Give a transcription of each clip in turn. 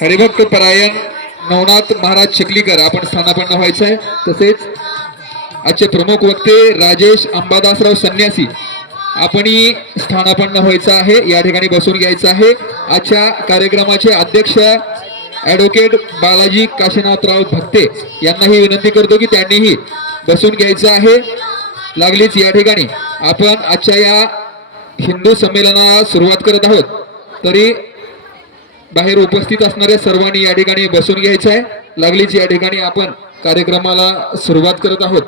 हरिभक्त परायण नवनाथ महाराज चिखलीकर आपण स्थानापन्न व्हायचंय। तसेच आजचे प्रमुख वक्ते राजेश अंबादासराव संन्यासी आपणही स्थानापन्न व्हायचं आहे, या ठिकाणी बसून घ्यायचं आहे। आजच्या कार्यक्रमाचे अध्यक्ष ॲडव्होकेट बालाजी काशीनाथराव भक्ते यांनाही विनंती करतो की त्यांनीही बसून घ्यायचं आहे। लागलीच या ठिकाणी आपण आजच्या या हिंदू संमेलनाला सुरुवात करत आहोत, तरी बाहेर उपस्थित असणाऱ्या सर्वांनी या ठिकाणी बसून घ्यायचं आहे। लागलीच या ठिकाणी आपण कार्यक्रमाला सुरुवात करत आहोत।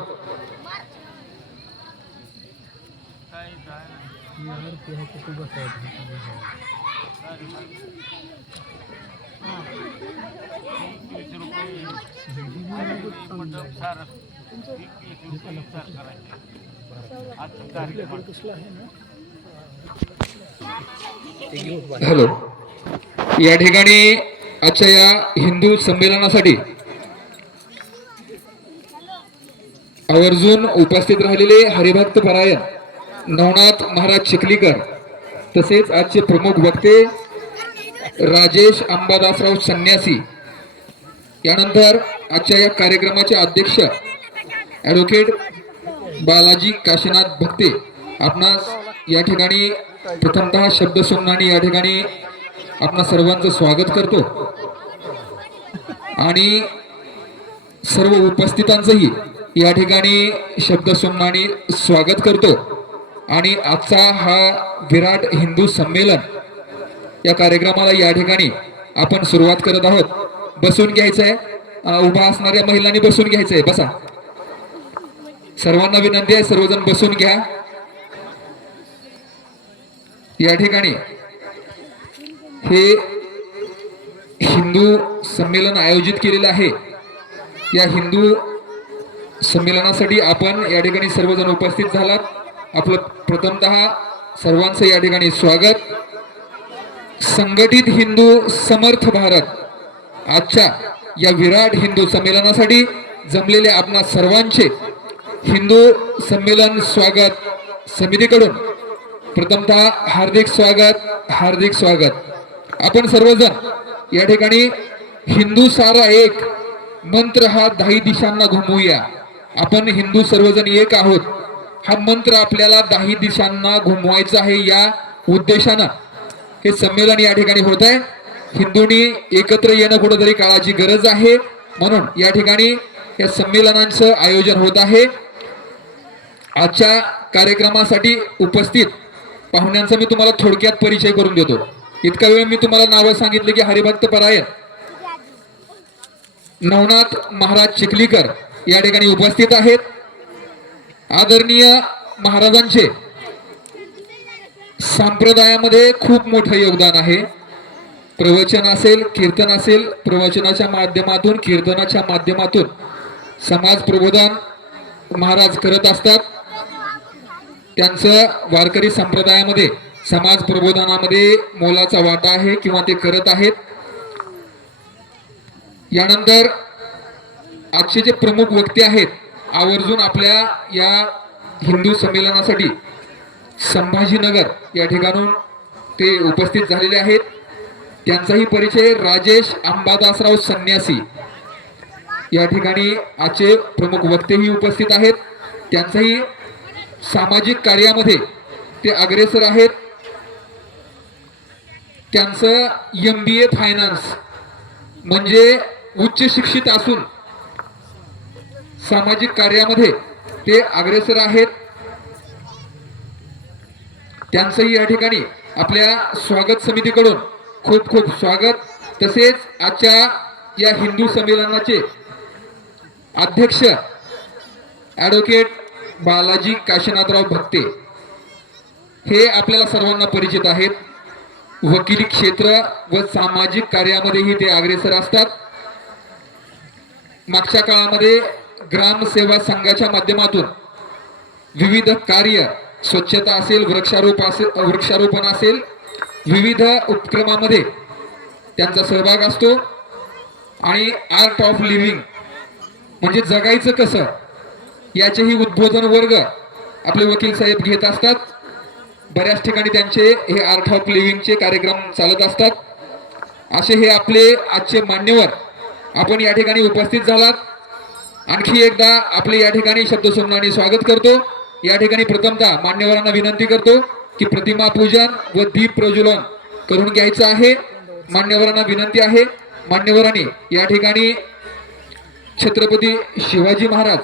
हॅलो, या ठिकाणी आजच्या या हिंदू संमेलनासाठी आवर्जून उपस्थित राहिलेले हरिभक्त परायण नवनाथ महाराज चिखलीकर, तसेच आजचे प्रमुख वक्ते राजेश अंबादासराव संन्यासी, यानंतर आजच्या या कार्यक्रमाचे अध्यक्ष ॲडव्होकेट बालाजी काशीनाथ भक्ते आपणास या ठिकाणी प्रथमतः शब्द सुमनाने या ठिकाणी आपणा सर्वांचं स्वागत करतो आणि सर्व उपस्थितांचंही या ठिकाणी शब्द सुमनाने स्वागत करतो। आणि आजचा हा विराट हिंदू संमेलन या कार्यक्रमाला या ठिकाणी आपण सुरुवात करत आहोत। बसून घ्यायचंय, उभा असणाऱ्या महिलांनी बसून घ्यायचंय, बसा। सर्वांना विनंती आहे, सर्वजण बसून घ्या। या ठिकाणी हे हिंदू संमेलन आयोजित केलेलं आहे। या हिंदू संमेलनासाठी आपण या ठिकाणी सर्वजण उपस्थित झालात। आपलं प्रथमतः सर्वांचं या ठिकाणी स्वागत। संघटित हिंदू समर्थ भारत आजच्या या विराट हिंदू संमेलनासाठी जमलेले आपणा सर्वांचे हिंदू संमेलन स्वागत समितीकडून प्रथमतः हार्दिक स्वागत, हार्दिक स्वागत। आपण सर्वजण या ठिकाणी हिंदू सारा एक, मंत्र हा 10 दिशांना घुमवूया। आपण हिंदू सर्वजण एक आहोत, हा मंत्र आपल्याला 10 दिशांना घुमवायचा आहे। या उद्देशानं हे संमेलन या ठिकाणी होत आहे। हिंदूंनी एकत्र येणं कुठेतरी काळाची गरज आहे, म्हणून या ठिकाणी या संमेलनांचं आयोजन होत आहे। आजच्या कार्यक्रमासाठी उपस्थित पाहुण्यांचा मी तुम्हाला थोडक्यात परिचय करून देतो। इतका वेळ मी तुम्हाला नावं सांगितले की हरिभक्त परायण नवनाथ महाराज चिखलीकर या ठिकाणी उपस्थित आहेत। आदरणीय महाराजांचे संप्रदायामध्ये खूप मोठं योगदान आहे। प्रवचन असेल, कीर्तन असेल, प्रवचनाच्या माध्यमातून, कीर्तनाच्या माध्यमातून समाज प्रबोधन महाराज करत असतात। त्यांचं वारकरी संप्रदायामध्ये समाज प्रबोधनामध्ये मोलाचा वाटा आहे किंवा ते करत आहेत। यानंतर आजचे जे प्रमुख वक्ते आहेत, आवर्जून आपल्या या हिंदू संमेलनासाठी संभाजीनगर या ठिकाणून ते उपस्थित झालेले आहेत। त्यांचाही परिचय राजेश अंबादासराव संन्यासी या ठिकाणी आजचे प्रमुख वक्तेही उपस्थित आहेत। त्यांचाही सामाजिक कार्यामध्ये ते अग्रेसर आहेत। त्यांचं MBA फायनान्स म्हणजे उच्च शिक्षित असून सामाजिक कार्यामध्ये ते अग्रेसर आहेत। त्यांचंही या ठिकाणी आपल्या स्वागत समितीकडून खूप खूप स्वागत। तसेच आजच्या या हिंदू संमेलनाचे अध्यक्ष ॲडव्होकेट बालाजी काशीनाथराव भक्ते हे आपल्याला सर्वांना परिचित आहेत। वकिली क्षेत्र व सामाजिक कार्यामध्येही ते अग्रेसर असतात। मागच्या काळामध्ये ग्रामसेवा संघाच्या माध्यमातून विविध कार्य, स्वच्छता असेल, वृक्षारोपण असेल, विविध उपक्रमामध्ये त्यांचा सहभाग असतो। आणि आर्ट ऑफ लिव्हिंग म्हणजे जगायचं कसं याचेही उद्बोधन वर्ग आपले वकील साहेब घेत असतात। बऱ्याच ठिकाणी त्यांचे हे आर्ट ऑफ लिव्हिंगचे कार्यक्रम चालत असतात। असे हे आपले आजचे मान्यवर आपण या ठिकाणी उपस्थित झालात. आणखी एकदा आपले या ठिकाणी शब्दसन्मानाने स्वागत करतो. या ठिकाणी प्रथमतः मान्यवरांना विनंती करतो की प्रतिमा पूजन व दीप प्रज्वलन करून घ्यायचं आहे. मान्यवरांना विनंती आहे, मान्यवरांनी या ठिकाणी छत्रपती शिवाजी महाराज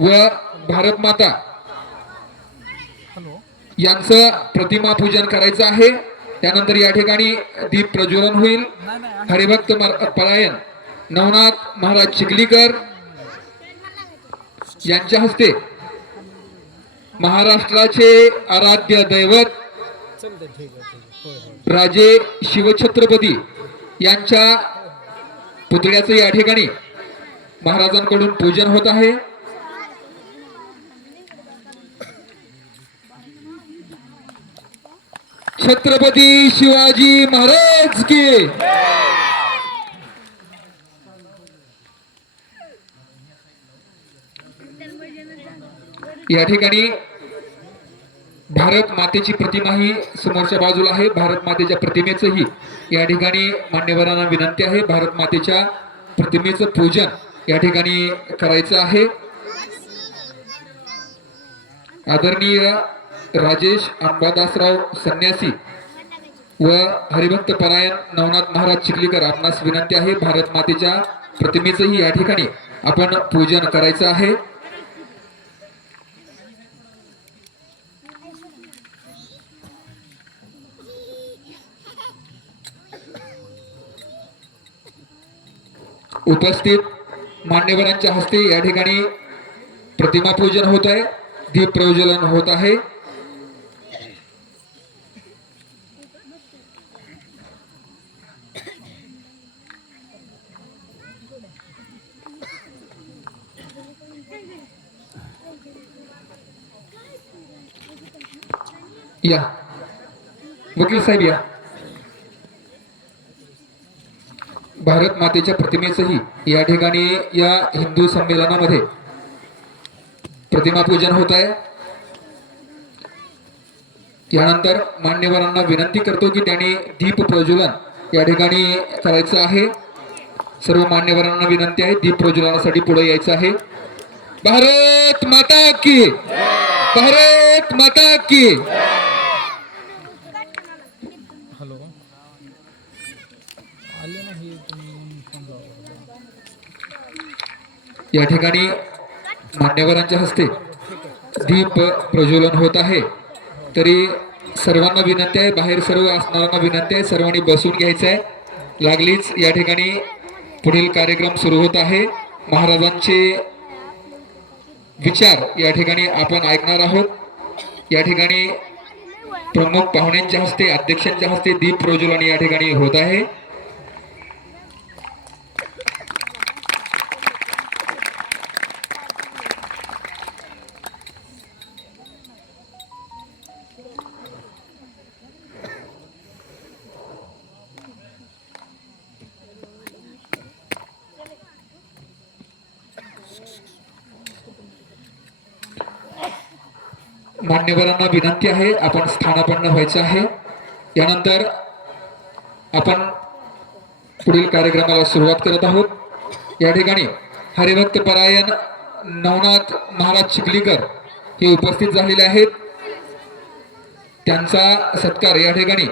व भारत माता यांचं प्रतिमा पूजन करायचं आहे. त्यानंतर या ठिकाणी दीप प्रज्वलन होईल. हरिभक्त परायण नवनाथ महाराज चिखलीकर यांच्या हस्ते महाराष्ट्राचे आराध्य दैवत राजे शिवछत्रपती यांच्या पुतळ्याचं या ठिकाणी महाराजांकडून पूजन होत आहे. छत्रपती शिवाजी महाराज की. या ठिकाणी भारत मातेची प्रतिमा ही समोरच्या बाजूला आहे. भारत मातेच्या प्रतिमेचंही या ठिकाणी मान्यवरांना विनंती आहे, भारत मातेच्या प्रतिमेचं पूजन या ठिकाणी करायचं आहे. आदरणीय राजेश अंबादासराव संन्यासी व हरिभक्त परायण नवनाथ महाराज चिखलीकर आपणास विनंती आहे, भारत मातेच्या प्रतिमेचंही या ठिकाणी आपण पूजन करायचं आहे. उपस्थित मान्यवरांच्या हस्ते या ठिकाणी प्रतिमा पूजन होत आहे, दीप प्रज्वलन होत आहे. या वकील साहेब या. भारत मातेच्या प्रतिमेचंही या ठिकाणी या हिंदू संमेलनामध्ये प्रतिमा पूजन होत आहे. यानंतर मान्यवरांना विनंती करतो की त्यांनी दीप प्रज्वलन या ठिकाणी करायचं आहे. सर्व मान्यवरांना विनंती आहे, दीप प्रज्वलनासाठी पुढे यायचं आहे. भारत माता की, भारत माता की. या ठिकाणी मान्यवरांच्या हस्ते दीप प्रज्वलन होत आहे. तरी सर्वांना विनंती आहे, बाहेर सर्व असणाऱ्यांना विनंती आहे, सर्वांनी बसून घ्यायचं आहे. लागलीच या ठिकाणी पुढील कार्यक्रम सुरू होत आहे. महाराजांचे विचार या ठिकाणी आपण ऐकणार आहोत. या ठिकाणी प्रमुख पाहुण्यांच्या हस्ते, अध्यक्षांच्या हस्ते दीप प्रज्वलन या ठिकाणी होत आहे. मान्यवरांना विनंती आहे, आपण स्थानापन्न व्हायचं आहे. यानंतर आपण पुढील कार्यक्रमाला सुरुवात करत आहोत. या ठिकाणी हरिभक्त परायण नवनाथ महाराज चिखलीकर हे उपस्थित झालेले आहेत. त्यांचा सत्कार या ठिकाणी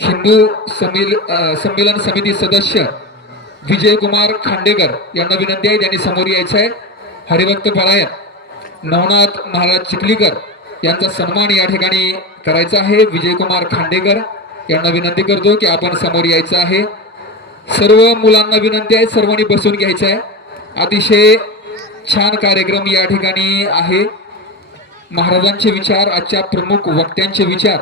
हिंदू संमेलन समिती सदस्य विजयकुमार खांडेकर यांना विनंती आहे, त्यांनी समोर यायचं आहे. हरिभक्त परायण नवनाथ महाराज चिखलीकर यांचा सन्मान या ठिकाणी करायचा आहे. विजयकुमार खांडेकर यांना विनंती करतो की आपण समोर यायचं आहे. सर्व मुलांना विनंती आहे, सर्वांनी बसून घ्यायचं आहे. अतिशय छान कार्यक्रम या ठिकाणी आहे. महाराजांचे विचार, आजच्या प्रमुख वक्त्यांचे विचार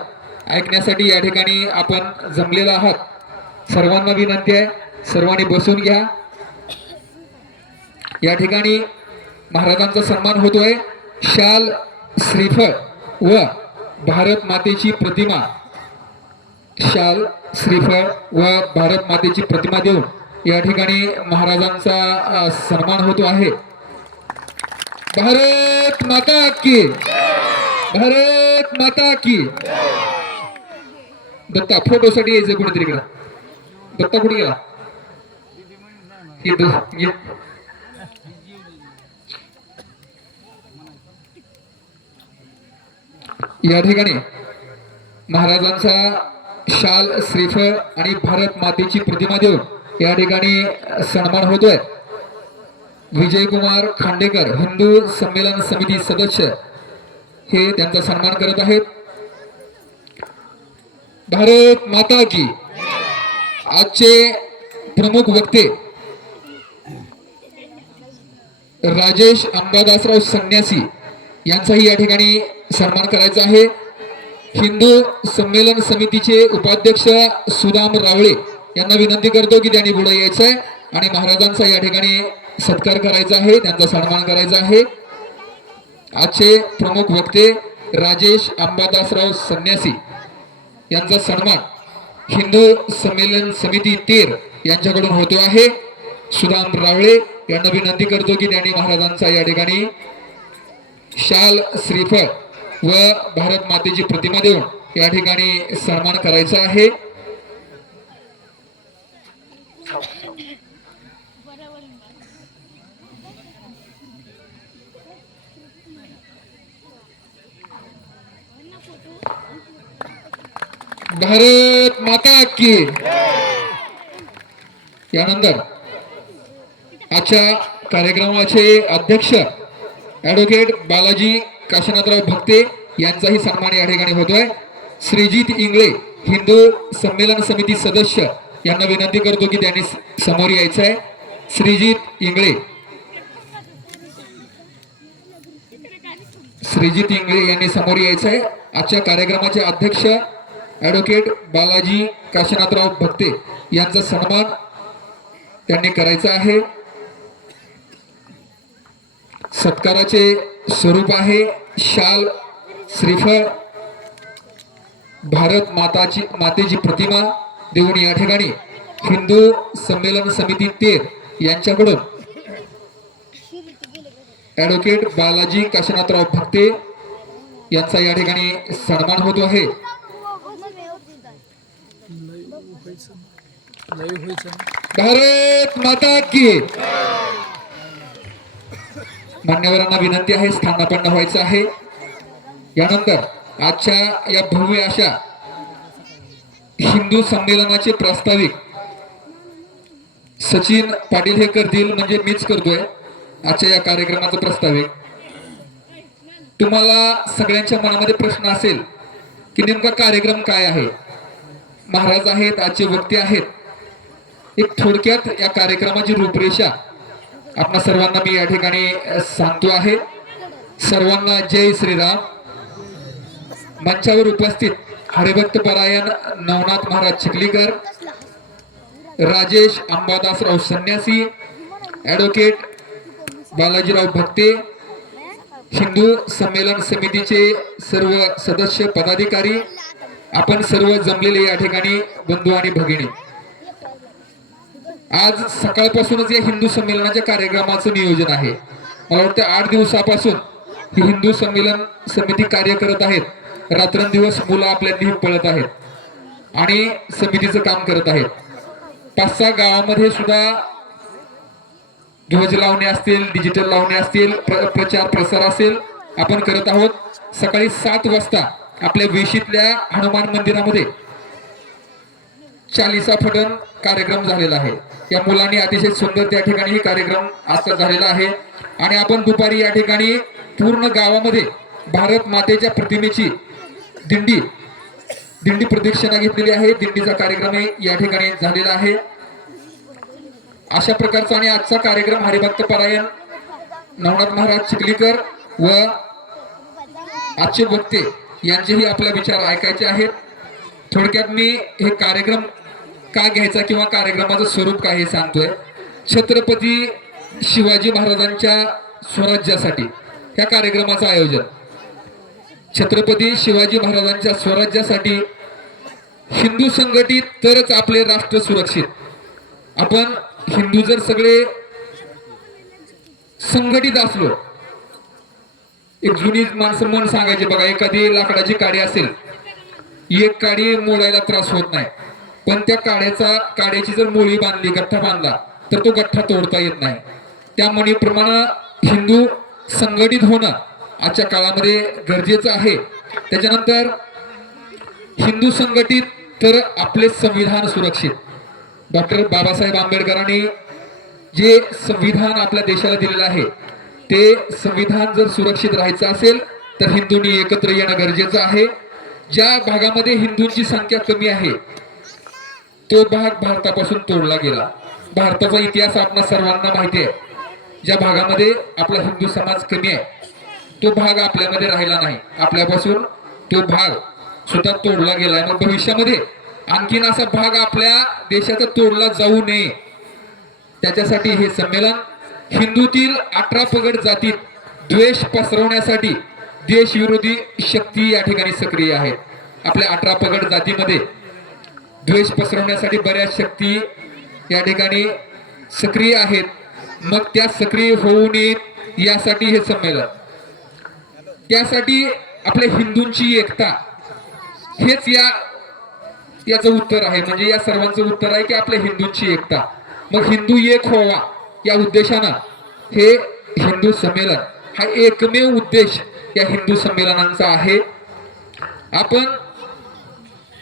ऐकण्यासाठी या ठिकाणी आपण जमलेला आहात. सर्वांना विनंती आहे, सर्वांनी बसून घ्या. या ठिकाणी महाराजांचा सन्मान होतोय. शाल, श्रीफळ व भारत मातेची प्रतिमा, शाल, श्रीफळ व भारत मातेची प्रतिमा देऊन या ठिकाणी महाराजांचा सन्मान होतो आहे. भारत माता की, भारत माता की. दत्ता फोटोसाठी यायचं कुणीतरी इकडं. दत्ता कुठे गेला या ठिकाणी महाराजांचा शाल श्रीफळ आणि भारत मातेची प्रतिमा देऊन या ठिकाणी सन्मान होतोय. विजयकुमार खांडेकर हिंदू संमेलन समिती सदस्य हे त्यांचा सन्मान करत आहेत. भारत माता की. आजचे प्रमुख वक्ते राजेश अंबादासराव संन्यासी यांचाही या ठिकाणी सन्मान करायचा आहे. हिंदू संमेलन समितीचे उपाध्यक्ष सुदाम रावळे यांना विनंती करतो की त्यांनी पुढे यायचं आहे आणि महाराजांचा या ठिकाणी सत्कार करायचा आहे, त्यांचा सन्मान करायचा आहे. आजचे प्रमुख वक्ते राजेश अंबादासराव संन्यासी यांचा सन्मान हिंदू संमेलन समिती तेर यांच्याकडून होतो आहे. सुदाम रावळे यांना विनंती करतो की त्यांनी महाराजांचा या ठिकाणी शाल श्रीफळ व भारत मातेची प्रतिमा देऊन या ठिकाणी सन्मान करायचा आहे. भारत माता की. यानंतर आजच्या कार्यक्रमाचे अध्यक्ष ॲडव्होकेट बालाजी काशीनाथराव भक्ते यांचाही सन्मान या ठिकाणी होतोय. श्रीजित इंगळे हिंदू संमेलन समिती सदस्य यांना विनंती करतो की त्यांनी समोर यायचं आहे. श्रीजित इंगळे यांनी समोर यायचं आहे. आजच्या कार्यक्रमाचे अध्यक्ष ॲडव्होकेट बालाजी काशीनाथराव भक्ते यांचा सन्मान त्यांनी करायचा आहे. सत्काराचे स्वरूप आहे शाल श्रीफळ भारत मातेची प्रतिमा देऊन या ठिकाणी हिंदू संमेलन समिती तेर यांच्याकडून ॲडव्होकेट बालाजी काशीनाथराव भक्ते यांचा या ठिकाणी सन्मान होतो आहे. भारत माता की. मान्यवरांना विनंती आहे स्थानापन्न व्हायचं आहे. यानंतर आजच्या या भव्य अशा हिंदू संमेलनाचे प्रास्ताविक सचिन पाटील हे करतील, म्हणजे मीच करतोय आजच्या या कार्यक्रमाचं प्रास्ताविक. तुम्हाला सगळ्यांच्या मनामध्ये प्रश्न असेल की नेमका कार्यक्रम काय आहे. महाराज आहेत, आजचे वक्ते आहेत. एक थोडक्यात या कार्यक्रमाची रूपरेषा आपणा सर्वांना मी या ठिकाणी सांगतो आहे. सर्वांना जय श्रीराम. मंचावर उपस्थित हरिभक्त परायण नवनाथ महाराज चिखलीकर, राजेश अंबादासराव संन्यासी, ॲडव्होकेट बालाजीराव भक्ते, हिंदू संमेलन समितीचे सर्व सदस्य पदाधिकारी, आपण सर्व जमलेले या ठिकाणी बंधू आणि भगिनी. आज सकाळपासूनच या हिंदू संमेलनाच्या कार्यक्रमाचं नियोजन आहे. मला वाटतं 8 दिवसापासून ही हिंदू संमेलन समिती कार्य करत आहेत. रात्रंदिवस मुलं आपल्या पळत आहेत आणि समितीचं काम करत आहेत. 5-6 गावामध्ये सुद्धा ध्वज लावणे असतील, डिजिटल लावणे असतील, प्रचार प्रसार असेल आपण करत आहोत. सकाळी 7 वाजता आपल्या वेशीतल्या हनुमान मंदिरामध्ये चालीसा फटन कार्यक्रम झालेला आहे. या मुलांनी अतिशय सुंदर त्या ठिकाणी कार्यक्रम आजचा झालेला आहे. आणि आपण दुपारी या ठिकाणी पूर्ण गावामध्ये भारत मातेच्या प्रतिमेची दिंडी प्रदक्षिणा घेतलेली आहे. दिंडीचा कार्यक्रम या ठिकाणी झालेला आहे. अशा प्रकारचा आणि आजचा कार्यक्रम हरिभक्त परायण नवनाथ महाराज चिखलीकर व आजचे वक्ते यांचेही आपले विचार ऐकायचे आहेत. थोडक्यात मी हे कार्यक्रम का घ्यायचा किंवा कार्यक्रमाचं स्वरूप काय हे सांगतोय. छत्रपती शिवाजी महाराजांच्या स्वराज्यासाठी या कार्यक्रमाचं आयोजन. छत्रपती शिवाजी महाराजांच्या स्वराज्यासाठी हिंदू संघटित तरच आपले राष्ट्र सुरक्षित. आपण हिंदू जर सगळे संघटित असलो, एक जुनी माणसं मन सांगायचे बघा, एखादी लाकडाची काडी असेल, एक काडी मोडायला त्रास होत नाही. पण त्या काड्याची जर मोळी बांधली, गठ्ठा बांधला, तर तो गठ्ठा तोडता येत नाही. त्या म्हणीप्रमाणे हिंदू संघटित होणं आजच्या काळामध्ये गरजेचं आहे. त्याच्यानंतर हिंदू संघटित तर आपले संविधान सुरक्षित. डॉक्टर बाबासाहेब आंबेडकरांनी जे संविधान आपल्या देशाला दिलेलं आहे, ते संविधान जर सुरक्षित राहायचं असेल तर हिंदूंनी एकत्र येणं गरजेचं आहे. ज्या भागामध्ये हिंदूंची संख्या कमी आहे तो भाग भारतापासून तोडला गेला. भारताचा इतिहास आपल्या सर्वांना माहिती आहे. ज्या भागामध्ये आपला हिंदू समाज कमी आहे तो भाग आपल्यामध्ये राहिला नाही, आपल्यापासून तो भाग सुद्धा तोडला गेलाय. मग भविष्यामध्ये आणखीन असा भाग आपल्या देशाचा तोडला जाऊ नये त्याच्यासाठी हे संमेलन. हिंदूतील 18 पगड जातीत द्वेष पसरवण्यासाठी देशविरोधी शक्ती या ठिकाणी सक्रिय आहेत. आपल्या 18 पगड जातीमध्ये द्वेष पसरवण्यासाठी बऱ्याच शक्ती या ठिकाणी सक्रिय आहेत. मग त्या सक्रिय होऊ नयेत यासाठी हे संमेलन. त्यासाठी आपल्या हिंदूंची एकता हेच याचं उत्तर आहे. म्हणजे या सर्वांचं उत्तर आहे की आपल्या हिंदूंची एकता. मग हिंदू एक व्हावा या उद्देशानं हे हिंदू संमेलन हा एकमेव उद्देश या हिंदू संमेलनांचा आहे. आपण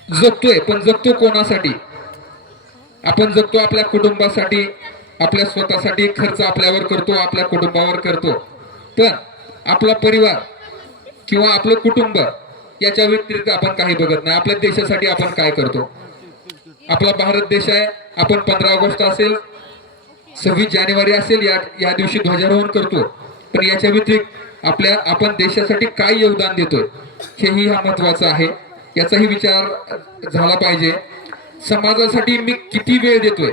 जगतोय, पण जगतो कोणासाठी? आपण जगतो आपल्या कुटुंबासाठी, आपल्या स्वतःसाठी. खर्च आपल्यावर करतो, आपल्या कुटुंबावर करतो. पण आपला परिवार किंवा आपलं कुटुंब याच्या व्यतिरिक्त आपण काही बघत नाही. आपल्या देशासाठी आपण काय करतो? आपला भारत देश आहे. आपण 15 ऑगस्ट असेल, 26 जानेवारी असेल, या दिवशी ध्वजारोहण करतो. पण याच्या व्यतिरिक्त आपण देशासाठी काय योगदान देतोय हेही हा महत्वाचं आहे. याचाही विचार झाला पाहिजे. समाजासाठी मी किती वेळ देतोय?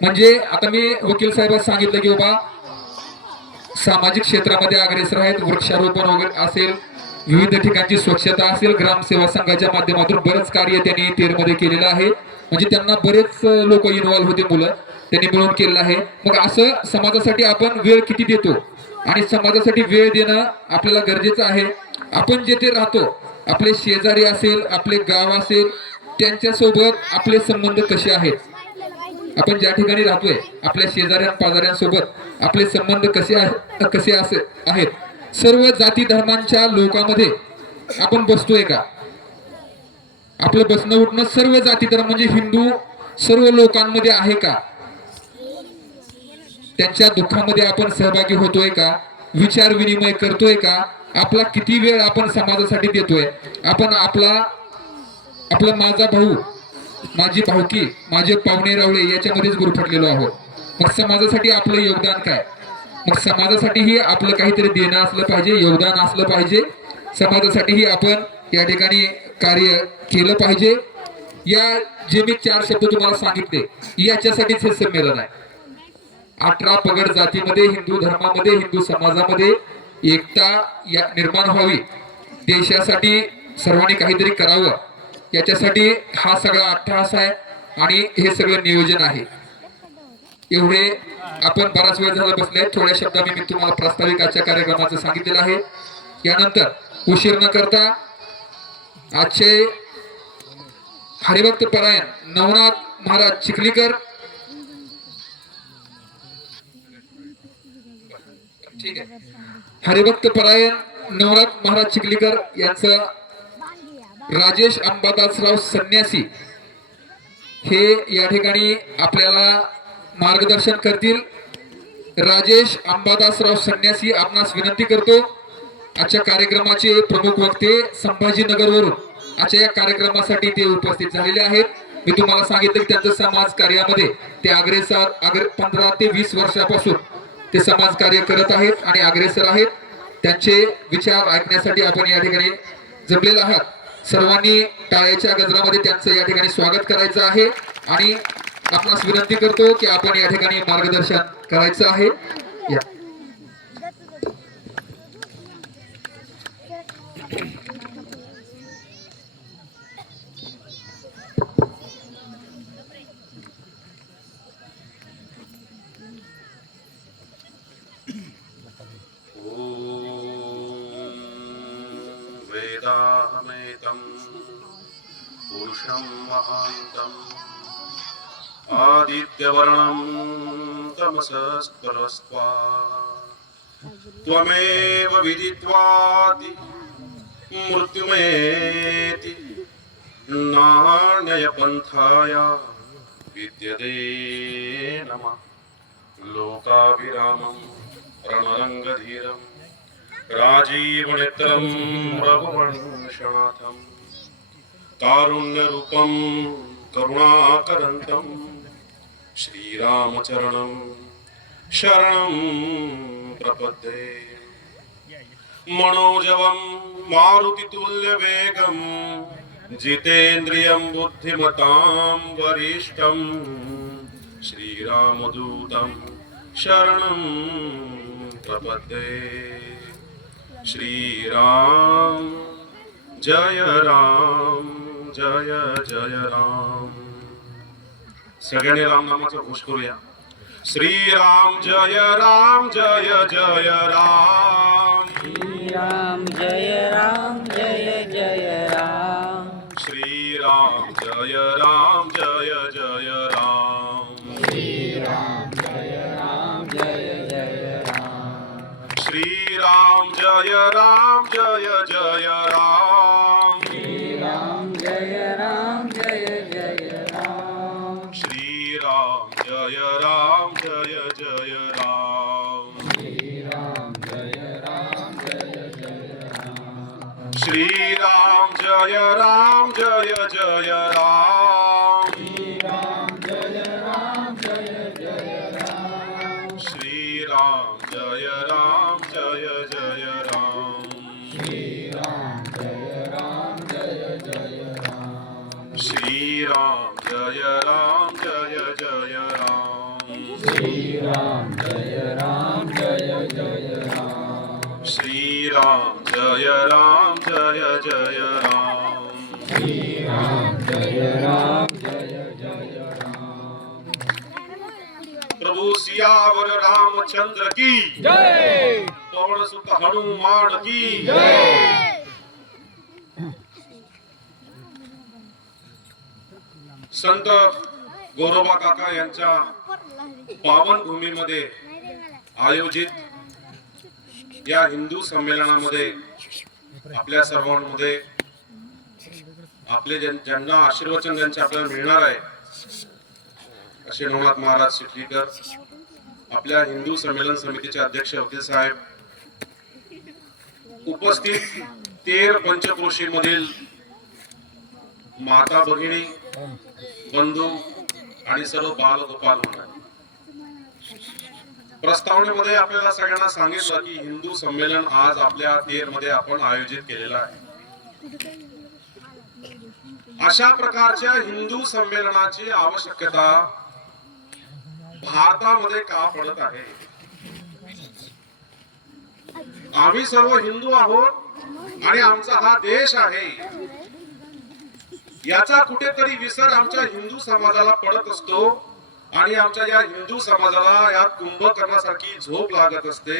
म्हणजे आता मी वकील साहेबांनी सांगितलं की बाबा सामाजिक क्षेत्रामध्ये अग्रेसर आहेत. वृक्षारोपण वगैरे असेल, विविध ठिकाणची स्वच्छता असेल, ग्रामसेवा संघाच्या माध्यमातून बरेच कार्य त्यांनी तेरमध्ये केलेलं आहे. म्हणजे त्यांना बरेच लोक इन्व्हॉल्व्ह होते, मुलं त्यांनी मिळून केलेलं आहे. मग असं समाजासाठी आपण वेळ किती देतो? आणि समाजासाठी वेळ देणं आपल्याला गरजेचं आहे. आपण जेथे राहतो, आपले शेजारी असेल, आपले गाव असेल, त्यांच्यासोबत आपले संबंध कसे आहेत? आपण ज्या ठिकाणी राहतोय आपल्या शेजाऱ्या पाजाऱ्यांसोबत आपले संबंध कसे आहेत? सर्व जाती धर्मांच्या लोकांमध्ये आपण बसतोय का? आपलं बसणं उठणं सर्व जाती धर्म म्हणजे हिंदू सर्व लोकांमध्ये आहे का? त्यांच्या दुःखामध्ये आपण सहभागी होतोय का? विचार विनिमय करतोय का? आपला किती वेळ आपण समाजासाठी देतोय? आपण आपला माझा भाऊ, माझी भाऊकी, माझे पाहुणे रावळे याच्यामध्येच गुरफटलेलो आहोत. मग समाजासाठी आपलं योगदान काय? मग समाजासाठीही आपलं काहीतरी देणं असलं पाहिजे, योगदान असलं पाहिजे. समाजासाठीही आपण या ठिकाणी कार्य केलं पाहिजे. या जे मी 4 शब्द तुम्हाला सांगितले याच्यासाठीच हे संमेलन आहे. 18 पगड जातीमध्ये, हिंदू धर्मामध्ये, हिंदू समाजामध्ये एकता निर्माण व्हावी, देशासाठी सर्वांनी काहीतरी करावं, याच्यासाठी हा सगळा अट्टहास आहे आणि हे सगळं नियोजन आहे. एवढे आपण बराच वेळ झाला बसले. थोड्या शब्दांनी मी तुम्हाला प्रास्ताविक आजच्या कार्यक्रमाचं सांगितलेलं आहे. यानंतर उशीर न करता आजचे हरिभक्त परायण नवनाथ महाराज चिखलीकर, ठीक आहे, हरिभक्त परायण नवनाथ महाराज चिखलीकर यांचं राजेश अंबादासराव संन्यासी हे या ठिकाणी आपल्याला मार्गदर्शन करतील. राजेश अंबादासराव संन्यासी आपणास विनंती करतो. आजच्या कार्यक्रमाचे प्रमुख वक्ते संभाजीनगरवरून आजच्या या कार्यक्रमासाठी ते उपस्थित झालेले आहेत. मी तुम्हाला सांगितलं की त्यांचं समाज कार्यामध्ये ते 15 ते 20 वर्षापासून ते समाज कार्य करत आहेत आणि अग्रेसर आहेत. त्यांचे विचार ऐकण्यासाठी आपण या ठिकाणी जमलेले आहात. सर्वांनी टाळ्याच्या गजरामध्ये त्यांचं या ठिकाणी स्वागत करायचं आहे आणि आपणास विनंती करतो की आपण या ठिकाणी मार्गदर्शन करायचं आहे. या वेदाहमेतं पुरुषं महान्तं आदित्यवर्णं तमसस्तरस्त्वा त्वमेव विदित्वाति मृत्युमेति नान्यपन्थाय विद्यते नमः। लोकाभिरामं रणरङ्गधीरं राजीवनेत्रं रघुवंशनाथं कारुण्यरूपं करुणाकरन्तं श्रीरामचरणं शरणं प्रपद्ये। मनोजवं मारुतितुल्यवेगं जितेन्द्रियं बुद्धिमतां वरिष्ठं श्रीरामदूतं शरणं प्रपद्ये। श्रीराम जय राम जय जय राम। सगळ्यांनी राम नामाचा घोष करूया। श्रीराम जय राम जय जय राम। श्रीराम जय राम जय जय राम। श्रीराम जय राम जय जय राम। श्रीराम जय राम जय जय राम। श्रीराम जय राम जय जय राम। श्रीराम जय राम जय जय राम। श्रीराम जय राम जय जय राम। श्रीराम जय राम जय जय राम। श्रीराम जय राम जय जय राम। श्रीराम जय राम जय जय राम। श्रीराम जय राम जय जय राम। श्रीराम जय राम जय जय राम। श्रीराम जय राम जय जय राम। श्रीराम जय राम जय जय राम। श्रीराम जय राम जय जय राम। श्रीराम जय राम जय जय राम। प्रभु सियावर रामचंद्र की जय। पवन सुत हनुमान की जय। संत गोरोबा काका यांच्या पावन भूमीमध्ये आयोजित या हिंदू संमेलनामध्ये आपल्या सर्वांमध्ये आपले ज्यांना आशीर्वचन ज्यांचे आपल्याला मिळणार आहे असे नवनाथ महाराज सिटलीकर, आपल्या हिंदू संमेलन समितीचे अध्यक्ष वकील साहेब, उपस्थित तेर पंचक्रोशी मधील माता भगिनी बंधू आणि सर्व बाल गोपाल मंडळी. प्रस्तावनेमध्ये आपल्याला सगळ्यांना सांगितलं की हिंदू संमेलन आज आपल्या तेर मध्ये आपण आयोजित केलेलं आहे. अशा प्रकारच्या हिंदू संमेलनाची आवश्यकता भारतामध्ये का पडत आहे? आम्ही सर्व हिंदू आहोत आणि आमचा हा देश आहे, याचा कुठेतरी विसर आमच्या हिंदू समाजाला पडत असतो आणि आमच्या या हिंदू समाजाला यात कुंभकर्णासारखी झोप लागत असते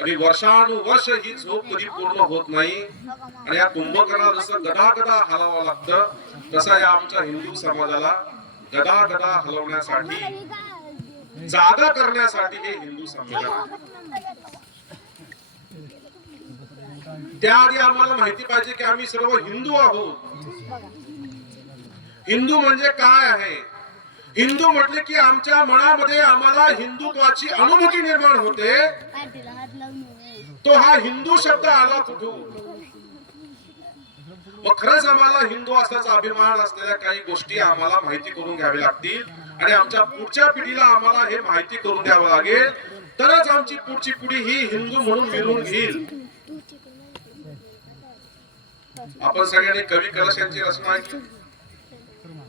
आणि वर्षानुवर्ष ही झोप कधी पूर्ण होत नाही आणि या कुंभकर्णाला जसं गदागदा हलवावं लागतं तसं या आमच्या हिंदू समाजाला गदागदा हलवण्यासाठी, जागा करण्यासाठी हे हिंदू संमेलन आहे. त्याआधी आम्हाला माहिती पाहिजे की आम्ही सर्व हिंदू आहोत. हिंदू म्हणजे काय आहे? हिंदू म्हटले की आमच्या मनामध्ये आम्हाला हिंदुत्वाची अनुभूती निर्माण होते. तो हा हिंदू शब्द आला कुठून? मग खरंच आम्हाला हिंदू असल्याचा अभिमान असलेल्या काही गोष्टी आम्हाला माहिती करून घ्यावी लागतील आणि आमच्या पुढच्या पिढीला आम्हाला हे माहिती करून द्यावं लागेल, तरच आमची पुढची पिढी ही हिंदू म्हणून मिळून घेईल. आपण सगळ्यांनी कवी कलश यांची रचना ऐकली.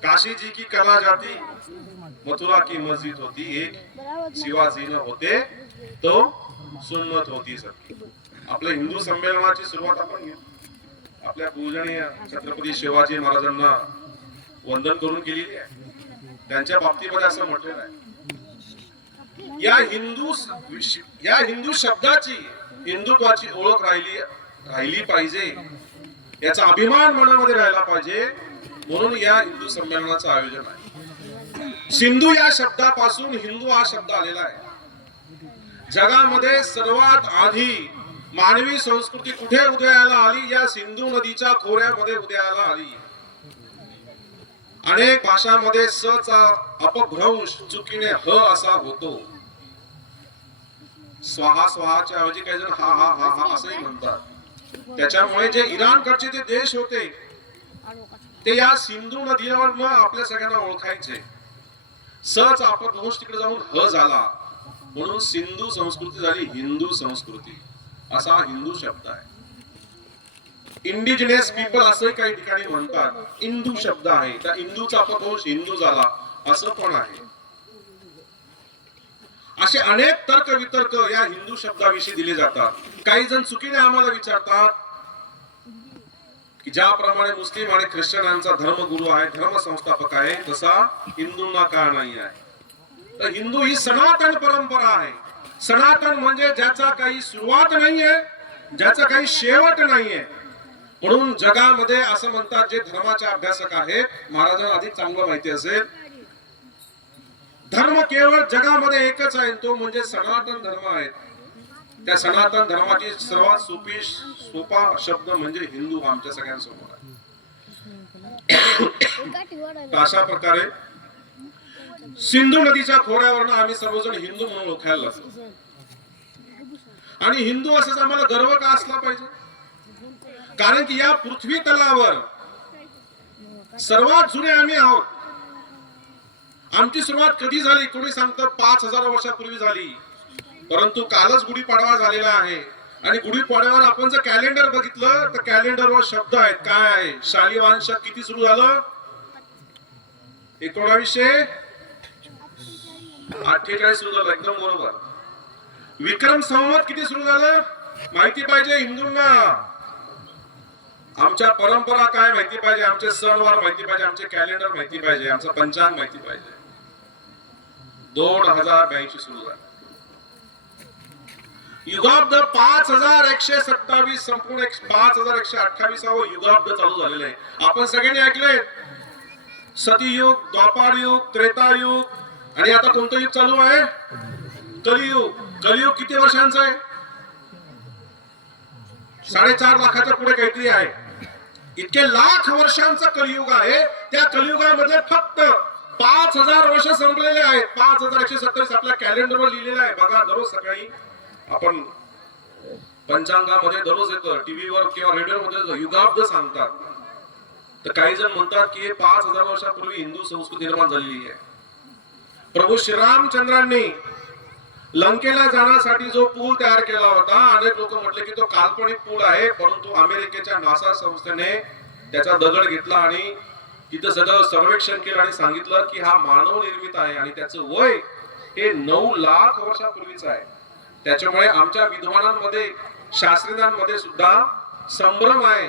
काशी जी की कला जाती, मथुरा की मस्जिद होती एक, शिवाजी न होते तो सुन्नत होती सर. आपल्या हिंदू संमेलनाची सुरुवात आपण आपल्या पूजनीय छत्रपती शिवाजी महाराजांना वंदन करून केलेली आहे. त्यांच्या बाबतीमध्ये असं म्हटलेलं आहे, या हिंदू शब्दाची, हिंदुत्वाची ओळख राहिली पाहिजे, याचा अभिमान मनामध्ये राहिला पाहिजे, म्हणून या हिंदू संमेलनाचं आयोजन आहे. सिंधू या शब्दापासून हिंदू हा शब्द आलेला आहे. जगामध्ये सर्वात आधी मानवी संस्कृती कुठे उदयाला आली? या सिंधू नदीच्या खोऱ्यामध्ये उदयाला आली. अनेक भाषांमध्ये स चा अपभ्रंश चुकीने ह असा होतो. स्वाहा स्वाहाच्या ऐवजी काही जण हा हा हा हा असंही म्हणतात. त्याच्यामुळे जे इराणकडचे जे देश होते ते या सिंधू नदीवर आपल्या सगळ्यांना ओळखायचे. स चा अपभ्रंश तिकडे जाऊन ह झाला म्हणून सिंधू संस्कृती झाली हिंदू संस्कृती. असा हिंदू शब्द आहे. इंडिजिनियस पीपल असं काही ठिकाणी म्हणतात. इंदू शब्द आहे, त्या इंदूचा अपभ्रंश हिंदू झाला असं पण आहे. असे अनेक तर्क वितर्क या हिंदू शब्दाविषयी दिले जातात. काही जण चुकीने आम्हाला विचारतात की ज्याप्रमाणे मुस्लिम आणि ख्रिश्चनांचा धर्मगुरू आहे, धर्म संस्थापक आहे, तसा हिंदूंना का नाही आहे? तर हिंदू ही सनातन परंपरा आहे. सनातन म्हणजे ज्याचा काही सुरुवात नाहीये, ज्याचा काही शेवट नाहीये. म्हणून जगामध्ये असं म्हणतात जे धर्माचे अभ्यासक आहेत, महाराजांना अधिक चांगलं माहिती असेल, धर्म केवळ जगामध्ये एकच आहे, तो म्हणजे सनातन धर्म आहे. त्या सनातन धर्माची सर्वात सोपा शब्द म्हणजे हिंदू आमच्या सगळ्यांसमोर आहे. अशा प्रकारे सिंधू नदीच्या खोऱ्यावरनं आम्ही सर्वजण हिंदू म्हणून ओळखायला लागलो. आणि हिंदू असंच आम्हाला गर्व का असला पाहिजे? कारण की या पृथ्वी तलावर सर्वात जुने आम्ही आहोत. आमची सुरुवात कधी झाली? कोणी सांगतं 5000 वर्षापूर्वी झाली, परंतु कालच गुढीपाडवा झालेला आहे. आणि गुढीपाडव्यावर आपण जर कॅलेंडर बघितलं तर कॅलेंडरवर शब्द आहेत. काय आहे? शालिवाहन शक किती सुरू झालं? 1948 सुरू झालं. एकदम बरोबर. विक्रम संवत किती सुरू झालं माहिती पाहिजे हिंदूंना. आमच्या परंपरा काय माहिती पाहिजे, आमचे सणवार माहिती पाहिजे, आमचे कॅलेंडर माहिती पाहिजे, आमचं पंचांग माहिती पाहिजे. 2082 सुरू झालं. युगाब्द 5127 संपूर्ण 5128 युगाब्द चालू झालेलं आहे. आपण सगळ्यांनी ऐकलंय सतयुग, द्वापार युग, त्रेतायुग आणि आता कोणतं युग चालू आहे? कलियुग. कलियुग किती वर्षांचा आहे? 4.5 लाखाच्या पुढे काहीतरी आहे. इतके लाख वर्षांचा कलियुग आहे. त्या कलियुगामध्ये फक्त 5000 वर्ष संपलेले आहेत. 5127 आपल्या कॅलेंडरवर लिहिलेलं आहे. बघा, दररोज सकाळी आपण पंचांगामध्ये दररोज येतं, टीव्हीवर किंवा रेडिओमध्ये युगाब्द सांगतात. तर काही जण म्हणतात की हे 5000 वर्षापूर्वी हिंदू संस्कृती निर्माण झालेली आहे. प्रभू श्रीरामचंद्रांनी लंकेला जाण्यासाठी जो पूल तयार केला होता, अनेक लोक म्हटले की तो काल्पनिक पूल आहे, परंतु अमेरिकेच्या नासा संस्थेने त्याचा दगड घेतला आणि तिथं सगळं सर्वेक्षण केलं आणि सांगितलं की हा मानव निर्मित आहे आणि त्याचं वय हे 9 लाख वर्षापूर्वीच आहे. त्याच्यामुळे आमच्या विद्वानांमध्ये, शास्त्रज्ञांमध्ये सुद्धा संभ्रम आहे.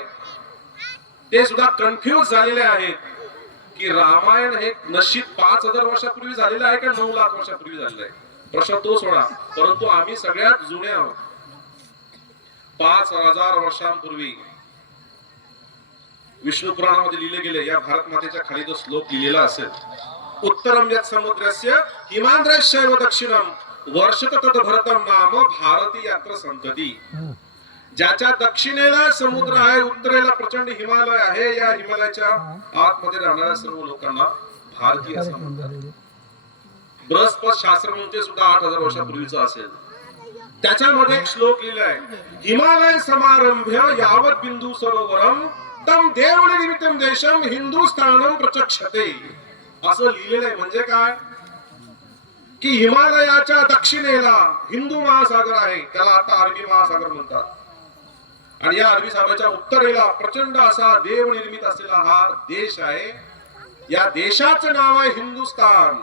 ते सुद्धा कन्फ्युज झालेले आहेत की रामायण हे निश्चित 5000 वर्षापूर्वी झालेलं आहे का 9 लाख वर्षापूर्वी झालेलं आहे. प्रश्न तो सोडा, परंतु आम्ही सगळ्यात जुने आहोत. 5000 वर्षांपूर्वी विष्णू पुराणामध्ये लिहिले गेले. या भारत मातेच्या खाली जो श्लोक लिहिलेला असेल, उत्तरम यत् समुद्रस्य हिमाद्रश्चैव दक्षिणम वर्षत तद भरतम नाम भारती यात्र संतती. ज्याच्या दक्षिणेला समुद्र आहे, उत्तरेला प्रचंड हिमालय आहे, या हिमालयाच्या आतमध्ये राहणाऱ्या सर्व लोकांना भारतीय असं म्हणतात. बृहस्पत शास्त्र म्हणते सुद्धा 8000 वर्षापूर्वीचा असेल. त्याच्यामध्ये एक श्लोक लिहिला आहे, हिमालय समारंभ्य यावत बिंदू सरोवरम तम देवळ निमित्तम देशम हिंदुस्थानम प्रचक्षते. असं लिहिलेलं आहे. म्हणजे काय की हिमालयाच्या दक्षिणेला हिंदू महासागर आहे, त्याला आता अरबी महासागर म्हणतात. आणि या अरबी सागराच्या उत्तरेला प्रचंड असा देव निर्मित असलेला हा देश आहे. या देशाचं नाव आहे हिंदुस्थान.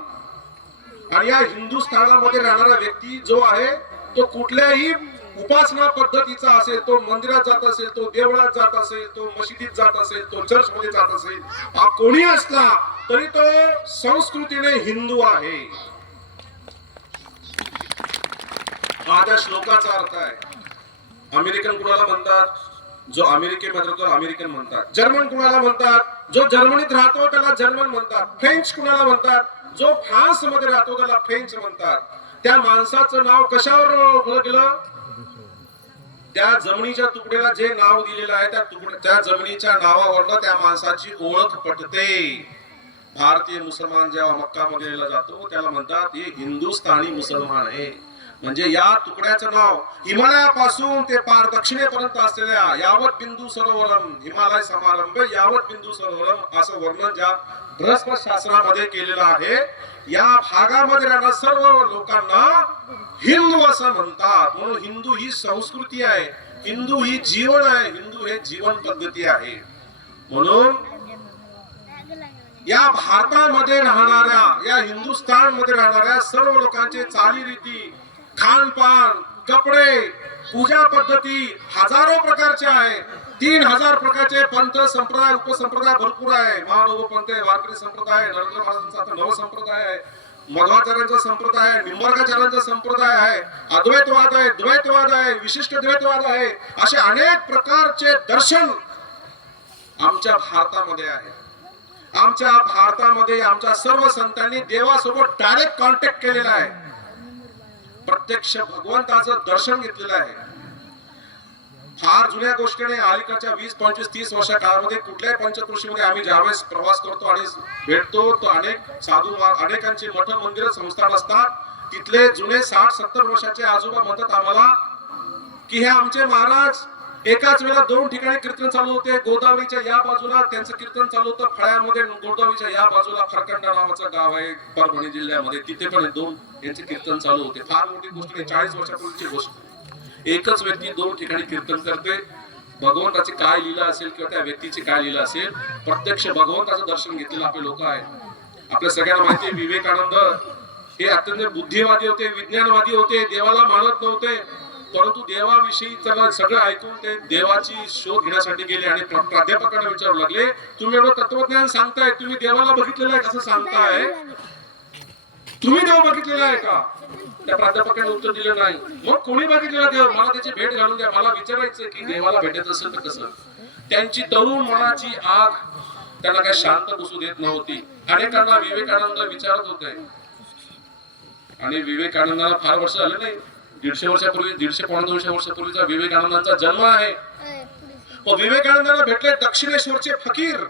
आणि या हिंदुस्थानामध्ये राहणारा व्यक्ती जो आहे तो कुठल्याही उपासना पद्धतीचा असेल, तो मंदिरात जात असेल, तो देवळात जात असेल, तो मशिदीत जात असेल, तो चर्च मध्ये जात असेल, कोणी असला तरी तो संस्कृतीने हिंदू आहे. हा त्या श्लोकाचा अर्थ आहे. अमेरिकन कुणाला म्हणतात? जो अमेरिकेमध्ये राहतो अमेरिकन म्हणतात. जर्मन कुणाला म्हणतात? जो जर्मनीत राहतो त्याला जर्मन म्हणतात. फ्रेंच कुणाला म्हणतात? जो फ्रान्स मध्ये राहतो त्याला फ्रेंच म्हणतात. त्या माणसाचं नाव कशावर ओळखलं गेलं? त्या जमिनीच्या तुकड्याला जे नाव दिलेलं आहे त्या जमिनीच्या नावावरनं त्या माणसाची ओळख पटते. भारतीय मुसलमान जेव्हा मक्का मध्ये जातो त्याला म्हणतात हे हिंदुस्थानी मुसलमान आहे. म्हणजे या तुकड्याचं नाव हिमालयापासून ते पार दक्षिणेपर्यंत असलेल्या यावत बिंदू सरोवरम हिमालय समारंभ यावत बिंदू सरोवरम असं वर्णन ज्या बृहस्पत शास्त्रामध्ये केलेलं आहे. या भागामध्ये राहणाऱ्या सर्व लोकांना हिंदू असं म्हणतात. म्हणून हिंदू ही संस्कृती आहे, हिंदू ही जीवन आहे, हिंदू हे जीवन पद्धती आहे. म्हणून या भारतामध्ये राहणाऱ्या या हिंदुस्थान मध्ये राहणाऱ्या सर्व लोकांचे चालीरीती, खानपान, कपडे, पूजा पद्धती हजारो प्रकारचे आहे. 3000 प्रकारचे पंथ संप्रदाय उपसंप्रदाय भरपूर आहे. महानवपंथ आहे, वारकरी संप्रदाय, नरेंद्र महाराजांचा आता नव संप्रदाय आहे, मध्वाचार्यांचा संप्रदाय आहे, निंबार्काचार्यांचा संप्रदाय आहे, अद्वैतवाद आहे, द्वैतवाद आहे, विशिष्ट द्वैतवाद आहे. असे अनेक प्रकारचे दर्शन आमच्या भारतामध्ये आहे. आमच्या भारतामध्ये आमच्या सर्व संतांनी देवासोबत डायरेक्ट कॉन्टॅक्ट केलेला आहे, प्रत्यक्ष भगवंताचं दर्शन घेतलेलं आहे. फार जुन्या गोष्टीने अलीकडच्या 20, 25, 30 वर्षा काळामध्ये कुठल्याही पंचक्रोशीमध्ये आम्ही ज्यावेळेस प्रवास करतो आणि भेटतो तो अनेक साधू अनेकांची मठ मंदिर संस्थान असतात. तिथले जुने 60-70 वर्षाचे आजोबा म्हणतात आम्हाला की हे आमचे महाराज एकाच वेळेला 2 ठिकाणी कीर्तन चालू होते. गोदावरीच्या या बाजूला त्यांचं कीर्तन चालू होतं, फळ्यामध्ये गोदावरीच्या या बाजूला फरकंडा नावाचं गाव आहे परभणी जिल्ह्यामध्ये, तिथे पण 2 यांचे कीर्तन चालू होते. फार मोठी गोष्ट नाही, 40 वर्षापूर्वीची गोष्ट. एकच व्यक्ती 2 ठिकाणी कीर्तन करते. भगवंताची काय लीला असेल किंवा त्या व्यक्तीची काय लीला असेल, प्रत्यक्ष भगवंताचं दर्शन घेतलेलं आपले लोक आहेत. आपल्या सगळ्यांना माहिती आहे विवेकानंद हे अत्यंत बुद्धिवादी होते, विज्ञानवादी होते, देवाला मानत नव्हते, परंतु देवाविषयी त्याला सगळं ऐकून ते देवाची शोध घेण्यासाठी गेले आणि प्राध्यापकांना विचारू लागले तुम्ही एवढं तत्वज्ञान सांगताय, तुम्ही देवाला बघितलेलं आहे कसं सांगताय, तुम्ही देव बघितलेला आहे का? त्या प्राध्यापकाने उत्तर दिलं नाही. मग कोणी बघितलेला देव? मला त्याची भेट घालून द्या, मला विचारायचं की देवाला भेटत असेल तर कसं. त्यांची तरुण मनाची आग त्यांना काही शांत बसू देत नव्हती. अनेकांना विवेकानंद विचारत होते आणि विवेकानंदाला फार वर्ष झाले नाही, 150 वर्षापूर्वी 150-200 वर्षापूर्वीचा विवेकानंदांचा जन्म आहे. विवेकानंदाला भेटले दक्षिणेश्वरचे फकीर,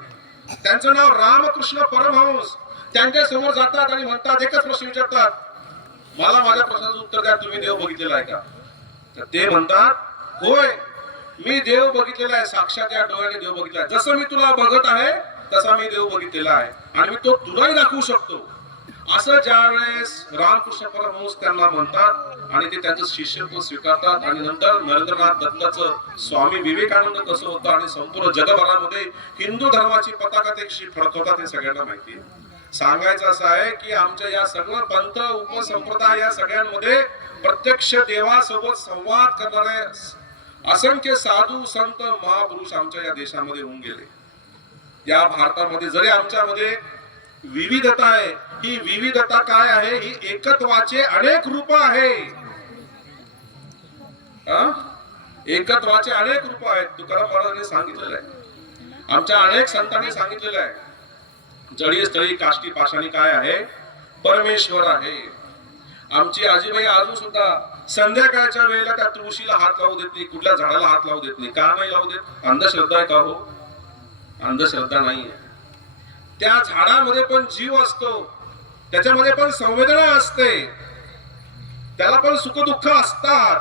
त्यांचं नाव रामकृष्ण परमहंस. त्यांच्या समोर जातात आणि म्हणतात, एकच प्रश्न विचारतात, मला माझ्या प्रश्नाचं उत्तर द्या, तुम्ही देव बघितलेला आहे का? तर ते म्हणतात, होय मी देव बघितलेला आहे, साक्षात या डोळ्याने देव बघितला आहे. जसं मी तुला बघत आहे तसा मी देव बघितलेला आहे आणि मी तो तुलाही दाखवू शकतो. असं ज्यावेळेस रामकृष्ण परमहंस त्यांना म्हणतात आणि ते त्यांचं शिष्यत्व स्वीकारतात आणि नंतर नरेंद्रनाथ दत्ताचं स्वामी विवेकानंद कसं होतं आणि संपूर्ण जगभरामध्ये हिंदू धर्माची पताका ते कशी फडकवतात हे सगळ्यांना माहिती आहे. सांगायचं असं आहे की आमच्या या सगळं पंथ उपसंप्रदाय या सगळ्यांमध्ये प्रत्यक्ष देवासोबत संवाद करणारे असंख्य साधू संत महापुरुष आमच्या या देशामध्ये होऊन गेले. या भारतामध्ये जरी आमच्यामध्ये विविधता आहे, ही विविधता काय आहे? ही एकत्वाचे अनेक रूप आहे. एकत्वाचे अनेक रूप आहेत. तुकाराम महाराजांनी सांगितलेलं आहे, आमच्या अनेक संतांनी सांगितलेलं आहे, जळी स्थळी काष्टी पाषाणी काय आहे? परमेश्वर आहे. आमची आजीबाई अजून सुद्धा संध्याकाळच्या वेळेला त्या तुळशीला हात लावू देत नाही, कुठल्या झाडाला हात लावू देत नाही. का नाही लावू देत? अंधश्रद्धा आहे का? हो, अंधश्रद्धा नाहीये. त्या झाडामध्ये पण जीव असतो, त्याच्यामध्ये पण संवेदना असते, त्याला पण सुख दुःख असतात.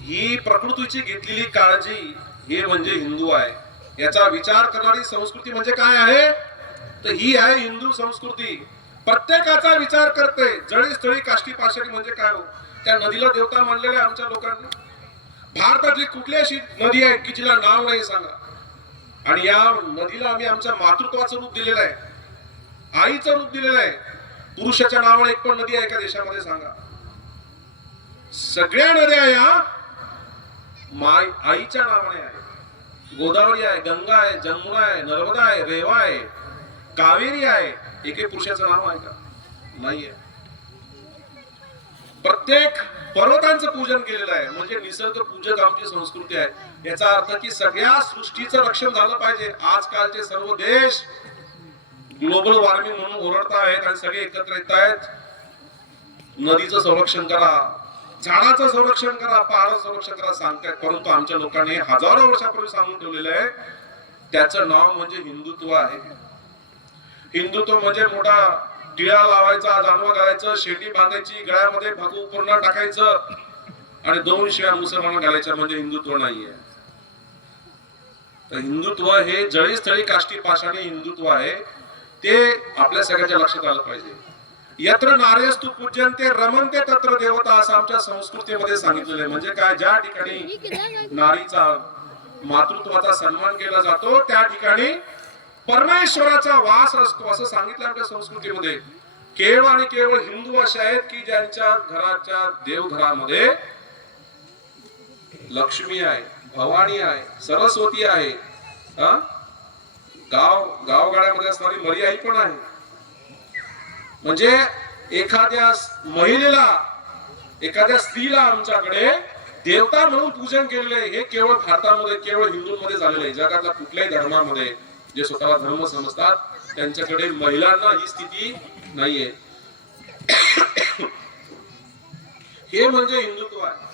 ही प्रकृतीची घेतलेली काळजी हे म्हणजे हिंदू आहे. याचा विचार करणारी संस्कृती म्हणजे काय आहे? तर ही आहे हिंदू संस्कृती. प्रत्येकाचा विचार करते. जळी स्थळी काष्टी पाषाणी म्हणजे काय हो? त्या नदीला देवता मानलेल्या आमच्या लोकांनी. भारतातली कुठली अशी नदी आहे की जिला नाव नाही? सांगा. आणि या नदीला आम्ही आमच्या मातृत्वाचं रूप दिलेलं आहे, आईचं रूप दिलेलं आहे. पुरुषाच्या नावाने एक पण नदी आहे का देशामध्ये? सांगा. सगळ्या नद्या या आईच्या नावाने आहे. गोदावरी आहे, गंगा आहे, जमुना आहे, नर्मदा आहे, रेवा आहे, कावेरी आहे. एके पुरुषाचं नाव आहे का? नाहीये. प्रत्येक पर्वतांचं पूजन केलेलं आहे. म्हणजे निसर्ग पूजक आमची संस्कृती आहे. याचा अर्थ की सगळ्या सृष्टीचं रक्षण झालं पाहिजे. आजकालचे सर्व देश ग्लोबल वॉर्मिंग म्हणून ओरडतायत आणि सगळे एकत्र येत आहेत. नदीचं संरक्षण करा, झाडाचं संरक्षण करा, पहाडाचं संरक्षण करा सांगतायत. परंतु आमच्या लोकांनी हजारो वर्षापूर्वी सांगून ठेवलेलं आहे, त्याचं नाव म्हणजे हिंदुत्व आहे. हिंदुत्व म्हणजे मोठा टिळा लावायचा, जानवा घालायचं, शेंडी बांधायची, गळ्यामध्ये भागू पूर्ण टाकायचं आणि 2 शिव्या मुसलमान घालायच्या म्हणजे हिंदुत्व नाहीये. तर हिंदुत्व हे जळीस्थळी काष्टी पाषाणी हिंदुत्व आहे. ते आपल्या सगळ्यांच्या लक्षात आलं पाहिजे. यत्र नार्यस्तु पूज्यन्ते रमन्ते तत्र देवता असं आमच्या संस्कृतीमध्ये सांगितलेलं आहे. म्हणजे काय, ज्या ठिकाणी नारीचा मातृत्वाचा सन्मान केला जातो त्या ठिकाणी परमेश्वराचा वास असतो असं सांगितलं आमच्या संस्कृतीमध्ये. केवळ आणि केवळ हिंदू असे आहेत की ज्यांच्या घराच्या देवघरामध्ये लक्ष्मी आहे, भवानी आहे, सरस्वती आहे, गावगाड्यामध्ये असणारी मर्याई पण आहे. म्हणजे एखाद्या महिलेला, एखाद्या स्त्रीला आमच्याकडे देवता म्हणून पूजन केलेलं आहे. हे केवळ भारतामध्ये, केवळ हिंदूंमध्ये झालेलं आहे. जगातल्या कुठल्याही धर्मामध्ये जे स्वतःला धर्म समजतात त्यांच्याकडे महिलांना ही स्थिती नाहीये. हे म्हणजे हिंदुत्व आहे.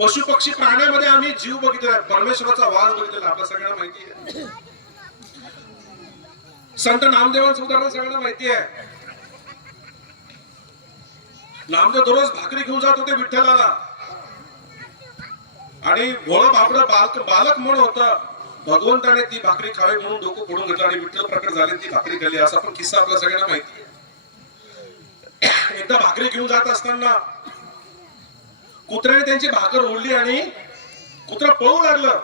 पशु पक्षी प्राण्यामध्ये आम्ही जीव बघितलेला, परमेश्वराचा वास बघितलेला आपल्या सगळ्यांना माहिती आहे. संत नामदेवांचं उदाहरण सगळ्यांना माहिती आहे. नामदेव दररोज भाकरी घेऊन जात होते विठ्ठलाला आणि भोळं बापड बालक म्हणून होतं. भगवंताने ती भाकरी खावी म्हणून डोकं फोडून घेतलं आणि विठ्ठल प्रकट झाले, ती भाकरी खाल्ली. असा पण किस्सा आपल्या सगळ्यांना माहिती आहे. एकदा भाकरी घेऊन जात असताना कुत्र्याने त्यांची भाकर ओढली आणि कुत्रा पळू लागलं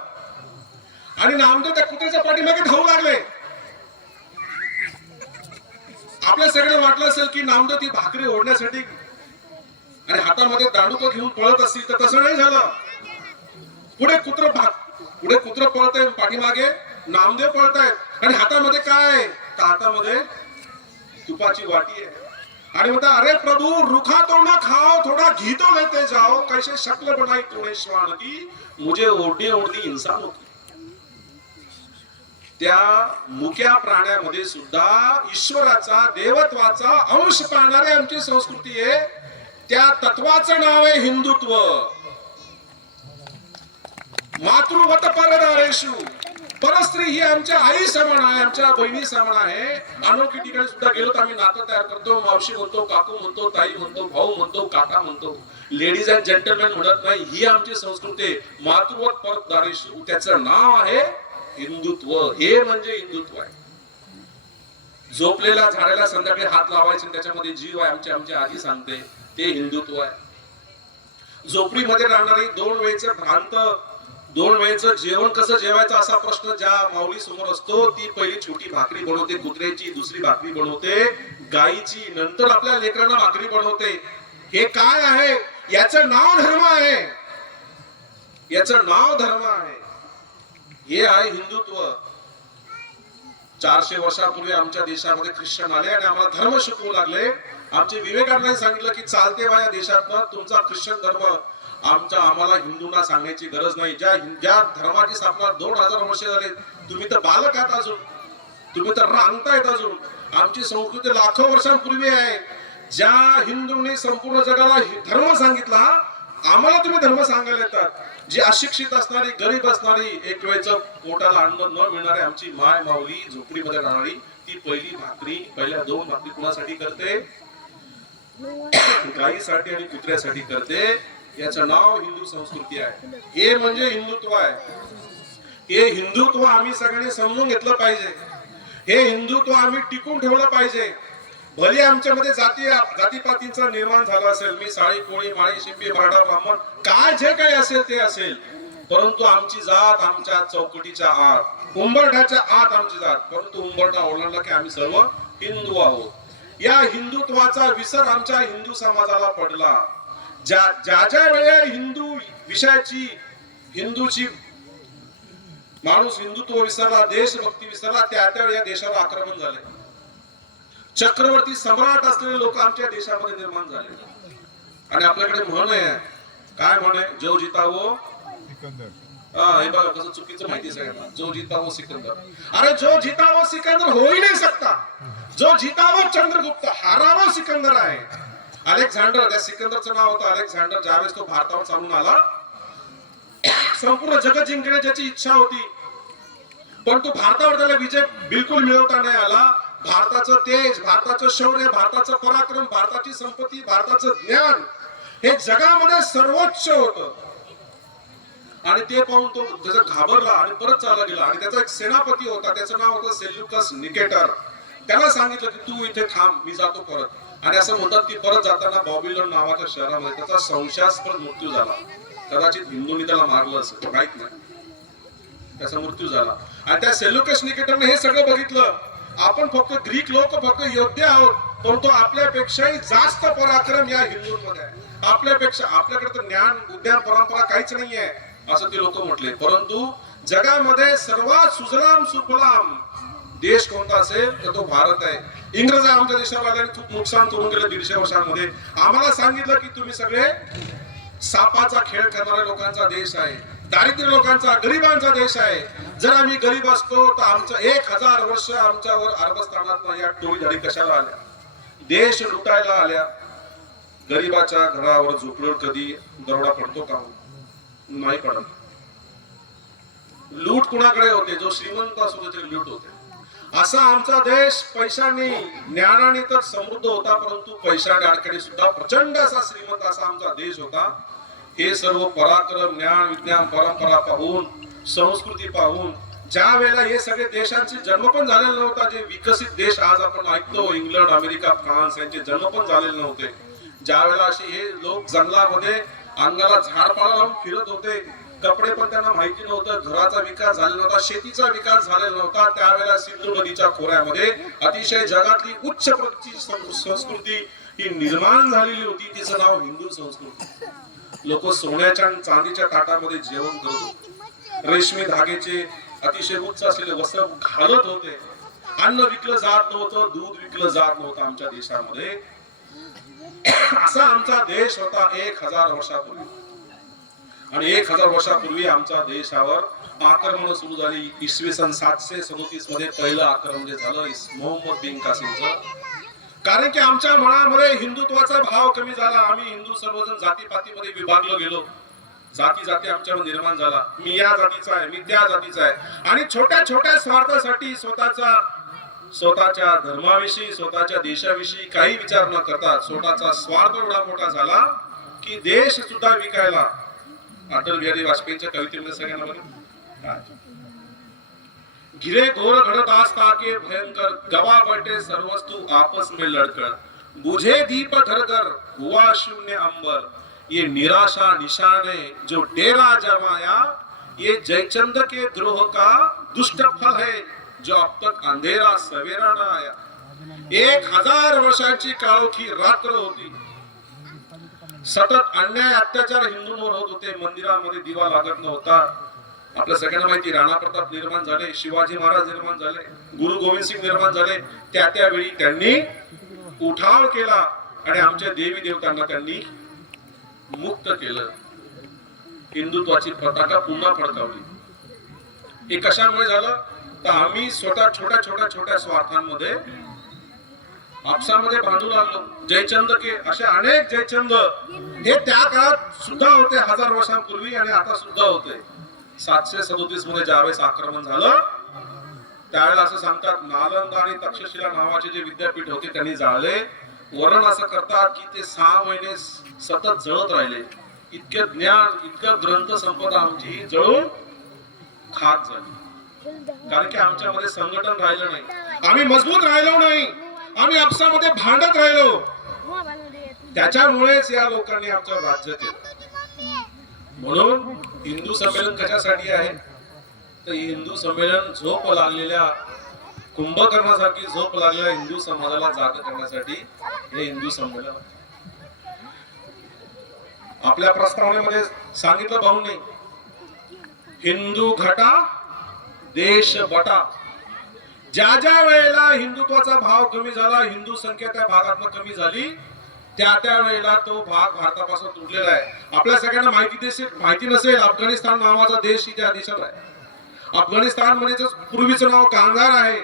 आणि नामदेव त्या कुत्र्याच्या पाठीमागे धावू लागले. आपल्या सगळ्यांना वाटलं असेल की नामदेव ती भाकरी ओढण्यासाठी आणि हातामध्ये दांडुकं घेऊन पळत असतील, तर तसं नाही झालं. पुढे कुत्र पळत आहे, पाठीमागे नामदेव पळत आहेत आणि हातामध्ये काय, तर हातामध्ये तुपाची वाटी आहे आणि म्हणता, अरे प्रभू रुखा तो ना खाओ, थोड़ा घी तो लेते जाओ, कैसे शक्ल बनाई तूने श्वान की, मुझे ओढणी ओढणी इंसान होती. त्या मुक्या प्राण्यामध्ये सुद्धा ईश्वराचा, देवत्वाचा अंश पाहणारी आमची संस्कृती आहे. त्या तत्वाचं नाव आहे हिंदुत्व. मातृवत परदारेषु, परस्त्री ही आमच्या आई समान आहे, आमच्या बहिणी समान आहे. अनोखी ठिकाणी सुद्धा गेलो तर आम्ही नातं तयार करतो. मावशी म्हणतो, काकू म्हणतो, ताई म्हणतो, भाऊ म्हणतो, काका म्हणतो. लेडीज अँड जेंटलमॅन म्हणत नाही. ही आमची संस्कृती आहे. मातृवत परदारेषु, त्याचं नाव आहे हिंदुत्व. हे म्हणजे हिंदुत्व आहे. झोपलेल्या झाडाला संध्याकाळी हात लावायचे, त्याच्यामध्ये जीव आहे, आमची आजी सांगते, ते हिंदुत्व आहे. झोपडीमध्ये राहणारी 2 वेळचे भ्रांत, 2 वेळचं जेवण कसं जेवायचं असा प्रश्न ज्या माऊली समोर असतो, ती पहिली छोटी भाकरी बनवते कुत्र्याची, दुसरी भाकरी बनवते गायीची, नंतर आपल्या लेकरांना भाकरी बनवते. हे काय आहे? याचं नाव धर्म आहे. याचं नाव धर्म आहे. हे आहे हिंदुत्व. 400 वर्षापूर्वी आमच्या देशामध्ये ख्रिश्चन आले आणि आम्हाला धर्म शिकवू लागले. आमचे विवेकानंदांनी सांगितलं की चालते बा या देशातनं तुमचा ख्रिश्चन धर्म, आम्हाला हिंदूंना सांगायची गरज नाही. ज्या धर्माची स्थापना 2000 वर्ष झाले, तुम्ही तर बालक आहात अजून, तुम्ही तर रांगतायत अजून. आमची संस्कृती लाखो वर्षांपूर्वी आहे. ज्या हिंदूंनी संपूर्ण जगाला धर्म सांगितला, आम्हाला तुम्ही धर्म सांगायला येतात. जी अशिक्षित असणारी, गरीब असणारी, एक वेळचं पोटाला अन्न न मिळणारी आमची माय माऊली झोपडीमध्ये राहणारी, ती पहिल्या 2 भाकरी कुणासाठी करते? गायीसाठी आणि कुत्र्यासाठी करते. याचं नाव हिंदू संस्कृती आहे. हे म्हणजे हिंदुत्व आहे. हे हिंदुत्व आम्ही सगळ्यांनी समजून घेतलं पाहिजे. हे हिंदुत्व आम्ही टिकून ठेवलं पाहिजे. भले आमच्यामध्ये जातीपातींचं निर्माण झालं असेल, मी साळी, कोळी, माळी, शिंपी, मराठा, ब्राह्मण, काय जे काही असेल ते असेल, परंतु आमची जात आमच्या चौकटीच्या आत, उंबरठ्याच्या आत आमची जात. परंतु उंबरठा ओलांडला की आम्ही सर्व हिंदू आहोत. या हिंदुत्वाचा विसर आमच्या हिंदू समाजाला पडला. ज्या वेळी हिंदू विषयाची, हिंदूची माणूस हिंदुत्व विसरला, देशभक्ती विसरला, त्या या देशाला आक्रमण झाले. चक्रवर्ती सम्राट असलेले लोक आमच्या देशामध्ये निर्माण झाले. आणि आपल्याकडे म्हण आहे, काय म्हण आहे? जो जिता वो हे बघा कसं चुकीचं माहिती सगळ्यांना. जो जीता वो सिकंदर. अरे जो जीता वो सिकंदर हो ही नाही सकता. जो जीता वो चंद्रगुप्त, हारा वो सिकंदर आहे. अलेक्झांडर, त्या सिकंदरचं नाव होतं अलेक्झांडर. ज्यावेळेस तो भारतावर चालून आला, संपूर्ण जग जिंकण्याची इच्छा होती, पण तो भारतावर त्याला विजय बिलकुल मिळवता नाही आला. भारताचं तेज, भारताचं शौर्य, भारताचं पराक्रम, भारताची संपत्ती, भारताचं ज्ञान हे जगामध्ये सर्वोच्च होतं. आणि ते पाहून तो त्याचा घाबरला आणि परत चालला गेला. आणि त्याचा एक सेनापती होता, त्याचं नाव होतं सेल्युकस निकेटर. त्याला सांगितलं की तू इथे थांब, मी जातो परत. आणि असं म्हणतात की परत जाताना बॉबिलोन नावाच्या शहरामध्ये त्याचा संशयास्पद मृत्यू झाला. कदाचित हिंदूंनी त्याला मारलं असं, माहित नाही, त्याचा मृत्यू झाला. आणि त्या सेल्युकस निकेटरने हे सगळं बघितलं. आपण फक्त ग्रीक लोक फक्त योद्धे आहोत, परंतु आपल्यापेक्षाही जास्त पराक्रम या हिंदूंमध्ये आहे. आपल्यापेक्षा, आपल्याकडे तर ज्ञान, उद्यान, परंपरा काहीच नाहीये असं ते लोक म्हटले. परंतु जगामध्ये सर्वात सुजलाम सुफलाम देश कोणता असेल तर तो भारत आहे. इंग्रज आमच्या देशाला आल्याने खूप नुकसान करून गेलं 150 वर्षांमध्ये. आम्हाला सांगितलं की तुम्ही सगळे सापाचा खेळ करणाऱ्या लोकांचा देश आहे, दारिद्र्य लोकांचा, गरिबांचा देश आहे. जर आम्ही गरीब असतो तर आमचं 1000 वर्ष आमच्यावर अरबस्थानात या टोळीधाडी कशाला आल्या, देश लुटायला आल्या. गरिबाच्या घरावर झोपडोर कधी दरोडा पडतो का? नाही पडत. लूट कुणाकडे होते? जो श्रीमंत असतो त्याचे लूट होते. असा आमचा देश पैशाने, ज्ञानाने तर समृद्ध होता, परंतु पैशाने अडकडी सुद्धा प्रचंड असा श्रीमंत असा आमचा देश होता. हे सर्व पराक्रम, ज्ञान, विज्ञान, परंपरा पाहून, संस्कृती पाहून, ज्या वेळेला हे सगळे देशांचे जन्म पण झालेला नव्हता. जे विकसित देश आज आपण ऐकतो, इंग्लंड, अमेरिका, फ्रान्स, यांचे जन्म पण झालेले नव्हते. ज्या वेळेला असे हे लोक जंगलामध्ये अंगाला झाडपाला लावून फिरत होते, कपडे पण त्यांना माहिती नव्हतं, घराचा विकास झालेला नव्हता, शेतीचा विकास झालेला नव्हता, त्यावेळेला सिंधू नदीच्या खोऱ्यामध्ये अतिशय जगातली उच्च प्रतीची संस्कृती ही निर्माण झालेली होती. तिचं नाव हिंदू संस्कृती. लोक सोन्याच्या आणि चांदीच्या ताटामध्ये जेवण करत होते, रेशमी धागेचे अतिशय उच्च असलेले वस्त्र घालत होते. अन्न विकलं जात नव्हतं, दूध विकलं जात नव्हतं आमच्या देशामध्ये. असा आमचा देश होता 1000 वर्षापूर्वी. आणि 1000 वर्षापूर्वी आमच्या देशावर आक्रमण सुरू झाली. इसवी सन 737 मध्ये पहिलं आक्रमण जे झालं मोहम्मद बिन कासिमचं. कारण की आमच्या मनामध्ये हिंदुत्वाचा भाव कमी झाला. आम्ही हिंदू सर्वजण जातीपातीमध्ये विभागलो गेलो. जाती जाती आमच्यामध्ये निर्माण झाला. मी या जातीचा आहे, मी त्या जातीचा आहे. आणि छोट्या छोट्या स्वार्थासाठी स्वतःच्या धर्माविषयी, स्वतःच्या देशाविषयी काही विचार न करता स्वतःचा स्वार्थ एवढा मोठा झाला की देश सुद्धा विकायला. अटल बिहारी वाजपेयीच्या कवितेमध्ये सगळ्यांना बघा, घिरे घोर घडत आस्था के भयंकर, गवा बैठे सर्वस्तु आपस में लड़कर, बुझे दीप घरघर हुआ शून्य अंबर, ये निराशा निशाने जो डेरा जमाया, ये जयचंद के द्रोह का दुष्ट फल है जो अब तक अंधेरा सवेरा न आया. 1000 वर्षांची काळोखी रात्र होती. सतत अन्याय अत्याचार हिंदूंवर होत होते. मंदिरामध्ये दिवा लागत नव्हता. आपल्या सगळ्यांना माहिती, राणा प्रताप निर्माण झाले, शिवाजी महाराज निर्माण झाले, गुरु गोविंद सिंग निर्माण झाले. त्यावेळी त्यांनी उठाव केला आणि आमच्या देवी देवतांना त्यांनी मुक्त केलं. हिंदुत्वाची पताका पुन्हा फडकावली. हे कशामुळे झालं? तर आम्ही स्वतः छोट्या स्वार्थांमध्ये आपसामध्ये बांधू लागलो. जयचंद के असे अनेक जयचंद हे त्या काळात सुद्धा होते, 1000 वर्षांपूर्वी, आणि आता सुद्धा होते. 737 मध्ये ज्यावेळेस आक्रमण झालं त्यावेळेला असं सांगतात, नालंदा आणि तक्षशिला नावाचे जे विद्यापीठ होते त्यांनी जाळले. वर्णन असं करतात की ते 6 महिने सतत जळत राहिले. इतके ज्ञान, इतकं ग्रंथ संपदा आमची जळून खाक झाली. कारण की आमच्यामध्ये संघटन राहिलं नाही, आम्ही मजबूत राहिलो नाही, आम्ही आपसामध्ये भांडत राहिलो. त्याच्यामुळेच या लोकांनी आमचं राज्य केलं. म्हणून हिंदू संमेलन कशासाठी आहे? तर हिंदू संमेलन झोप लागलेल्या, कुंभकर्णासारखी झोप लागलेल्या हिंदू समाजाला जाग करण्यासाठी हे हिंदू संमेलन. आपल्या प्रस्तावनेमध्ये सांगितलं भाऊंनी, हिंदू घटा देश बटा. ज्या वेळेला हिंदुत्वाचा भाव कमी झाला, हिंदू संख्या त्या भागात कमी झाली, त्या वेळेला तो भाग भारतापासून तुटलेला आहे. आपल्या सगळ्यांना माहिती नसेल, अफगाणिस्तान नावाचा देश त्या देशात आहे. अफगाणिस्तान म्हणजे पूर्वीचं नाव गांधार आहे.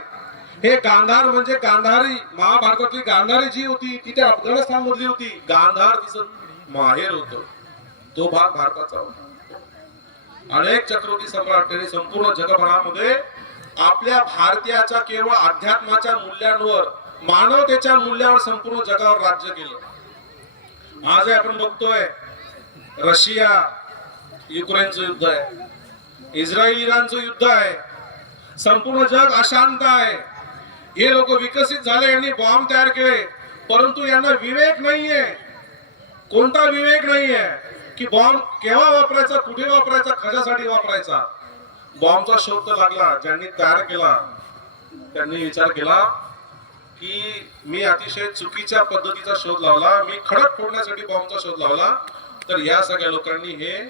हे गांधार म्हणजे गांधारी, महाभारतातली गांधारी जी होती ती त्या अफगाणिस्तान मधली होती. गांधार तिचं माहेर होतं. तो भाग भारताचा होता. अनेक चक्रवर्ती सम्राटांनी संपूर्ण जगभरामध्ये आपल्या भारतीयाच्या केवळ अध्यात्माच्या मूल्यांवर, मानवतेच्या मूल्यावर संपूर्ण जगावर राज्य केलं. आज आपण बघतोय रशिया युक्रेनचं युद्ध आहे, इस्रायल इराणचं युद्ध आहे, संपूर्ण जग अशांत आहे. हे लोक विकसित झाले, यांनी बॉम्ब तयार केले, परंतु यांना विवेक नाहीये. कोणता विवेक नाहीये की बॉम्ब केव्हा वापरायचा, कुठे वापरायचा, कशासाठी वापरायचा. बॉम्बचा शोध तर लागला. ज्यांनी तयार केला त्यांनी विचार केला की मी अतिशय चुकीच्या पद्धतीचा शोध लावला, मी खडक फोडण्यासाठी बॉम्बचा शोध लावला. तर या सगळ्या लोकांनी हे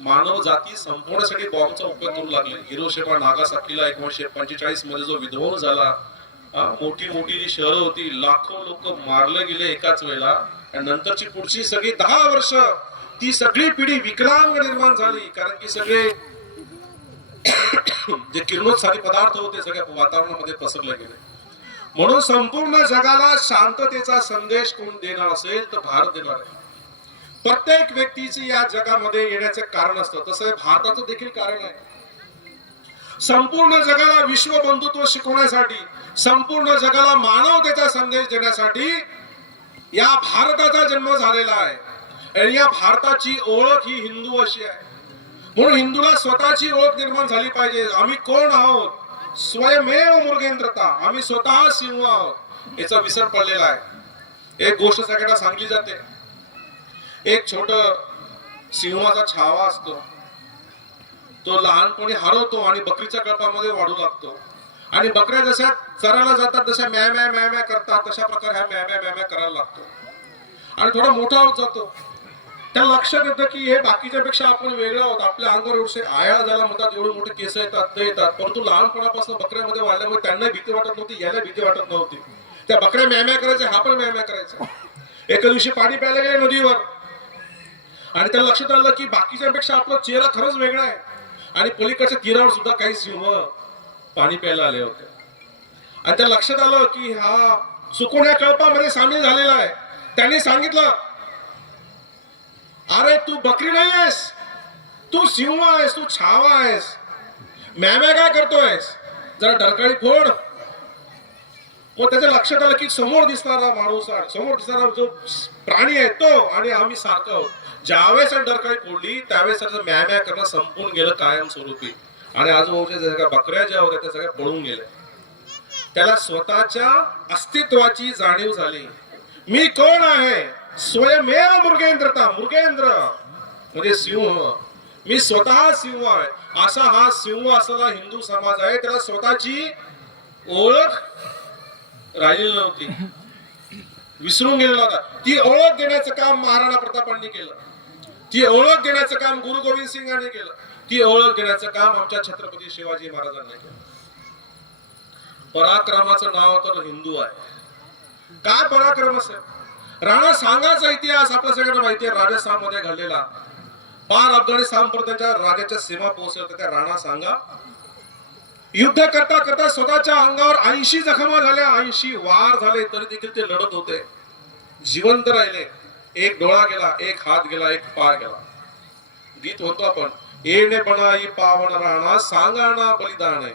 मानव जाती संपवण्यासाठी बॉम्बचा उपयोग करू लागले. हिरोशिमा नागासाकीला 1945 मध्ये जो विध्वंस झाला, मोठी मोठी जी शहरं होती, लाखो लोक मारले गेले एकाच वेळेला. आणि नंतरची पुढची सगळी 10 वर्ष ती सगळी पिढी विकलांग निर्माण झाली. कारण की सगळे जे किरणोत्सारी पदार्थ होते सगळ्या वातावरणामध्ये पसरले गेले. म्हणून संपूर्ण जगाला शांततेचा संदेश कोण देणार असेल तर भारत देणार आहे. प्रत्येक व्यक्तीचे या जगामध्ये येण्याचे कारण असतं, तसं भारताचं देखील कारण आहे. संपूर्ण जगाला विश्व बंधुत्व शिकवण्यासाठी, संपूर्ण जगाला मानवतेचा संदेश देण्यासाठी या भारताचा जन्म झालेला आहे. आणि या भारताची ओळख ही हिंदू अशी आहे. म्हणून हिंदूला स्वतःची ओळख निर्माण झाली पाहिजे. आम्ही कोण आहोत, स्वयमेव मृगेंद्रता, आम्ही स्वतः सिंह आहोत, याचा विसर पडलेला आहे. एक गोष्ट सगळ्यांना सांगली जाते. एक छोट सिंहाचा छावा असतो, तो लहानपणी हरवतो आणि बकरीच्या कळपामध्ये वाढू लागतो. आणि बकऱ्या जशा चरायला जातात, जशा म्या म्या म्या म्या करतात, तशा प्रकारे हा म्या म्या म्या म्या करायला लागतो. आणि थोडा मोठा होत जातो. त्या लक्षात येतं की हे बाकीच्यापेक्षा आपण वेगळं आहोत. आपल्या अंगावर एवढे आया ज्याला म्हणतात, एवढे मोठे केस येतात, ते येतात. परंतु लहानपणापासून बकऱ्यामध्ये वाढल्यामुळे त्यांना भीती वाटत नव्हती, याला भीती वाटत नव्हती. त्या बकऱ्या म्या म्या करायच्या, हा पण म्या म्या करायचा. एका दिवशी पाणी प्यायला गेले नदीवर, आणि त्याला लक्षात आलं की बाकीच्यापेक्षा आपला चेहरा खरंच वेगळा आहे. आणि पलीकडच्या तीरावर सुद्धा काही सिंह पाणी प्यायला आले होते. आणि त्या लक्षात आलं की हा चुकून या कळपामध्ये सामील झालेला आहे. त्यांनी सांगितलं, अरे तू बकरी नाही आहेस, तू सिंह आहेस, तू छावा आहेस, म्याम्या काय करतोयस, जरा डरकाळी फोड. मग त्याच्या लक्षात आलं की समोर दिसणारा माणूस, समोर दिसणारा जो प्राणी आहे तो आणि आम्ही सारखं आहोत. ज्यावेळेस डरकाळी फोडली त्यावेळेस म्याम्या करणं संपून गेलं कायमस्वरूपी. आणि आजूबाजूच्या सगळ्या बकऱ्या ज्या होत्या त्या सगळ्या पळून गेल्या. त्याला स्वतःच्या अस्तित्वाची जाणीव झाली. मी कोण आहे, स्वयमेव मृगेंद्रता, मृगेंद्र म्हणजे सिंह, मी स्वतः सिंह आहे. असा हा सिंह असलेला हिंदू समाज आहे. त्याला स्वतःची ओळख राहिलेली नव्हती, विसरून गेलेला होता. ती ओळख देण्याचं काम महाराणा प्रतापांनी केलं, ती ओळख देण्याचं काम गुरु गोविंद सिंगांनी केलं, ती ओळख देण्याचं काम आमच्या छत्रपती शिवाजी महाराजांनी केलं. पराक्रमाचं नाव तर हिंदू आहे. काय पराक्रम असेल? राणा सांगाचा इतिहास आपल्या सगळ्यांना माहिती आहे. राजस्थान मध्ये घडलेला, पार अफगाणिस्तान पर्यंत राजाच्या सीमा पोहोचल्या त्या राणा सांगा युद्ध करता करता स्वतःच्या अंगावर 80 जखमा झाल्या, 80 वार झाले, तरी देखील ते लढत होते, जिवंत राहिले. एक डोळा गेला, एक हात गेला, एक पाय गेला. गीत होतो आपण, येणे बनाई पावन राणा सांगा ना बलिदान आहे,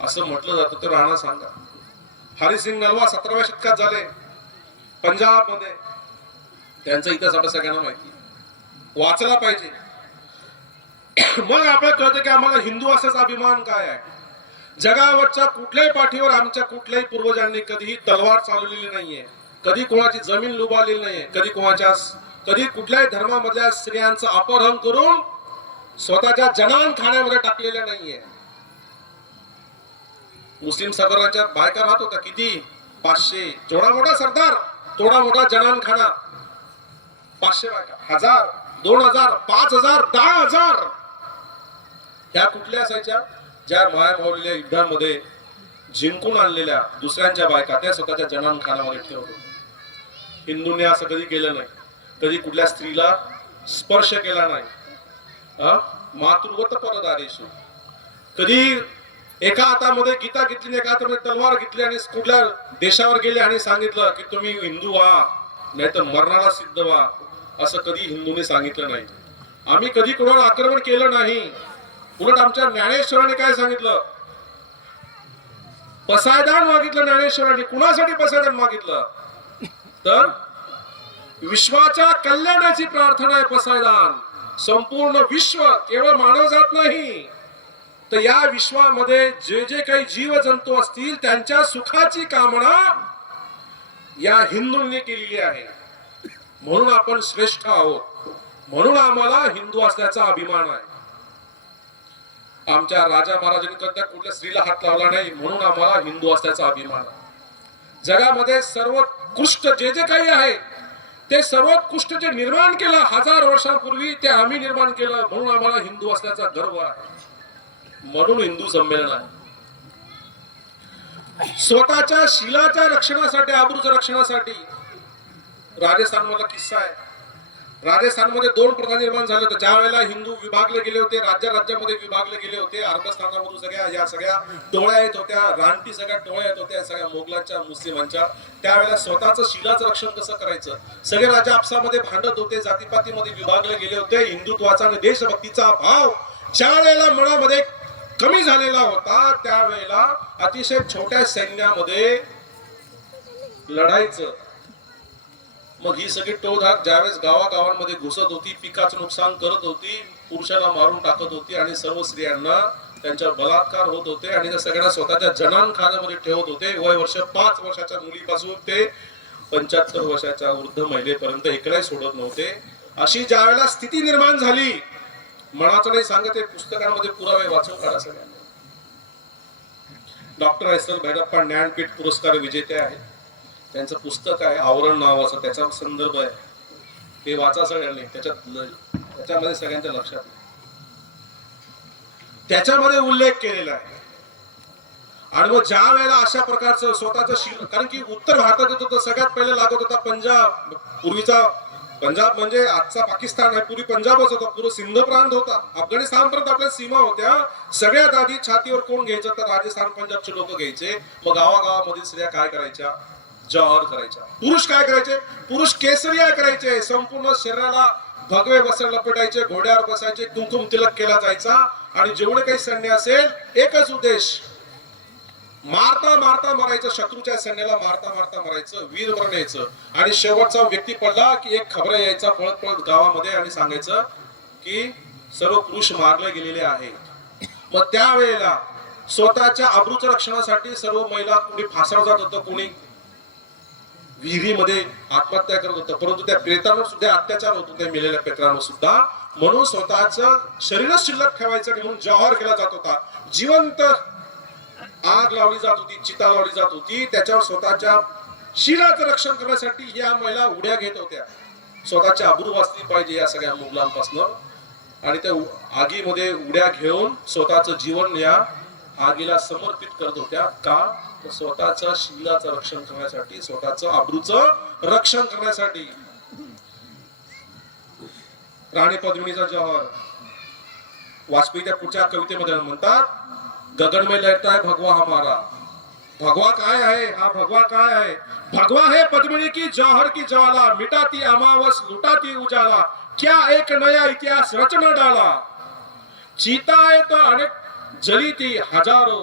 असं म्हटलं जातं. तर राणा सांगा हरिसिंग नलवा 17व्या शतकात झाले पंजाब मध्ये. त्यांचा इतिहास आपल्या सगळ्यांना माहिती, वाचला पाहिजे. मग आपल्याला कळतं की आम्हाला हिंदू असाच अभिमान काय आहे. जगावरच्या कुठल्याही पाठीवर आमच्या कुठल्याही पूर्वजांनी कधीही तलवार चालवलेली नाहीये, कधी कोणाची जमीन लुबारलेली नाहीये, कधी कुठल्याही धर्मामधल्या स्त्रियांचं अपहरण करून स्वतःच्या जनान खाण्यामध्ये टाकलेल्या नाहीये. मुस्लिम सरदारांच्या बायका राहत होत्या किती, 500. जेवढा मोठा सरदार थोडा मोठा जनान खाना. 500 बायका, 1000, 2000, 5000, 10000 ह्या कुठल्या असायच्या? ज्या मायाभावलेल्या युद्धामध्ये जिंकून आणलेल्या दुसऱ्यांच्या बायका त्या स्वतःच्या जनान खानामध्ये ठेवत होत्या. हिंदूंनी असं कधी केलं नाही. कधी कुठल्या स्त्रीला स्पर्श केला नाही. मातृवत परदारेषु. कधी एका हातामध्ये गीता घेतली आणि एका हातामध्ये तलवार घेतली आणि कुठल्या देशावर गेले आणि सांगितलं की तुम्ही हिंदू व्हा नाही तर मरणाला सिद्ध व्हा, असं कधी हिंदूने सांगितलं नाही. आम्ही कधी कोणावर आक्रमण केलं नाही. उलट आमच्या ज्ञानेश्वरांनी काय सांगितलं, पसायदान मागितलं ज्ञानेश्वरांनी. कुणासाठी पसायदान मागितलं तर विश्वाच्या कल्याणाची प्रार्थना आहे. पसायदान संपूर्ण विश्व, केवळ मानवजात नाही तर या विश्वामध्ये जे जे काही जीवजंतू असतील त्यांच्या सुखाची कामना या हिंदूंनी केलेली आहे. म्हणून आपण श्रेष्ठ आहोत. म्हणून आम्हाला हिंदू असल्याचा अभिमान आहे. आमच्या राजा महाराजांनी कधी कुठल्या स्त्रीला हात लावला नाही, म्हणून आम्हाला हिंदू असल्याचा अभिमान आहे. जगामध्ये सर्वोत्कृष्ट जे जे काही आहे ते सर्वोत्कृष्ट जे निर्माण केलं 1000 वर्षांपूर्वी ते आम्ही निर्माण केलं, म्हणून आम्हाला हिंदू असल्याचा गर्व आहे. म्हणून हिंदू संमेलन आहे. स्वतःच्या शीलाच्या रक्षणासाठी, आबरूच्या रक्षणासाठी. राजस्थानमधला किस्सा आहे. राजस्थानमध्ये 2 प्रथा निर्माण झाले होते. ज्या वेळेला हिंदू विभागले गेले होते, राज्यामध्ये विभागले गेले होते, अरबस्थानामधून या सगळ्या टोळ्या येत होत्या, रानटी सगळ्या टोळ्या येत होत्या, सगळ्या मोगलांच्या, मुस्लिमांच्या. त्यावेळेला स्वतःचं शीलाचं रक्षण कसं करायचं, सगळे राजा आपसामध्ये भांडत होते, जातीपातीमध्ये विभागले गेले होते. हिंदुत्वाचा आणि देशभक्तीचा भाव ज्या वेळेला मनामध्ये कमी झालेला होता त्यावेळेला अतिशय छोट्या सैन्यामध्ये लढायचं. मग ही सगळी टोळधाड ज्यावेळेस गावागावांमध्ये घुसत होती, पिकाचं नुकसान करत होती, पुरुषांना मारून टाकत होती आणि सर्व स्त्रियांना त्यांच्यावर बलात्कार होत होते आणि त्या सगळ्यांना स्वतःच्या जनानखान्यामध्ये ठेवत होते. वय वर्ष 5 वर्षाच्या मुलीपासून ते 75 वर्षाच्या वृद्ध महिलेपर्यंत एकलाही सोडत नव्हते. अशी ज्या वेळेला स्थिती निर्माण झाली, मनाचं नाही सांगत, पुस्तकांमध्ये पुरावे वाचून काढा सगळ्यांना. Doctor SL. भैरप्पा ज्ञानपीठ पुरस्कार विजेते आहेत. त्यांचं पुस्तक आहे आवरण नावाचं, त्याचा संदर्भ आहे, ते वाचा सगळ्यांनी. त्याच्यामध्ये सगळ्यांच्या लक्षात त्याच्यामध्ये उल्लेख केलेला आहे. आणि मग ज्या वेळेला अशा प्रकारचं स्वतःचं कारण की उत्तर भारतात येत होतं, सगळ्यात पहिले लागत होता पंजाब. पूर्वीचा पंजाब म्हणजे आजचा पाकिस्तान आहे, पूर्वी पंजाबच होता, पूर्ण सिंध प्रांत होता, अफगाणिस्तान पर्यंत आपल्या सीमा होत्या. सगळ्यात आधी छातीवर कोण घ्यायचं तर राजस्थान पंजाबचे लोक घ्यायचे. मग गावागावामधील स्त्रिया काय करायच्या, जौहर करायच्या. पुरुष काय करायचे, पुरुष केसरिया करायचे, संपूर्ण शरीराला भगवे वस्त्र लपेटायचे, घोड्यावर बसायचे, कुंकुम तिलक केला जायचा. आणि जेवढे काही सैन्य असेल एकच उद्देश, मारता मारता मरायचं, शत्रूच्या सैन्याला मारता मारता मरायचं, वीर मरण यायचं. आणि शेवटचा व्यक्ती पडला की एक खबर यायचा पळत पळत गावामध्ये आणि सांगायचं की सर्व पुरुष मारले गेलेले आहेत. मग त्यावेळेला स्वतःच्या आबरूच्या रक्षणासाठी सर्व महिला, कोणी फासावर जात होतं, कोणी विहिरीमध्ये आत्महत्या करत होतं. परंतु त्या प्रेतांवर सुद्धा अत्याचार होत होते, मेलेल्या प्रेतांवर सुद्धा. म्हणून स्वतःचं शरीरच शिल्लक ठेवायचं म्हणून जौहर केला जात होता. जिवंत आग लावली जात होती, चिता लावली जात होती. त्याच्यावर स्वतःच्या शिलाचं रक्षण करण्यासाठी या महिला उड्या घेत होत्या. स्वतःची आबरू वाचली पाहिजे या सगळ्या मुघलांपासून. आणि त्या आगीमध्ये उड्या घेऊन स्वतःचं जीवन या आगीला समर्पित करत होत्या. का, स्वतःच्या शिलाचं रक्षण करण्यासाठी, स्वतःचं आबरूचं रक्षण करण्यासाठी. राणी पद्मिनीचा जौहर वाजपेयीच्या पुढच्या कवितेमध्ये म्हणतात, गगन में लहरता है भगवा हमारा. भगवा काय आहे, हा भगवा काय आहे, भगवा है पद्मिनी की जौहर की ज्वाला, मिटाती अमावस लुटाती उजाला, क्या एक नया इतिहास रचना डाला, चीता है तो अनेक जली ती हजारो.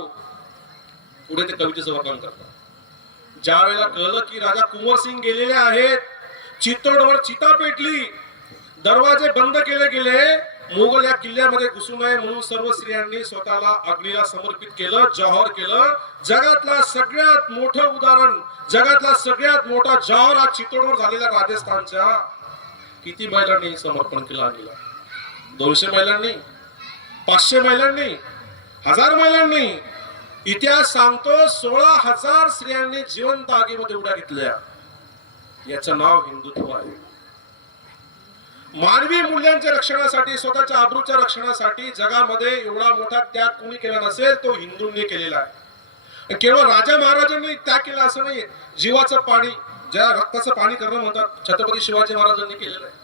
पुढे ते कवितेचं वर्णन करतात. ज्या वेळेला कळलं की राजा कुंवर सिंग गेलेले आहेत, चित्तोडवर चिता पेटली, दरवाजे बंद केले गेले, मोगल या किल्ल्यामध्ये घुसू नये म्हणून सर्व स्त्रियांनी स्वतःला अग्नीला समर्पित केलं, जौहर केलं. जगातला सगळ्यात मोठं उदाहरण, जगातला सगळ्यात मोठा जौहर हा चित्तोडवर झालेला राजस्थानच्या. किती महिलांनी समर्पण केलं अग्नीला? 200 महिलांनी, 500 महिलांनी, 1000 महिलांनी. इतिहास सांगतो 16,000 स्त्रियांनी जिवंत आगीमध्ये उड्या घेतल्या. याचं नाव हिंदुत्व आहे. मानवी मूल्यांच्या रक्षणासाठी, स्वतःच्या आबरूच्या रक्षणासाठी जगामध्ये एवढा मोठा त्याग कोणी केला नसेल, तो हिंदूंनी केलेला आहे. केवळ राजा महाराजांनी त्याग केला असं नाही. जीवाचं पाणी, ज्या रक्ताचं पाणी करणं म्हणतात छत्रपती शिवाजी महाराजांनी केलेलं आहे.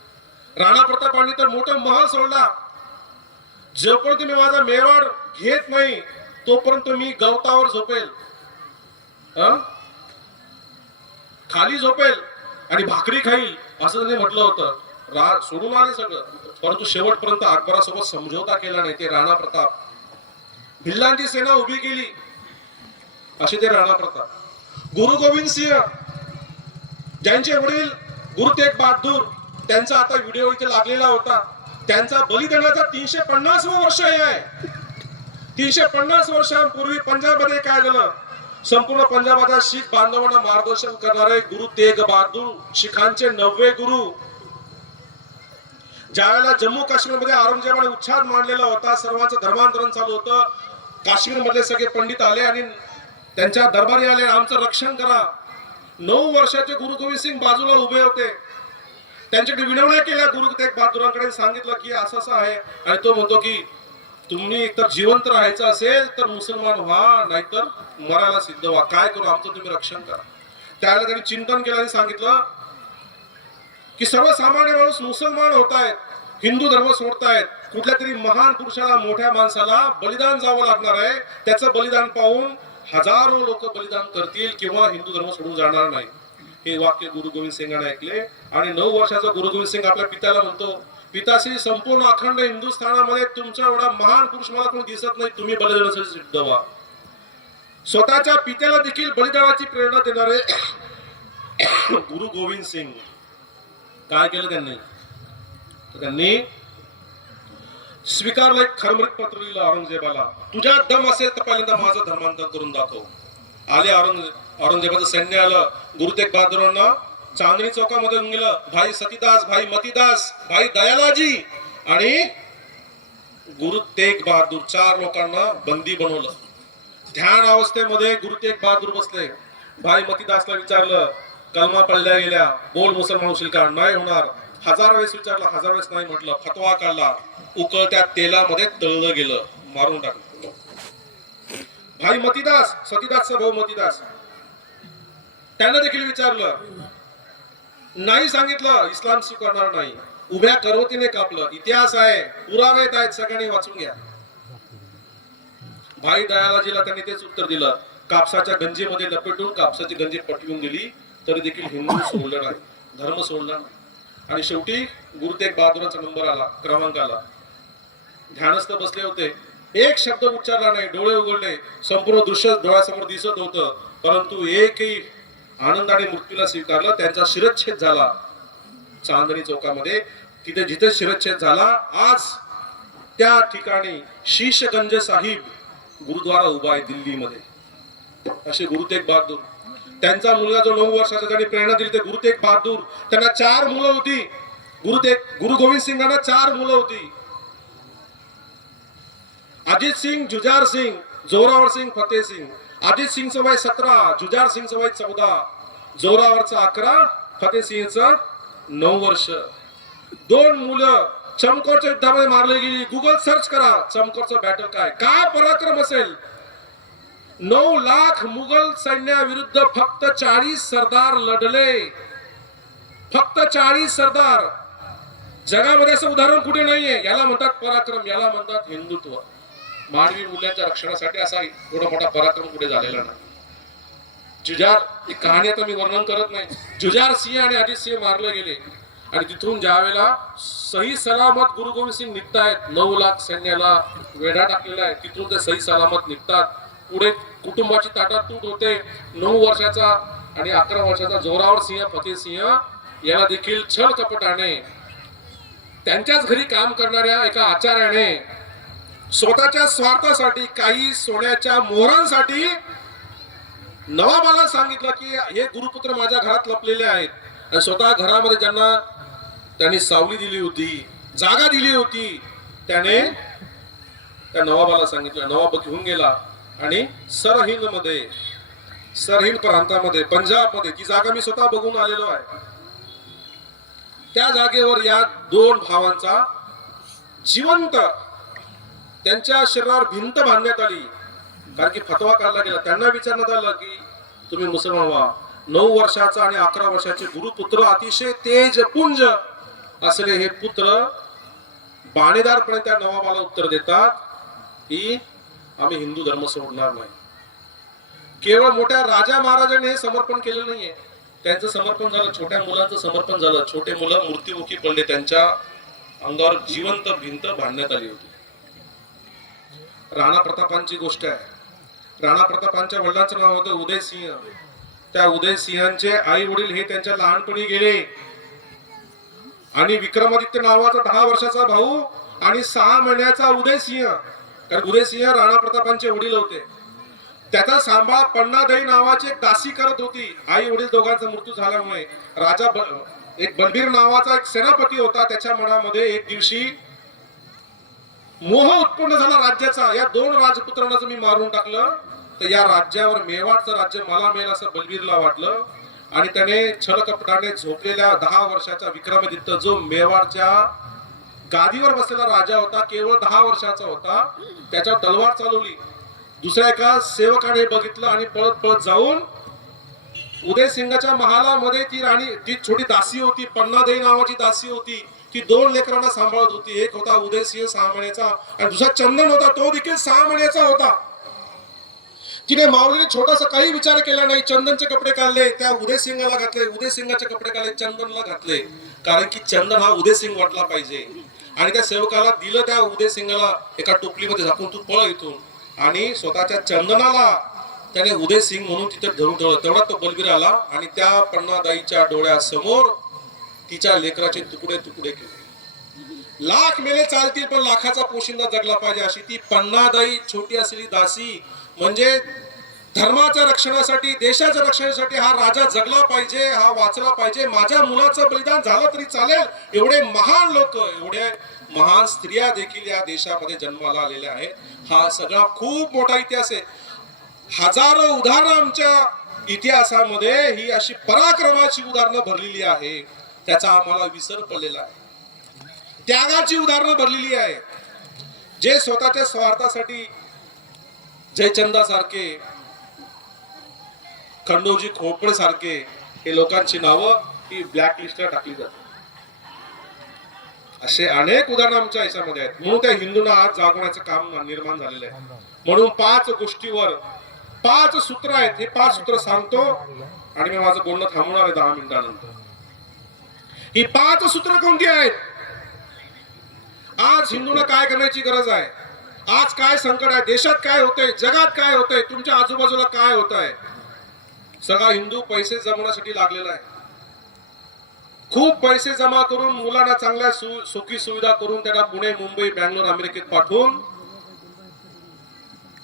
राणा प्रतापांनी तर मोठा महल सोडला. जोपर्यंत मी माझा मेवाड घेत नाही तोपर्यंत मी गवतावर झोपेल, खाली झोपेल आणि भाकरी खाईल असं त्यांनी म्हटलं होतं. सोडून आले सगळं, परंतु शेवटपर्यंत अकबरासोबत समझोता केला नाही. ते राणा प्रताप भिल्लांची सेना उभी केली, असे ते राणा प्रताप. गुरु गोविंद सिंह ज्यांचे वडील गुरु तेग बहादूर, त्यांचा आता व्हिडिओ इथे लागलेला होता. त्यांचा बलिदानाचा 350वं वर्ष आहे. 350 वर्षांपूर्वी पंजाबमध्ये काय झालं, संपूर्ण पंजाबाच्या शीख बांधवांना मार्गदर्शन करणारे गुरु तेग बहादूर, शिखांचे 9वे गुरु, ज्यावेळेला जम्मू काश्मीरमध्ये औरंगजेबाने उच्छाद मांडलेला होता, सर्वांचं धर्मांतरण चालू होतं. काश्मीर मधले सगळे पंडित आले आणि त्यांच्या दरबारी आले, आमचं रक्षण करा. 9 वर्षाचे गुरु गोविंद सिंग बाजूला उभे होते. त्यांच्याकडे विनवण्या केल्या गुरु तेग बहादुरांकडे, सांगितलं की असं असं आहे. आणि तो म्हणतो की तुम्ही एकतर जिवंत राहायचं असेल तर मुसलमान व्हा, नाहीतर मरायला सिद्ध व्हा. काय करू, आमचं तुम्ही रक्षण करा. त्यावेळेला त्यांनी चिंतन केलं आणि सांगितलं की सर्वसामान्य माणूस मुसलमान होत आहेत, हिंदू धर्म सोडतायत, कुठल्या तरी महान पुरुषाला, मोठ्या माणसाला बलिदान जावं लागणार आहे. त्याचं बलिदान पाहून हजारो लोक बलिदान करतील किंवा हिंदू धर्म सोडून जाणार नाही. हे वाक्य गुरु गोविंद सिंगाने ऐकले आणि 9 वर्षाचा गुरु गोविंद सिंग आपल्या पित्याला म्हणतो, पिताश्री संपूर्ण अखंड हिंदुस्थानामध्ये तुमचा एवढा महान पुरुष मला कोणी दिसत नाही, तुम्ही बलिदानासाठी सिद्ध व्हा. स्वतःच्या पित्याला देखील बलिदानाची प्रेरणा देणारे गुरु गोविंद सिंग काय केलं त्यांनी, तर त्यांनी स्वीकारलं एक खरमरीत पत्र लिहिलं औरंगजेबाला, तुझ्या दम असेल तर पहिल्यांदा माझं धर्मांतर करून दाखव. आले औरंगजेबाचं सैन्य आलं. गुरु तेग बहादुरांना चांदणी चौकामध्ये गेलं. भाई सतीदास, भाई मतीदास, भाई दयालाजी आणि गुरु तेग बहादूर 4 लोकांना बंदी बनवलं. ध्यान अवस्थेमध्ये गुरु तेग बहादूर बसले. भाई मतीदासला विचारलं, कलमा पडल्या गेल्या, बोल मुसलमान होशील का? नाही होणार. 1000 वेळेस विचारलं, 1000 वेळेस नाही म्हटलं. फतवा काढला, उकळत्या तेलामध्ये तळलं गेलं, मारून टाकलं. भाई मतीदास, सतीदासचा भाऊ मतीदास, त्यांना देखील विचारलं, नाही सांगितलं, इस्लाम स्वीकारणार नाही. उभ्या करवतीने कापलं. इतिहास आहे, पुरावे आहेत, सगळ्यांनी वाचून घ्या. भाई दयालाजीला त्यांनी तेच उत्तर दिलं. कापसाच्या गंजीमध्ये लपेटून कापसाची गंजी पटवून दिली तरी देखील हिंदू सोडलं नाही, धर्म सोडला नाही. आणि शेवटी गुरु तेग बहादुरांचा नंबर आला, क्रमांक आला. ध्यानस्थ बसले होते, एक शब्द उच्चारला नाही, डोळे उघडले, संपूर्ण दृश्य डोळ्यासमोर दिसत होतं, परंतु एकही आनंदाने मृत्यूला स्वीकारलं. त्यांचा शिरच्छेद झाला चांदणी चौकामध्ये. तिथे जिथे शिरच्छेद झाला, आज त्या ठिकाणी शीशगंज साहिब गुरुद्वारा उभा आहे दिल्लीमध्ये. असे गुरु तेग बहादूर, त्यांचा मुलगा जो 9 वर्षाचा, त्यांनी प्रेरणा दिली ते गुरु तेग बहादूर. त्यांना 4 मुलं होती. गुरु गोविंद सिंगांना 4 मुलं होती. अजित सिंग, जुजार सिंग, जोरावर सिंग, फतेह सिंग. अजित सिंगचं वय 17, जुजार सिंगचं वय 14, जोरावरचं 11, फतेह सिंगचं 9 वर्ष. 2 मुलं चमकौरच्या युद्धामध्ये मारली गेली. गुगल सर्च करा, चमकौरचं बॅटल काय पराक्रम असेल. 9 लाख मुघल सैन्याविरुद्ध फक्त 40 सरदार लढले. फक्त 40 सरदार. जगामध्ये असं उदाहरण कुठे नाहीये. याला म्हणतात पराक्रम, याला म्हणतात हिंदुत्व. मानवी मूल्यांच्या रक्षणासाठी असा एवढा मोठा पराक्रम कुठे झालेला नाही. जुजार, ही कहाणी आता मी वर्णन करत नाही. जुजार सिंह आणि अजित सिंह मारले गेले आणि तिथून ज्यावेळेला सही सलामत गुरु गोविंद सिंग निघतायत, 9 लाख सैन्याला वेढा टाकलेला आहे, तिथून ते सही सलामत निघतात. पुढे कुटुंबाची ताटातूट होते. 9 वर्षाचा आणि 11 वर्षाचा जोरावर सिंह, फतेह सिंह याला देखील छळ कपटाने त्यांच्याच घरी काम करणाऱ्या एका आचार्याने स्वतःच्या स्वार्थासाठी, काही सोन्याच्या मोहरांसाठी नवाबाला सांगितलं की हे गुरुपुत्र माझ्या घरात लपलेले आहेत. आणि स्वतः घरामध्ये ज्यांना त्यांनी सावली दिली होती, जागा दिली होती, त्याने त्या नवाबाला सांगितलं. नवाब घेऊन गेला आणि सरहिंद प्रांतामध्ये, पंजाबमध्ये, ती जागा मी स्वतः बघून आलेलो आहे. त्या जागेवर या 2 भावांचा जिवंत त्यांच्या शरीरावर भिंत बांधण्यात आली, कारण की फतवा काढला गेला. त्यांना विचारण्यात आलं की तुम्ही मुसलमान व्हा. 9 वर्षाचा आणि 11 वर्षाचे गुरुपुत्र अतिशय तेजपुंज असले हे पुत्र बाणेदारपणे त्या नवाबाला उत्तर देतात की आम्ही हिंदू धर्म सोडणार नाही. केवळ मोठ्या राजा महाराजांनी हे समर्पण केलं नाहीये, त्यांचं समर्पण झालं, छोट्या मुलांचं समर्पण झालं. छोटे मुलं मृत्युमुखी पडले, त्यांच्या अंगावर जिवंत भिंत बांधण्यात आली होती. राणा प्रतापांची गोष्ट आहे. राणा प्रतापांच्या वडिलांचं नाव होतं उदयसिंह. त्या उदयसिंहांचे आई वडील हे त्यांच्या लहानपणी गेले आणि विक्रमादित्य नावाचा 10 वर्षाचा भाऊ आणि 6 महिन्याचा उदयसिंह, कारण उदयसिंह राणा प्रतापांचे वडील होते, त्याचा सांभाळ पन्नादाई नावाची एक दासी करत होती. आई वडील दोघांचा मृत्यू झाल्यामुळे राजा एक बलबीर नावाचा एक सेनापती होता, त्याच्या मनामध्ये एक दिवशी मोह उत्पन्न झाला राज्याचा. या 2 राजपुत्रांना जर मी मारून टाकलं तर या राज्यावर मेवाडचं राज्य मला मिळेल असं बलबीरला वाटलं आणि त्याने छळकपटाने झोपलेल्या 10 वर्षाच्या विक्रमादित्य, जो मेवाडच्या गादीवर बसलेला राजा होता, केवळ 10 वर्षाचा होता, त्याच्यावर तलवार चालवली. दुसऱ्या एका सेवकाने बघितलं आणि पळत पळत जाऊन उदयसिंहाच्या महालामध्ये ती राणी, ती छोटी दासी होती, पन्नादाई नावाची दासी होती, ती 2 लेकरांना सांभाळत होती. एक होता उदयसिंह 6 महिन्याचा आणि दुसरा चंदन होता, तो देखील 6 महिन्याचा होता. तिने माऊलीने छोटासा काही विचार केला नाही. चंदनचे कपडे काढले, त्या उदयसिंहाला घातले, उदयसिंहाचे कपडे काढले, चंदनला घातले, कारण की चंदन हा उदयसिंह वाटला पाहिजे. आणि त्या सेवकाला दिलं त्या उदयसिंहाला एका टोपलीमध्ये झाकून, तू पळ इथून. आणि स्वतःच्या चंदनाला त्याने उदयसिंह म्हणून तिथे धरून ठेवलं. तेवढा तो बलबीर आला आणि त्या पन्नादाईच्या डोळ्यासमोर तिच्या लेकराचे तुकडे तुकडे केले. लाख मेले चालतील पण लाखाचा पोशिंदा जगला पाहिजे, अशी ती पन्नादाई छोटी असलेली दासी, म्हणजे धर्माच्या रक्षणासाठी, देशाच्या रक्षणासाठी हा राजा जगला पाहिजे, हा वाचला पाहिजे, माझ्या मुलाचं बलिदान झालं तरी चालेल. एवढे महान लोक, एवढे महान स्त्रिया देखील या देशामध्ये जन्माला आलेल्या आहेत. हा सगळा खूप मोठा इतिहास आहे. हजारो उदाहरणं आमच्या इतिहासामध्ये ही अशी पराक्रमाची उदाहरणं भरलेली आहे. त्याचा आम्हाला विसर पडलेला आहे. त्यागाची उदाहरणं भरलेली आहे. जे स्वतःच्या स्वार्थासाठी जयचंदासारखे, खंडोजी खोपडे सारखे हे लोकांची नावं ही ब्लॅक लिस्टला टाकली जातात. असे अनेक उदाहरणं आमच्या याच्यामध्ये आहेत. म्हणून त्या हिंदूंना आज जागवण्याचं काम निर्माण झालेलं आहे. म्हणून 5 गोष्टीवर 5 सूत्र आहेत. हे 5 सूत्र सांगतो आणि मी माझं बोलणं थांबवणार आहे 10 मिनिटानंतर. ही 5 सूत्र कोणती आहेत? आज हिंदूंना काय करण्याची गरज आहे? आज काय संकट आहे? देशात काय होतंय? जगात काय होतंय? तुमच्या आजूबाजूला काय होत आहे? सगळा हिंदू पैसे जमवण्यासाठी लागलेला आहे. खूप पैसे जमा करून मुलांना चांगल्या सुखी सुविधा करून त्यांना पुणे, मुंबई, बँगलोर, अमेरिकेत पाठवून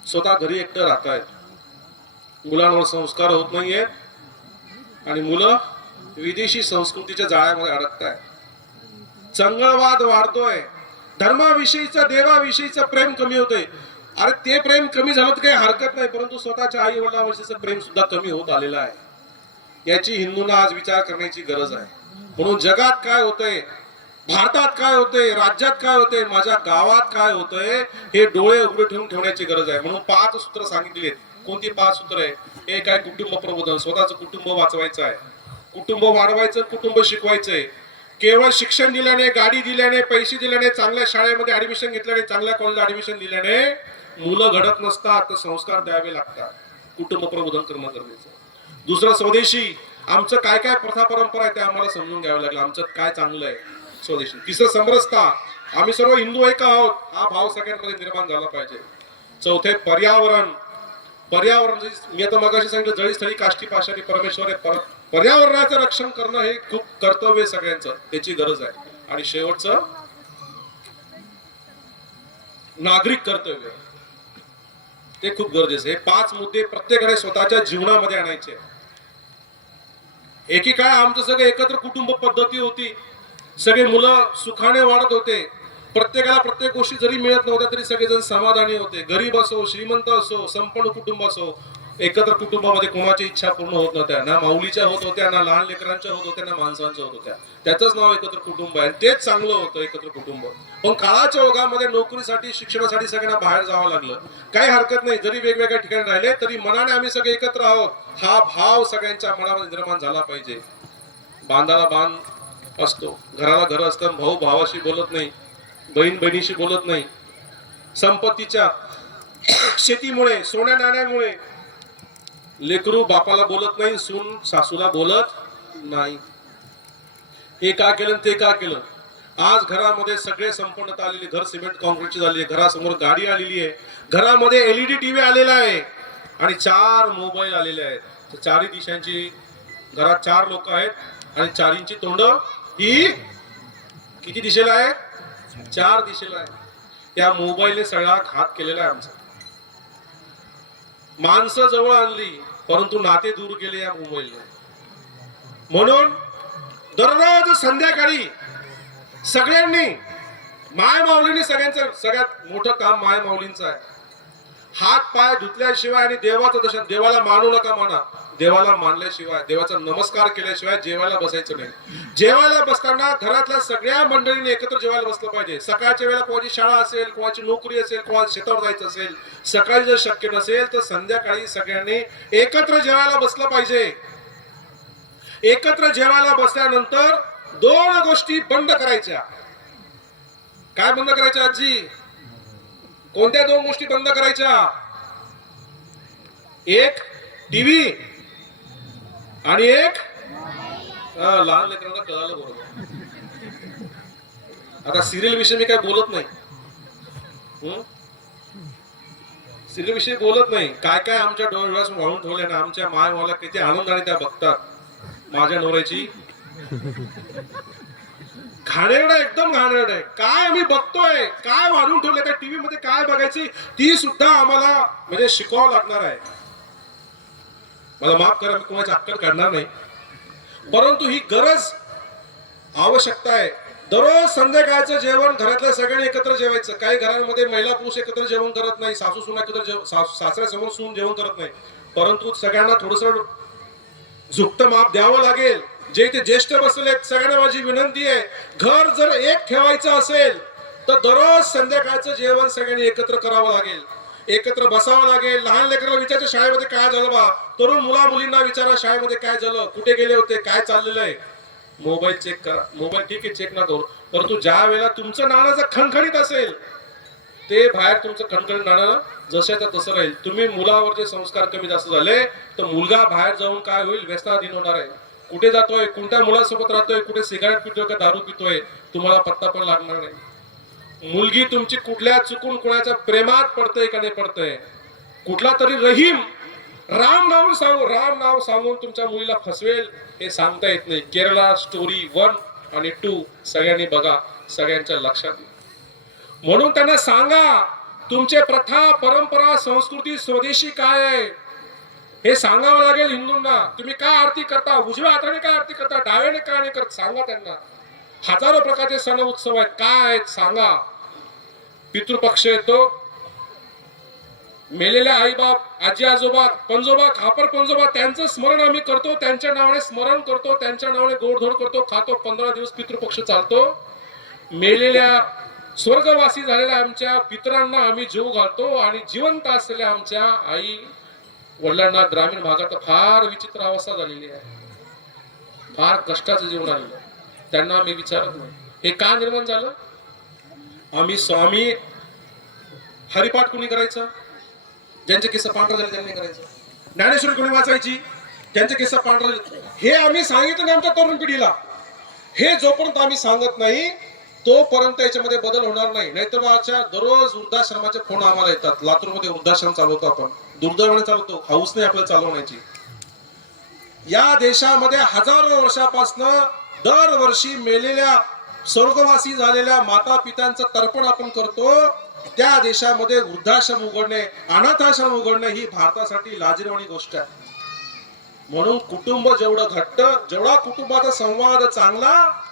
स्वतः घरी एकटं राहतायत. मुलांवर संस्कार होत नाहीयेत आणि मुलं विदेशी संस्कृतीच्या जाळ्यामध्ये अडकतायत. चंगळवाद वाढतोय. धर्माविषयीचं, देवाविषयीचं प्रेम कमी होतंय. अरे ते प्रेम कमी झालं तर काही हरकत नाही, परंतु स्वतःच्या आई वडिलांविषयीचं प्रेम सुद्धा कमी होत आलेलं आहे. याची हिंदूंना आज विचार करण्याची गरज आहे. म्हणून जगात काय होतंय, भारतात काय होतंय, राज्यात काय होतंय, माझ्या गावात काय होतंय, हे डोळे उघडे ठेवून ठेवण्याची गरज आहे. म्हणून 5 सूत्र सांगितलेली आहेत. कोणती 5 सूत्र आहे? एक आहे कुटुंब प्रबोधन. स्वतःचं कुटुंब वाचवायचं आहे, कुटुंब वाढवायचं, कुटुंब शिकवायचंय. केवळ शिक्षण दिल्याने, गाडी दिल्याने, पैसे दिल्याने, चांगल्या शाळेमध्ये ऍडमिशन घेतल्याने, चांगल्या कॉलेजला ऍडमिशन दिल्याने मुलं घडत नसतात, तर संस्कार द्यावे लागतात. कुटुंब प्रबोधन करणं गरजेचं आहे. दुसरं स्वदेशी. आमचं काय काय प्रथा परंपरा आहे ते आम्हाला समजून घ्यावं लागलं. आमचं काय चांगलं आहे, स्वदेशी. तिसरं समरसता. आम्ही सर्व हिंदू एक आहोत, हा भाव सगळ्यांमध्ये निर्माण झाला पाहिजे. चौथे पर्यावरण. पर्यावरण मी आता मगाशी सांगितलं, जळीस्थळी काष्टी पाषाणी परमेश्वर आहे. पर्यावरणाचं रक्षण करणं हे खूप कर्तव्य आहे सगळ्यांचं, त्याची गरज आहे. आणि शेवटचं नागरिक कर्तव्य, ते खूप गरजेचं आहे. हे 5 मुद्दे प्रत्येकाने स्वतःच्या जीवनामध्ये आणायचे. एकीकाळ आमचं सगळं एकत्र कुटुंब पद्धती होती. सगळे मुलं सुखाने वाढत होते. प्रत्येकाला प्रत्येक गोष्टी जरी मिळत नव्हत्या तरी सगळेजण समाधानी होते. गरीब असो, श्रीमंत असो, संपन्न कुटुंब असो, एकत्र कुटुंबामध्ये कोणाची इच्छा पूर्ण होत नव्हत्या, ना माऊलीच्या होत होत्या, ना लहान लेकरांच्या होत होत्या, ना माणसांच्या होत होत्या. त्याचंच नाव एकत्र कुटुंब आहे. तेच चांगलं होतं एकत्र कुटुंब. पण काळाच्या ओघामध्ये नोकरीसाठी, शिक्षणासाठी सगळ्यांना बाहेर जावं लागलं. काही हरकत नाही, जरी वेगवेगळ्या ठिकाणी राहिले तरी मनाने आम्ही सगळे एकत्र आहोत हा भाव सगळ्यांच्या मनामध्ये निर्माण झाला पाहिजे. बांधाला बांध असतो, घराला घर असतं. भाऊ भावाशी बोलत नाही, बहीण बहिणीशी बोलत नाही. संपत्तीच्या, शेतीमुळे, सोन्या नाण्यामुळे लेकरू बापाला बोलत नाही, सून सासूला बोलत नाही. हे का केलं ते का केलं. आज घरामध्ये सगळे संपन्नता आलेली, घर सिमेंट कॉन्क्रीटची झाली आहे, घरासमोर गाडी आलेली आहे, घरामध्ये LED टीव्ही आलेला आहे आणि 4 मोबाईल आलेले आहेत. चारही दिशांची घरात 4 लोक आहेत आणि चारींची तोंड ही किती दिशेला आहे? 4 दिशेला आहे. त्या मोबाईलने सगळा घात केलेला आहे आमचा. माणसं जवळ आणली परंतु नाते दूर केले या मोबाईलने. म्हणून दररोज संध्याकाळी सगळ्यांनी, माय माऊलींनी, सगळ्यात मोठं काम माय माऊलींचं आहे. हात पाय धुतल्याशिवाय आणि देवाचं दर्शन, देवाला मानू नका म्हणा, देवाला मानल्याशिवाय, देवाचा नमस्कार केल्याशिवाय जेवायला बसायचं नाही. जेवायला बसताना घरातल्या सगळ्या मंडळींनी एकत्र जेवायला बसलं पाहिजे. सकाळच्या वेळेला कोणाची शाळा असेल, कोणाची नोकरी असेल, कोणाला शेतावर जायचं असेल, सकाळी जर शक्य नसेल तर संध्याकाळी सगळ्यांनी एकत्र जेवायला बसलं पाहिजे. एकत्र जेवायला बसल्यानंतर 2 गोष्टी बंद करायच्या. काय बंद करायच्या आजी? कोणत्या 2 गोष्टी बंद करायच्या? एक टीव्ही आणि एक लहान लेकरांना कळालं बरोबर. आता सिरियल विषयी मी काय बोलत नाही, सिरियल विषयी बोलत नाही. काय काय आमच्या डोळ्यास वाहून ठेवले ना, आमच्या माय मला किती आनंदाने त्या बघतात. माझ्या नवऱ्याची घाणेरडं, एकदम घाणेरडं आहे. काय आम्ही बघतोय, काय वाढून ठेवले त्या टीव्ही मध्ये, काय बघायची ती सुद्धा आम्हाला म्हणजे शिकवावं लागणार आहे. मला माफ करा, मी कोणाची अक्कल काढणार नाही, परंतु ही गरज, आवश्यकता आहे. दररोज संध्याकाळचं जेवण घरातल्या सगळ्यांनी एकत्र जेवायचं. काही घरांमध्ये महिला पुरुष एकत्र जेवण करत नाही, सासू सुना एकत्र, सासऱ्यासमोर सून जेवण करत नाही. परंतु सगळ्यांना थोडस झुकतं माप द्यावं लागेल. जे ते ज्येष्ठ बसले सगळ्यांना माझी विनंती आहे, घर जर एक ठेवायचं असेल तर दररोज संध्याकाळचं जेवण सगळ्यांनी एकत्र करावं लागेल, एकत्र बसावं लागेल. लहान लेकरांना विचारायचं शाळेमध्ये काय झालं बा, तरुण मुला मुलींना विचारा शाळेमध्ये काय झालं, कुठे गेले होते, काय चाललेलं आहे. मोबाईल चेक करा. मोबाईल ठीक आहे चेक ना करू, परंतु ज्या वेळेला तुमचं नाणं जर खणखणीत असेल ते बाहेर तुमचं खणखणीत नाणं जशाचं तसं राहील. तुम्ही मुलावर जे संस्कार कमी जास्त झाले तर मुलगा बाहेर जाऊन काय होईल, व्यसनाधीन होणार आहे. कुठे जातोय, कोणत्या मुलासोबत राहतोय, कुठे सिगारेट पितोय का दारू पितोय, तुम्हाला पत्ता पण लागणार नाही. मुलगी तुमची कुठल्या चुकून कोणाच्या प्रेमात पडतंय का नाही पडतंय, कुठला तरी रहीम राम नाव सांगून तुमच्या मुलीला फसवेल हे सांगता येत नाही. केरला स्टोरी 1 आणि 2 सगळ्यांनी बघा, सगळ्यांच्या लक्षात येईल. म्हणून त्यांना सांगा, तुमचे प्रथा, परंपरा, संस्कृती, स्वदेशी काय आहे हे सांगावं लागेल हिंदूंना. तुम्ही काय आरती करता, उजव्या हाताने काय आरती करता, डाव्याने काय नाही करत, सांगा त्यांना. हजारो प्रकारचे सण उत्सव आहेत, काय आहेत सांगा. पितृपक्ष येतो, मेलेल्या आईबाप, आजी आजोबा, पंजोबा, खापर पंजोबा, त्यांचं स्मरण आम्ही करतो, त्यांच्या नावाने स्मरण करतो, त्यांच्या नावाने गोडधोड करतो, खातो. 15 दिवस पितृपक्ष चालतो. मेलेल्या स्वर्गवासी झालेल्या आमच्या पितरांना आम्ही जीव घालतो आणि जिवंत असलेल्या आमच्या आई वडिलांना ग्रामीण भागात फार विचित्र अवस्था झालेली आहे, फार कष्टाचं जीवन आलेलं. त्यांना आम्ही विचारत नाही. हे का निर्माण झालं? आम्ही स्वामी हरिपाठ कोणी करायचं, ज्यांचे केस पांढरे झाले त्यांनी करायचं. ज्ञानेश्वरी कोणी वाचायची, ज्यांचे केस पांढरे, हे आम्ही सांगितलं नाही आमच्या तरुण पिढीला. हे जोपर्यंत आम्ही सांगत नाही तोपर्यंत याच्यामध्ये बदल होणार नाही. नाहीतर दररोज वृद्धाश्रमाचे फोन आम्हाला येतात. लातूरमध्ये वृद्धाश्रम चालवतो आपण, दुर्दैवाने चालवतो, हाऊस नाही आपल्याला चालवण्याची. या देशामध्ये हजारो वर्षापासून दरवर्षी मेलेल्या स्वर्गवासी झालेल्या माता पित्यांचं तर्पण आपण करतो. त्या देशामध्ये वृद्धाश्रम उघडणे, अनाथाश्रम उघडणे ही भारतासाठी लाजिरवाणी गोष्ट आहे. म्हणून कुटुंब जेवढं घट्ट, जेवढा कुटुंबाचा संवाद चांगला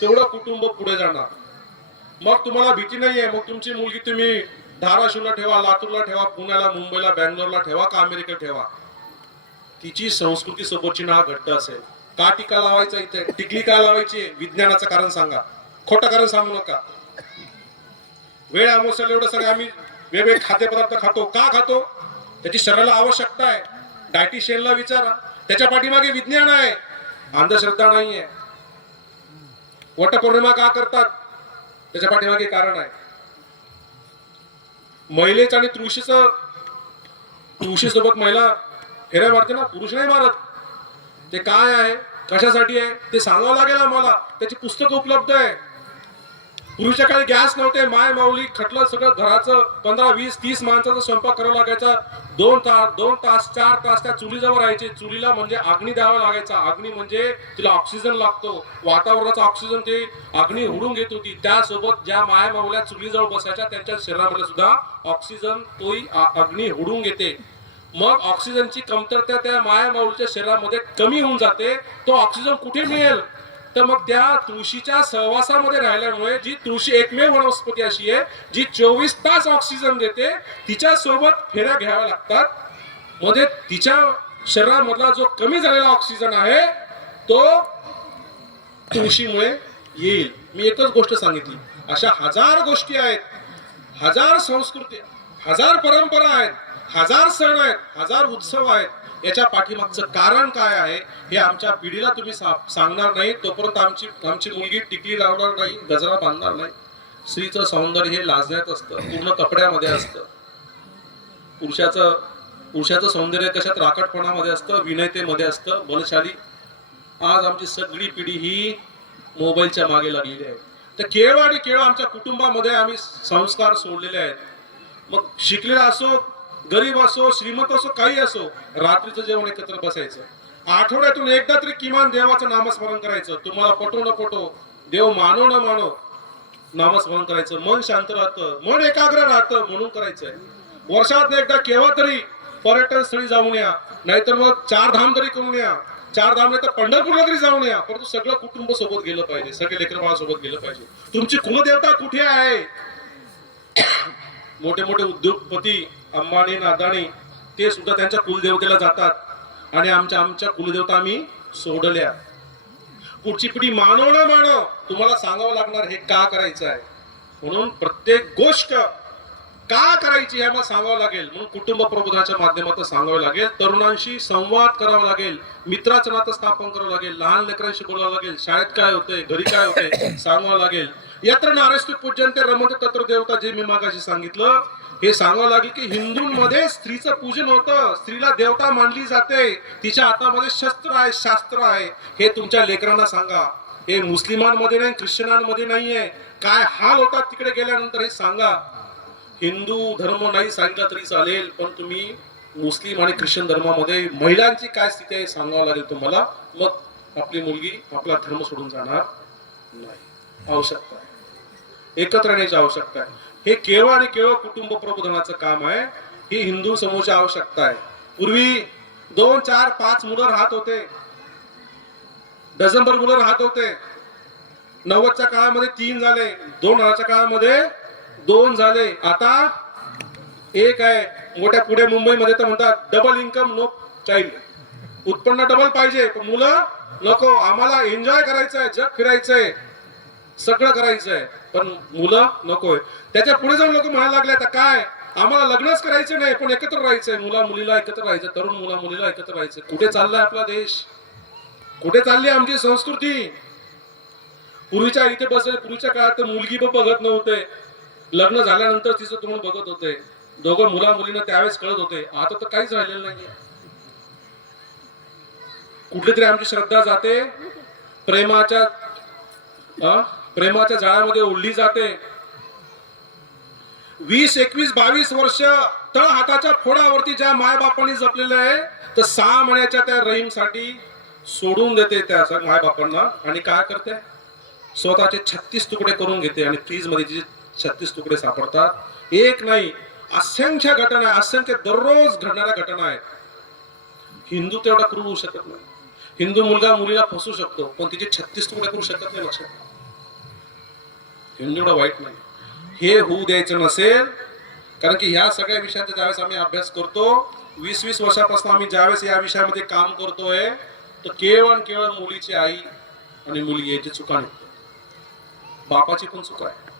तेवढं कुटुंब पुढे जाणार. मग तुम्हाला भीती नाहीये. मग तुमची मुलगी तुम्ही धाराशिवला ठेवा, लातूरला ठेवा, पुण्याला, मुंबईला, बँगलोरला ठेवा का अमेरिकेत ठेवा, तिची संस्कृती सोबतची नाळ घट्ट असेल. का टीका लावायचा इथे, टिकली का लावायची, विज्ञानाचं कारण सांगा, खोटं कारण सांगू नका. वेळ अमोशाला एवढं सगळं आम्ही वेगवेगळे खाद्यपदार्थ खातो, का खातो, त्याची शरीराला आवश्यकता आहे. डायटिशियनला विचारा, त्याच्या पाठीमागे विज्ञान आहे, अंधश्रद्धा नाहीये. वटपौर्णिमा का करतात, त्याच्या पाठीमागे कारण आहे. महिलेचं आणि तुळशीसोबत महिला फेऱ्या मारते ना, पुरुष नाही मारत. ते काय आहे, कशासाठी आहे ते सांगावं लागेल आम्हाला. त्याची पुस्तकं उपलब्ध आहे. पूर्वीच्या काळी गॅस नव्हते, माय माऊली खटलं सगळं घराचं 15, 20, 30 माणसाचा स्वयंपाक करावा लागायचा. 2 तास 4 तास त्या चुलीजवळ राहायचे. चुलीला म्हणजे अग्नी द्यावा लागायचा. अग्नी म्हणजे तिला ऑक्सिजन लागतो, वातावरणाचा ऑक्सिजन ते अग्नी हुडून घेत होती. त्यासोबत ज्या माया माऊल्या चुलीजवळ बसायच्या त्यांच्या शरीरामध्ये सुद्धा ऑक्सिजन तोही अग्नी हुडून घेते. मग ऑक्सिजनची कमतरता त्या माया माऊलीच्या शरीरामध्ये कमी होऊन जाते. तो ऑक्सिजन कुठे मिळेल, तर मग त्या तुळशीच्या सहवासामध्ये राहिल्यामुळे, जी तुळशी एकमेव वनस्पती अशी आहे जी 24 तास ऑक्सिजन देते, तिच्या सोबत फेऱ्या घ्याव्या लागतात. मध्ये तिच्या शरीरामधला जो कमी झालेला ऑक्सिजन आहे तो तुळशीमुळे येईल. मी एकच गोष्ट सांगितली, अशा 1000 गोष्टी आहेत, 1000 संस्कृती, 1000 परंपरा आहेत, 1000 सण आहेत, 1000 उत्सव आहेत. याच्या पाठीमागचं कारण काय आहे हे आमच्या पिढीला तुम्ही सांगणार नाही तोपर्यंत आमची मुलगी टिकली लावणार नाही, गजरा बांधणार नाही. स्त्रीचं सौंदर्य हे लाजण्यात असतं, पूर्ण कपड्यामध्ये असतं. पुरुषाचं सौंदर्य कशात, राकटपणामध्ये असतं, विनयतेमध्ये असतं, बलशाली. आज आमची सगळी पिढी ही मोबाईलच्या मागे लागलेली आहे. तर केवळ आणि केवळ आमच्या कुटुंबामध्ये आम्ही संस्कार सोडलेले आहेत. मग शिकलेला असो, गरीब असो, श्रीमंत असो, काही असो, रात्रीचं जेवण एकत्र बसायचं. आठवड्यातून एकदा तरी किमान देवाचं नामस्मरण करायचं. तुम्हाला पटो न पटो, देव मानो न मानो, नामस्मरण करायचं. मन शांत राहतं, मन एकाग्र राहतं म्हणून करायचंय. वर्षात एकदा केव्हा तरी पर्यटन स्थळी जाऊन या, नाहीतर मग 4 धाम तरी करून या. 4 धाम नाही तर पंढरपूरला तरी जाऊन या. परंतु सगळं कुटुंब सोबत गेलं पाहिजे, सगळे लेकर बाळा सोबत गेलं पाहिजे. तुमची कुलदेवता कुठे आहे? मोठे मोठे उद्योगपती अंबानी अदानी ते सुद्धा त्यांच्या कुलदेवतेला जातात आणि आमच्या कुलदेवता आम्ही सोडल्या. पुढची पिढी मानो ना मानो तुम्हाला सांगावं लागणार हे का करायचं आहे. म्हणून प्रत्येक गोष्ट का करायची हे आम्हाला सांगावं लागेल. म्हणून कुटुंब प्रबोधनाच्या माध्यमातून सांगावं लागेल. तरुणांशी संवाद करावा लागेल, मित्राचं नातं स्थापन करावं लागेल, लहान लेकरांशी बोलावं लागेल, शाळेत काय होतंय, घरी काय होतंय सांगावं लागेल. यत्र नारेस्तु पूज्यन्ते रमन्ते तत्र देवता, जे मी मागाशी सांगितलं हे सांगावं लागेल की हिंदूंमध्ये स्त्रीचं पूजन होतं, स्त्रीला देवता मानली जाते, तिच्या हातामध्ये शस्त्र आहे, शास्त्र आहे. हे तुमच्या लेकरांना सांगा. हे मुस्लिमांमध्ये नाही, ख्रिश्चनांमध्ये नाहीये. काय हाल होतात तिकडे गेल्यानंतर हे सांगा. हिंदू धर्म नाही सांगितलं तरी चालेल, पण तुम्ही मुस्लिम आणि ख्रिश्चन धर्मामध्ये महिलांची काय स्थिती आहे सांगावं लागेल तुम्हाला. मग आपली मुलगी आपला धर्म सोडून जाणार नाही. आवश्यकता आहे, एकत्र येण्याची आवश्यकता आहे. हे केवळ आणि केवळ कुटुंब प्रबोधनाचं काम आहे. ही हिंदू समूहाची आवश्यकता आहे. पूर्वी 2, 4, 5 मुलं राहत होते, डझनभर मुलं राहत होते. 90च्या काळामध्ये 3 झाले, 2000च्या काळामध्ये 2 झाले, आता 1 आहे. मोठ्या पुढे मुंबईमध्ये तर म्हणतात डबल इन्कम नो चाइल्ड. उत्पन्न डबल पाहिजे पण मुलं नको. आम्हाला एन्जॉय करायचंय, जग फिरायचंय, सगळं करायचंय, पण मुलं नकोय. त्याच्या पुढे जाऊन लोक म्हणायला लागले आता काय, आम्हाला लग्नच करायचं नाही पण एकत्र राहायचंय, मुला मुलीला एकत्र राहायचं, तरुण मुला मुलीला एकत्र राहायचं. कुठे चाललाय आपला देश, कुठे चालली आमची संस्कृती. पूर्वीच्या इथे बसले, पूर्वीच्या काळात मुलगी पण बघत नव्हते, लग्न झाल्यानंतर तिचं तोंड बघत होते. दोघं मुला मुलींना त्यावेळेस कळत होते. आता तर काहीच राहिलेलं नाहीये. कुठली तरी आमची श्रद्धा जाते, प्रेमाच्या जाळ्यामध्ये ओढली जाते. 20, 21, 22 वर्ष तळ हाताच्या फोडावरती ज्या मायबापांनी जपलेलं आहे, तर 6 महिन्याच्या त्या रहीमसाठी सोडून देते त्या मायबापांना आणि काय करते, स्वतःचे 36 तुकडे करून घेते आणि फ्रीज मध्ये तिचे 36 तुकडे सापडतात. एक नाही, असंख्य घटना, असंख्य दररोज घडणाऱ्या घटना आहेत. हिंदू तेवढा क्रूर होऊ शकत नाही. हिंदू मुलगा मुलीला फसू शकतो पण तिचे 36 तुकडे करू शकत नाही. लक्षात, हिंदू एवढा वाईट नाही. हे होऊ द्यायचं नसेल, कारण की ह्या सगळ्या विषयांचा ज्यावेळेस आम्ही अभ्यास करतो 20-20 वर्षापासून आम्ही ज्यावेळेस या विषयामध्ये काम करतोय तर केवळ केवळ मुलीची आई आणि मुली याची चुका निघतो, बापाची पण चुका आहे.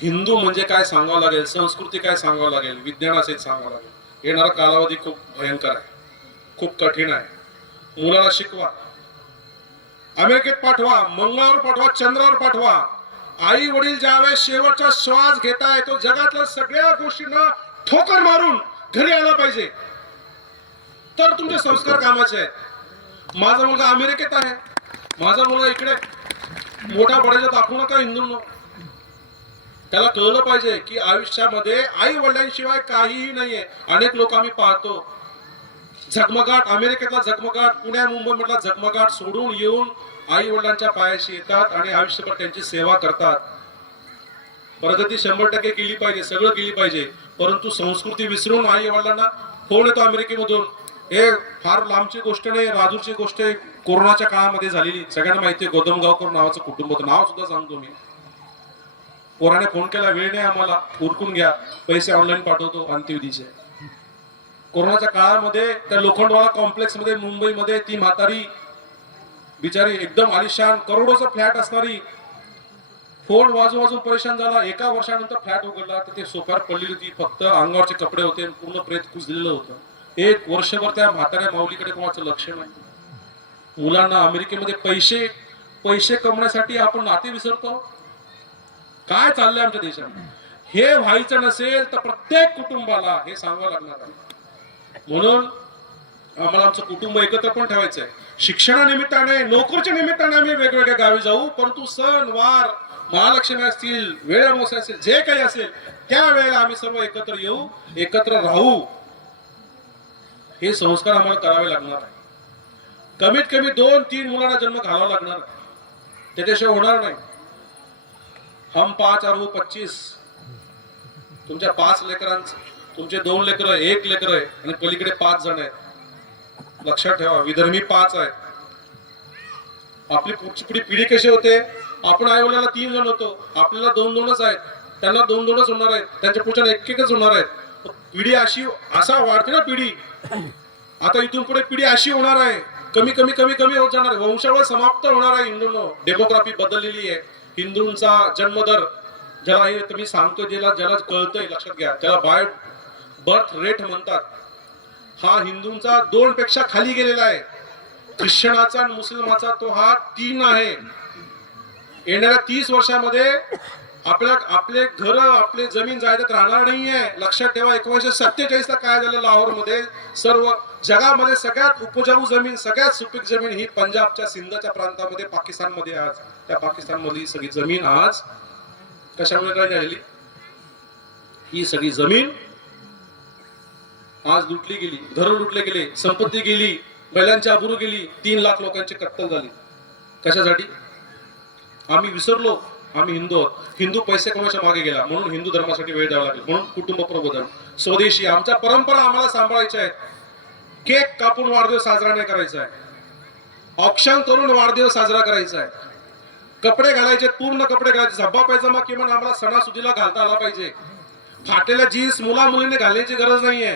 हिंदू म्हणजे काय सांगावं लागेल, संस्कृती काय सांगावं लागेल, विज्ञानासहित सांगावं लागेल. येणारा कालावधी खूप भयंकर आहे, खूप कठीण आहे. मुलाला शिकवा, अमेरिकेत पाठवा, मंगळावर पाठवा, चंद्रावर पाठवा. आई वडील ज्यावेळेस शेवटचा श्वास घेताय तो जगातल्या सगळ्या गोष्टींना ठोकर मारून घरी आला पाहिजे, तर तुमचे संस्कार कामाचे आहेत. माझा मुलगा अमेरिकेत आहे, माझा मुलगा इकडे, मोठा पडायचा दाखवू नका हिंदूंनो. त्याला कळलं पाहिजे की आयुष्यामध्ये आई वडिलांशिवाय काहीही नाहीये. अनेक लोक आम्ही पाहतो झगमगाट, अमेरिकेतला झगमगाट, पुण्या मुंबई मधला झगमगाट सोडून येऊन आई वडिलांच्या पायाशी येतात आणि आयुष्यभर त्यांची सेवा करतात. प्रगती 100% केली पाहिजे, सगळं केली पाहिजे, परंतु संस्कृती विसरून आई वडिलांना फोन येतो अमेरिकेमधून. हे फार लांबची गोष्ट नाही, राजूरची गोष्ट आहे, कोरोनाच्या काळामध्ये झालेली. सगळ्यांना माहिती आहे, गोदमगावकर नावाचं कुटुंब होतं, नाव सुद्धा सांगतो मी. पोराने फोन केला, वेळ नाही आम्हाला, उरकून घ्या, पैसे ऑनलाईन पाठवतो अंत्यविधीचे. कोरोनाच्या काळामध्ये त्या लोखंडवाला कॉम्प्लेक्स मध्ये मुंबईमध्ये ती म्हातारी बिचारी एकदम आलिशान करोडोचा फ्लॅट असणारी फोन वाजून परेशान झाला. एका वर्षानंतर फ्लॅट उघडला तर ते सोफ्यावर पडलेली होती, फक्त अंगावरचे कपडे होते, पूर्ण प्रेत कुजलेलं होतं. 1 वर्षभर त्या म्हाताऱ्या माऊलीकडे कोणाचं लक्ष नाही. मुलांना अमेरिकेमध्ये पैसे कमवण्यासाठी आपण नाते विसरतो. काय चाललंय आमच्या देशात? हे व्हायचं नसेल तर प्रत्येक कुटुंबाला हे सांगावं लागणार आहे. म्हणून आम्हाला आमचं कुटुंब एकत्र पण ठेवायचं आहे. शिक्षणानिमित्ताने, नोकरीच्या निमित्ताने आम्ही वेगवेगळ्या गावी जाऊ, परंतु सण वार, महालक्ष्मी असतील, वेळ अमावस्या असेल, जे काही असेल त्या वेळेला आम्ही सर्व एकत्र येऊ, एकत्र राहू. हे संस्कार आम्हाला करावे लागणार आहे. कमीत कमी 2-3 मुलांना जन्म घालावा लागणार आहे, त्याच्याशिवाय होणार नाही. हम 5 और वो 25. तुमच्या 5 लेकरांचं, तुमचे 2 लेकर, 1 लेकर आहे आणि पलीकडे 5 जण आहेत. लक्षात ठेवा, विधर्मी 5 आहेत. आपली पुढची पिढी कशी होते? आपण आई वडिलांना 3 जण होतो, आपल्याला 2-2च आहेत, त्यांना 2-2च होणार आहेत, त्यांच्या पुढच्या 1-1च होणार आहेत. पिढी असा वाढते ना पिढी. आता इथून पुढे पिढी अशी होणार आहे, कमी होत जाणार आहे, वंशावळ समाप्त होणार आहे. हिंदूंनो, डेमोग्राफी बदललेली आहे. हिंदूंचा जन्मदर, ज्याला हे तुम्ही सांगतो, ज्याला कळतंय, लक्षात घ्या, त्याला बाय बर्थ रेट म्हणतात, हा हिंदूंचा 2 पेक्षा खाली गेलेला आहे. ख्रिश्चनाचा आणि मुस्लिमाचा तो हा 3 आहे. येणाऱ्या 30 वर्षामध्ये आपले घर, आपले जमीन जायदाद राहणार नाहीये. लक्षात ठेवा, 1947 ला काय झालं लाहोरमध्ये, सर्व जगामध्ये सगळ्यात उपजाऊ जमीन, सगळ्यात सुपीक जमीन ही पंजाबच्या सिंधच्या प्रांतामध्ये, पाकिस्तानमध्ये. आज त्या पाकिस्तानमधली सगळी जमीन आज कशामुळे काय झालेली? ही सगळी जमीन आज लुटली गेली, घर लुटले गेले, संपत्ती गेली, बैलांची अब्रू गेली, 3 लाख लोकांची कत्तल झाली. कशासाठी? आम्ही विसरलो आम्ही हिंदू आहोत. हिंदू पैसे कमवायच्या मागे गेला, म्हणून हिंदू धर्मासाठी वेळ द्यावा लागेल. म्हणून कुटुंब प्रबोधन, स्वदेशी, आमच्या परंपरा आम्हाला सांभाळायच्या आहेत. केक कापून वाढदिवस साजरा नाही करायचा आहे, ऑप्शन करून वाढदिवस साजरा करायचा आहे. कपडे घालायचे, पूर्ण कपडे घालायचे, झब्बा पायजमा किमान आम्हाला सणासुदीला घालता आला पाहिजे. फाटलेल्या जीन्स मुला मुलीने घालण्याची गरज नाहीये.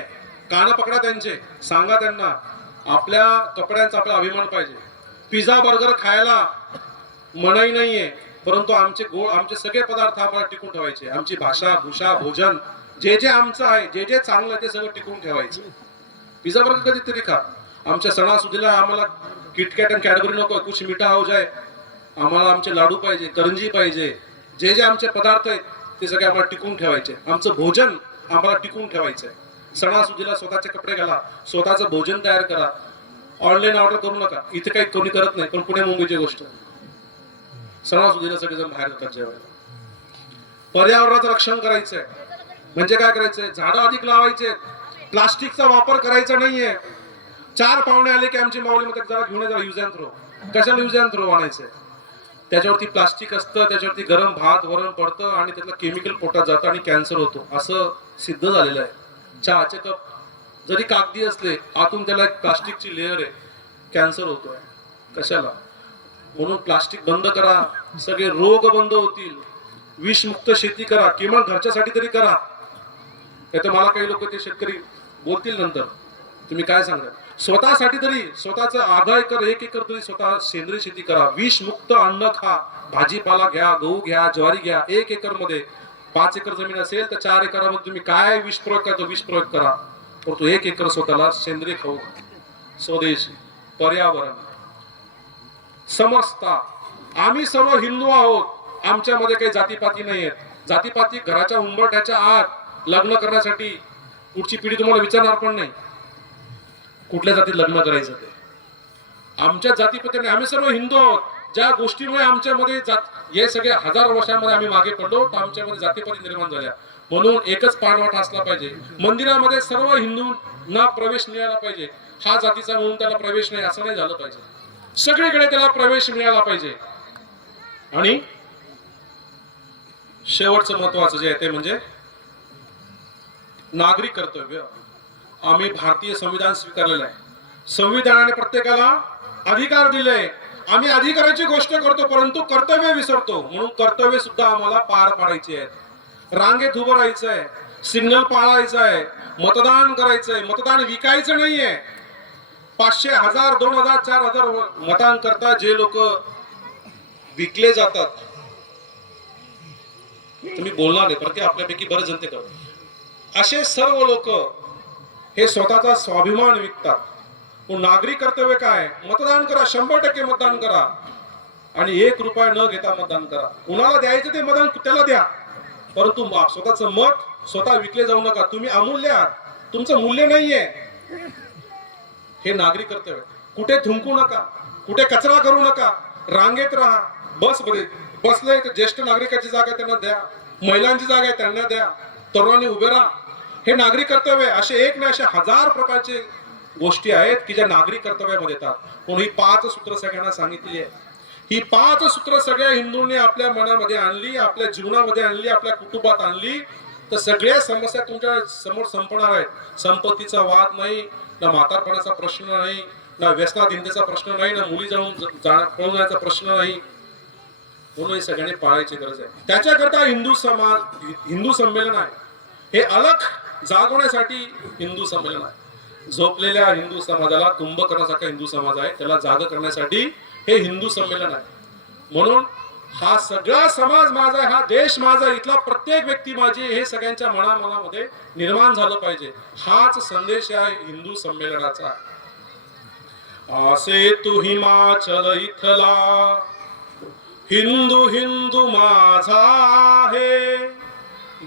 कान पकडा त्यांचे, सांगा त्यांना आपल्या कपड्यांचा आपला अभिमान पाहिजे. पिझ्झा बर्गर खायला मनाई नाहीये, परंतु आमचे सगळे पदार्थ आम्हाला टिकून ठेवायचे. आमची भाषा, भूषा, भोजन, जे आमचं आहे, जे चांगलं आहे ते सगळं टिकून ठेवायचं. पिझ्झा बर्गर कधीतरी खा. आमच्या सणासुदीला आम्हाला किटकॅट आणि कॅडबरी नको, कुछ मिठा हो जाय. आम्हाला आमचे लाडू पाहिजे, करंजी पाहिजे, जे आमचे पदार्थ आहेत ते सगळे आम्हाला टिकून ठेवायचे. आमचं भोजन आम्हाला टिकून ठेवायचं आहे. सणासुदीला स्वतःचे कपडे घाला, स्वतःचं भोजन तयार करा, ऑनलाईन ऑर्डर करू नका. इथे काही कोणी करत नाही, पण पुणे मुंबईची गोष्ट. सणासुदीला सगळेजण बाहेर जातात जेवायला. पर्यावरणाचं रक्षण करायचंय म्हणजे काय करायचंय? झाडं अधिक लावायचे, प्लास्टिकचा वापर करायचा नाहीये. 4 पाहुणे आले की आमची माऊली मध्ये जरा घेऊन जरा यूज अँड थ्रो. कशाला यूज अँड थ्रो आणायचंय? त्याच्यावरती प्लास्टिक असतं, त्याच्यावरती गरम भात वरण पडतं आणि त्यातलं केमिकल पोटात जातं आणि कॅन्सर होतो, असं सिद्ध झालेलं आहे. चहाचे कप जरी कागदी असले, आतून त्याला एक प्लास्टिकची लेअर आहे, कॅन्सर होतोय. कशाला? म्हणून प्लास्टिक बंद करा, सगळे रोग बंद होतील. विषमुक्त शेती करा, किमान घरच्यासाठी तरी करा. तर मला काही लोक ते शेतकरी बोलतील नंतर. तुम्ही काय सांगा स्वतःसाठी तरी स्वतःचं अर्धा एकर 1 एकर तरी स्वतः सेंद्रिय शेती करा. विष मुक्त अन्न खा. भाजीपाला घ्या, गहू घ्या, ज्वारी घ्या. 1 एकर मध्ये 5 एकर जमीन असेल तर 4 एकरामध्ये तुम्ही काय विष प्रयोग करतो विष प्रयोग करा. परंतु 1 एकर स्वतःला सेंद्रिय खाऊ. स्वदेशी, पर्यावरण, समजता आम्ही सर्व हिंदू आहोत. आमच्यामध्ये काही जातीपाती नाही आहेत. जातीपाती घराच्या उंबरठ्याच्या आत लग्न करण्यासाठी पुढची पिढी तुम्हाला विचारणार पण नाही कुठल्या जातीत लग्न करायचं ते. आमच्या जातीपतीने आम्ही सर्व हिंदू आहोत. ज्या गोष्टीमुळे आमच्यामध्ये हे सगळे हजार वर्षांमध्ये आम्ही मागे पडलो तर आमच्यामध्ये जातीपाती निर्माण झाल्या. म्हणून एकच पाणवठा असला पाहिजे. मंदिरामध्ये सर्व हिंदूंना प्रवेश मिळाला पाहिजे. हा जातीचा म्हणून त्याला प्रवेश नाही असं नाही झालं पाहिजे. सगळीकडे त्याला प्रवेश मिळाला पाहिजे. आणि शेवटचं महत्वाचं जे आहे ते म्हणजे नागरिक कर्तव्य. आम्ही भारतीय संविधान स्वीकारलेलं आहे. संविधानाने प्रत्येकाला अधिकार दिले. आम्ही अधिकाराची गोष्ट करतो परंतु कर्तव्य विसरतो. म्हणून कर्तव्य सुद्धा आम्हाला पार पाडायचे आहेत. रांगेत उभं राहायचं आहे, सिग्नल पाळायचं आहे, मतदान करायचंय. मतदान विकायचं नाहीये. 500, 1000, 2000, 4000 मतांकरता जे लोक विकले जातात तुम्ही बोलणार नाही पण ते आपल्यापैकी बरेच जनते करतात. असे सर्व लोक हे स्वतःचा स्वाभिमान विकतात. नागरिक कर्तव्य काय? मतदान करा. 100% मतदान करा. आणि 1 रुपया न घेता मतदान करा. कुणाला द्यायचं ते मतदान त्याला द्या. परंतु स्वतःचं मत स्वतः विकले जाऊ नका. तुम्ही अमूल्य आहात. तुमचं मूल्य नाहीये. हे नागरिक कर्तव्य. कुठे थुंकू नका, कुठे कचरा करू नका. रांगेत राहा. बसले ज्येष्ठ नागरिकाची जागा त्यांना द्या. महिलांची जागा आहे त्यांना द्या. तरुणांनी उभे राहा. हे नागरिक कर्तव्य. असे एक नाही असे 1000 प्रकारचे गोष्टी आहेत की ज्या नागरिक कर्तव्यामध्ये येतात. म्हणून ही 5 सूत्र सगळ्यांना सांगितली आहे. ही 5 सूत्र सगळ्या हिंदूंनी आपल्या मनामध्ये आणली, आपल्या जीवनामध्ये आणली, आपल्या कुटुंबात आणली तर सगळ्या समस्या तुमच्या समोर संपणार आहेत. संपत्तीचा वाद नाही, ना म्हातारपणाचा प्रश्न नाही, ना व्यसनाधीनतेचा प्रश्न नाही, ना मुली पळून जाण्याचा प्रश्न नाही. म्हणून हे सगळ्यांनी पाळायची गरज आहे. त्याच्याकरता हिंदू संमेलन आहे. हे अलख जागवण्यासाठी हिंदू संमेलन आहे. झोपलेल्या हिंदू समाजाला तुंब करण्यासारखा हिंदू समाज आहे, त्याला जाग करण्यासाठी हे हिंदू संमेलन आहे. म्हणून हा सगळा समाज माझा आहे, हा देश माझा, इथला प्रत्येक व्यक्ती माझी, हे सगळ्यांच्या मनामध्ये निर्माण झालं पाहिजे. हाच संदेश आहे हिंदू संमेलनाचा. आसे तू हिमाचल इथला हिंदू हिंदू माझा आहे.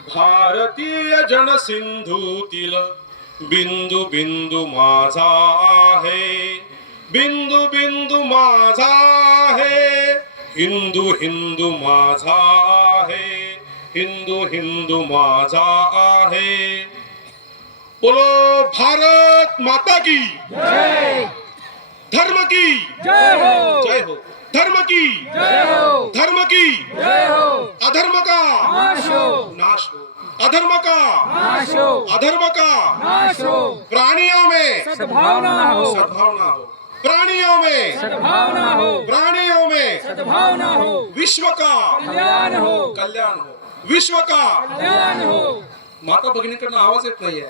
भारतीय जनसिंधूतील बिंदू बिंदू माझा आहे. बिंदू बिंदू माझा आहे. हिंदू हिंदू माझा आहे. हिंदू हिंदू माझा आहे. बोलो भारत माता की जय. धर्म की जय हो. जय हो. धर्म की जय हो. धर्म की जय हो. अधर्म का नाश हो. नाश हो. अधर्म का नाश हो. अधर्म का नाश हो. प्राणियों में सद्भावना हो. सद्भावना हो. प्राणियों में सद्भावना हो. प्राणियों में सद्भावना हो. विश्व का कल्याण हो. कल्याण हो. विश्व का कल्याण हो. माता भगिनीकडनं आवाज येत नाहीये.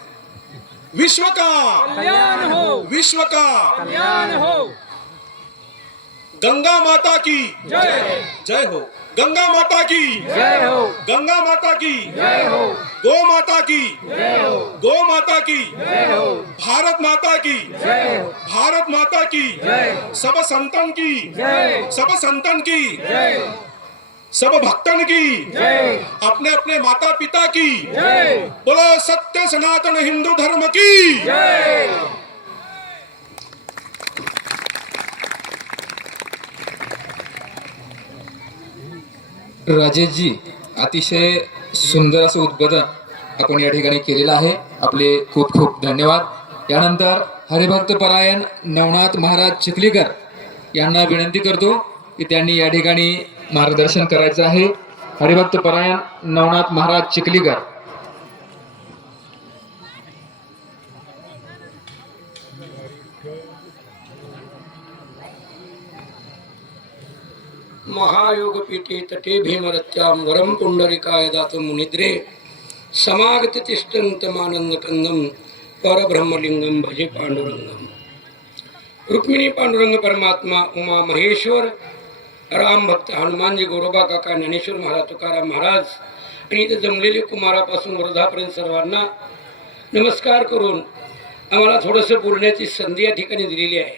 विश्व का कल्याण हो. विश्व का कल्याण हो. गंगा माता की जय. जय हो. गंगा माता की जय हो. गंगा माता की जय हो. गो माता की जय हो. गो माता की जय हो. भारत माता की जय हो. भारत माता की जय. सब संतन की जय. सब संतन की जय. सब भक्तन की जय. अपने अपने माता पिता की जय. बोलो सत्य सनातन हिंदू धर्म की जय. राजेशजी अतिशय सुंदर असं उद्बोधन आपण या ठिकाणी केलेलं आहे. आपले खूप खूप धन्यवाद. यानंतर हरिभक्त परायण नवनाथ महाराज चिखलीकर यांना विनंती करतो की त्यांनी या ठिकाणी मार्गदर्शन करायचं आहे. हरिभक्त परायण नवनाथ महाराज चिखलीकर. महायोगपीठे तटे भीमरत्यां वरं पुंडरिकाय दातुं मुनिद्रे समागत तिष्ठन्तमानन्दकन्दं परब्रह्मलिंगम भजे पांडुरंगम. रुक्मिणी पांडुरंग परमात्मा, उमा महेश्वर, राम भक्त हनुमानजी, गोरोबा काका, ज्ञानेश्वर महाराज, तुकाराम महाराज आणि इथे जमलेले कुमारापासून वृद्धापर्यंत सर्वांना नमस्कार करून आम्हाला थोडंसं बोलण्याची संधी या ठिकाणी दिलेली आहे.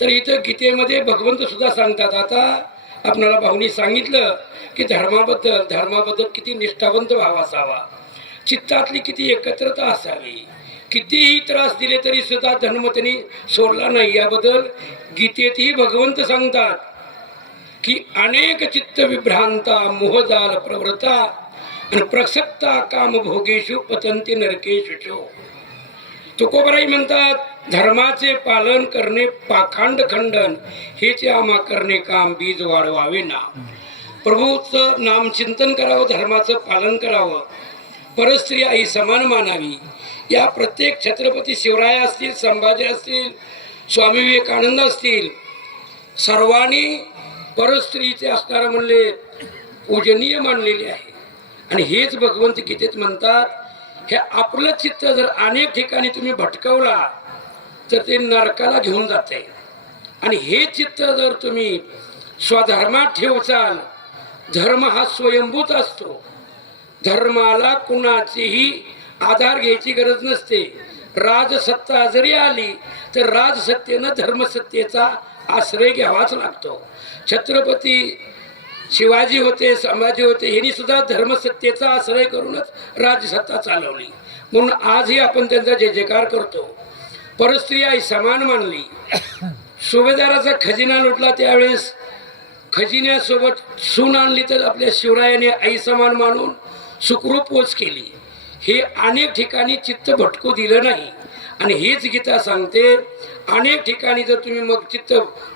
तर इथं गीतेमध्ये भगवंत सुद्धा सांगतात. आता आपणाला भाऊनी सांगितलं की धर्माबद्दल किती निष्ठावंत भाव असावा, चित्तातली किती एकत्रता असावी, कितीही त्रास दिले तरी सुद्धा धर्म त्यांनी सोडला नाही. याबद्दल गीतेतही भगवंत सांगतात की अनेक चित्त विभ्रांता मोहजाल प्रवृत्ता आणि प्रसक्ता कामभोगेषु पतंती नरकेषु. तुकोबराई म्हणतात धर्माचे पालन करणे पाखांड खंडन हेचे आम्हा करणे काम बीज वाढवावे ना. प्रभूचं नाम चिंतन करावं, धर्माचं पालन करावं, परस्त्री आई समान मानावी. या प्रत्येक छत्रपती शिवराय असतील, संभाजी असतील, स्वामी विवेकानंद असतील, सर्वांनी परस्त्रीचे असणारे म्हणले पूजनीय मानलेले आहे. आणि हेच भगवंत गीतेत म्हणतात, हे आपलं चित्त जर अनेक ठिकाणी तुम्ही भटकवला तर ते नरकाला घेऊन जाते. आणि हे चित्त जर तुम्ही स्वधर्मात ठेवचाल, धर्म हा स्वयंभूत असतो, धर्माला कुणाचीही आधार घ्यायची गरज नसते. राजसत्ता जरी आली तर राजसत्तेनं धर्मसत्तेचा आश्रय घ्यावाच लागतो. छत्रपती शिवाजी होते, संभाजी होते, यांनी सुद्धा धर्मसत्तेचा आश्रय करूनच राजसत्ता चालवली. म्हणून आजही आपण त्यांचा जय जयकार करतो. परस्त्री आई समान मानली. सुभेदाराचा खजिना लुटला त्यावेळेस खजिन्यासोबत सून आणली तर आपल्या शिवरायाने आई समान मानून सुखरूप पोच केली. हे अनेक ठिकाणी चित्त भटकू दिलं नाही. आणि हेच गीता सांगते, अनेक ठिकाणी जर तुम्ही मग चित्त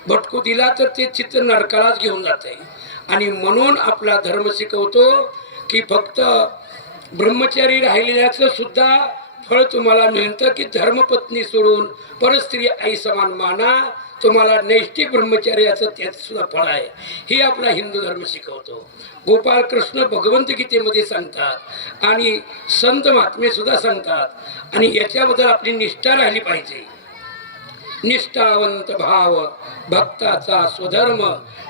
भटकू दिला तर ते चित्त नरकालाच घेऊन जाते. आणि म्हणून आपला धर्म शिकवतो की फक्त ब्रह्मचारी राहिलेल्याचं सुद्धा फळ तुम्हाला मिळतं की धर्मपत्नी सोडून परस्त्री आई समान माना, तुम्हाला नैष्टिक ब्रह्मचार्याचं त्यात सुद्धा फळ आहे. हे आपला हिंदू धर्म शिकवतो. गोपाल कृष्ण भगवंत गीतेमध्ये सांगतात आणि संत महात्मे सुद्धा सांगतात. आणि याच्याबद्दल आपली निष्ठा राहिली पाहिजे. निष्ठावंत भाव भक्ताचा स्वधर्म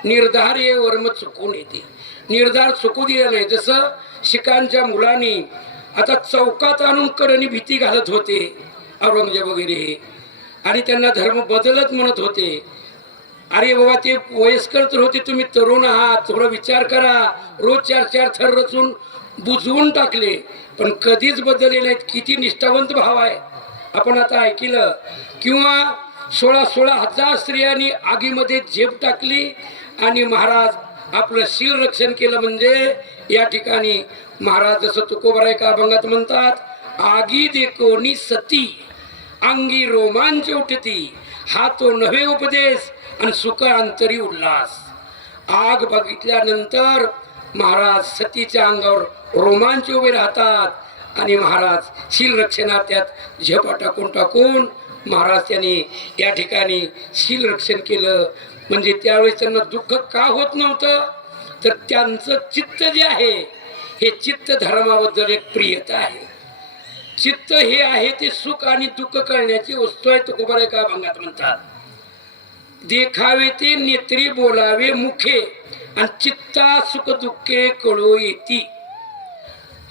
निर्धार्य वर्म चुकून येते. निर्धार चुकू दिला नाही. जसं शिखांच्या मुलांनी आता चौकात आणून कडनी भीती घालत होते औरंगजेब वगैरे, आणि त्यांना धर्म बदलत म्हणत होते. अरे बाबा, ते वयस्कर तर होते, तुम्ही तरुण आहात, थोडा विचार करा. रोज 4-4 थर रचून बुजवून टाकले, पण कधीच बदलले नाहीत. किती निष्ठावंत भाव आहे. आपण आता ऐकलं. किंवा 16,000 स्त्रियांनी आगीमध्ये झेप टाकली आणि महाराज आपलं शील रक्षण केलं. म्हणजे या ठिकाणी महाराज जसं तुकोबराय का अभंगात म्हणतात, आगी देखोनी सती अंगी रोमांच उठती, हा तो नव्हे उपदेश आणि सुख अंतरी उल्हास. आग बघितल्यानंतर महाराज सतीच्या अंगावर रोमांच उभे राहतात आणि महाराज शील रक्षणात त्यात झेपा टाकून महाराज त्यांनी या ठिकाणी शील रक्षण केलं. म्हणजे त्यावेळेस त्यांना दुःख का होत नव्हतं, तर त्यांचं चित्त जे आहे हे चित्त धर्माबद्दल एक प्रियता आहे. चित्त हे आहे ते सुख आणि दुःख कळण्याची वस्तू आहे. तुकोबराय का अभंगात म्हणतात, देखावे ते नेत्री बोलावे मुखे आणि चित्ता सुख दुःखे कळू येती.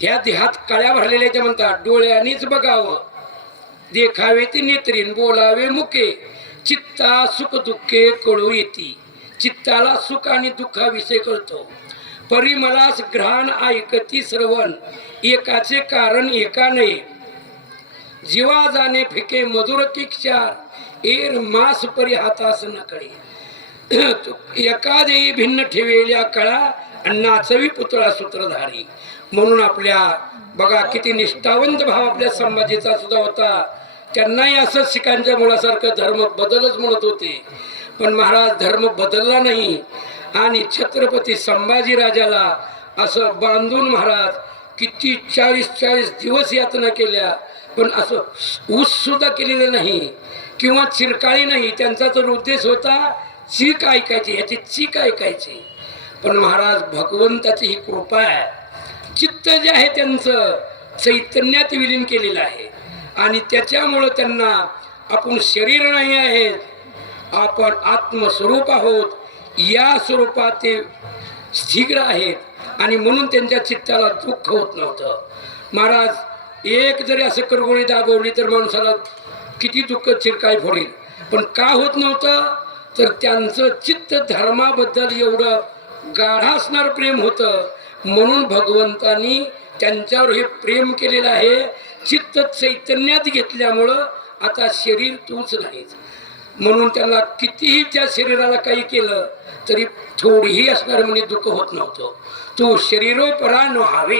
या देहात कळ्या भरलेल्या म्हणतात, डोळ्यांनीच बघावं. देखावे ते नेत्रीन बोलावे मुखे चित्ता सुख दुःखे कळू येती. चित्ताला सुख आणि दुःखाविषयी कळतो. परिमलास घ्राण ऐकती श्रवण, एकाचे कारण एका नये. जीवा जाणे फिके मधुर किक्षार, एर मास परी हातास न कळे. एकादेही भिन्न ठेवेल्या कळा आणि नाचवी पुतळा सूत्रधारी. म्हणून आपल्या बघा किती निष्ठावंत भाव आपल्या संभाजीचा सुद्धा होता. त्यांनाही असं शिखांच्या मुलासारखं धर्म बदलच म्हणत होते, पण महाराज धर्म बदलला नाही. आणि छत्रपती संभाजी राजाला असं बांधून महाराज किती 40 दिवस यातना केल्या, पण असं ऊस सुद्धा केलेलं नाही किंवा चिरकाळी नाही. त्यांचा तर उद्देश होता चीक ऐकायची, ह्याची चीक ऐकायची. पण महाराज भगवंताची ही कृपा आहे. चित्त जे आहे त्यांचं चैतन्यात विलीन केलेलं आहे. आणि त्याच्यामुळं त्यांना आपण शरीर नाही आहे, आपण आत्मस्वरूप आहोत, या स्वरूपात ते स्थिर आहेत आणि म्हणून त्यांच्या चित्ताला दुःख होत नव्हतं. महाराज एक जरी असं करगोळी दाबवली तर माणसाला किती दुःख चिरकाय फोडेल, पण का होत नव्हतं तर त्यांचं चित्त धर्माबद्दल एवढं गाढ असणार प्रेम होतं, म्हणून भगवंतांनी त्यांच्यावर हे प्रेम केलेलं आहे. चित्त चैतन्यात घेतल्यामुळं आता शरीर तूच नाहीच, म्हणून त्यांना कितीही त्या शरीराला काही केलं तरी थोडीही असणार म्हणजे दुःख होत नव्हतं. तू शरीरोपरा व्हावे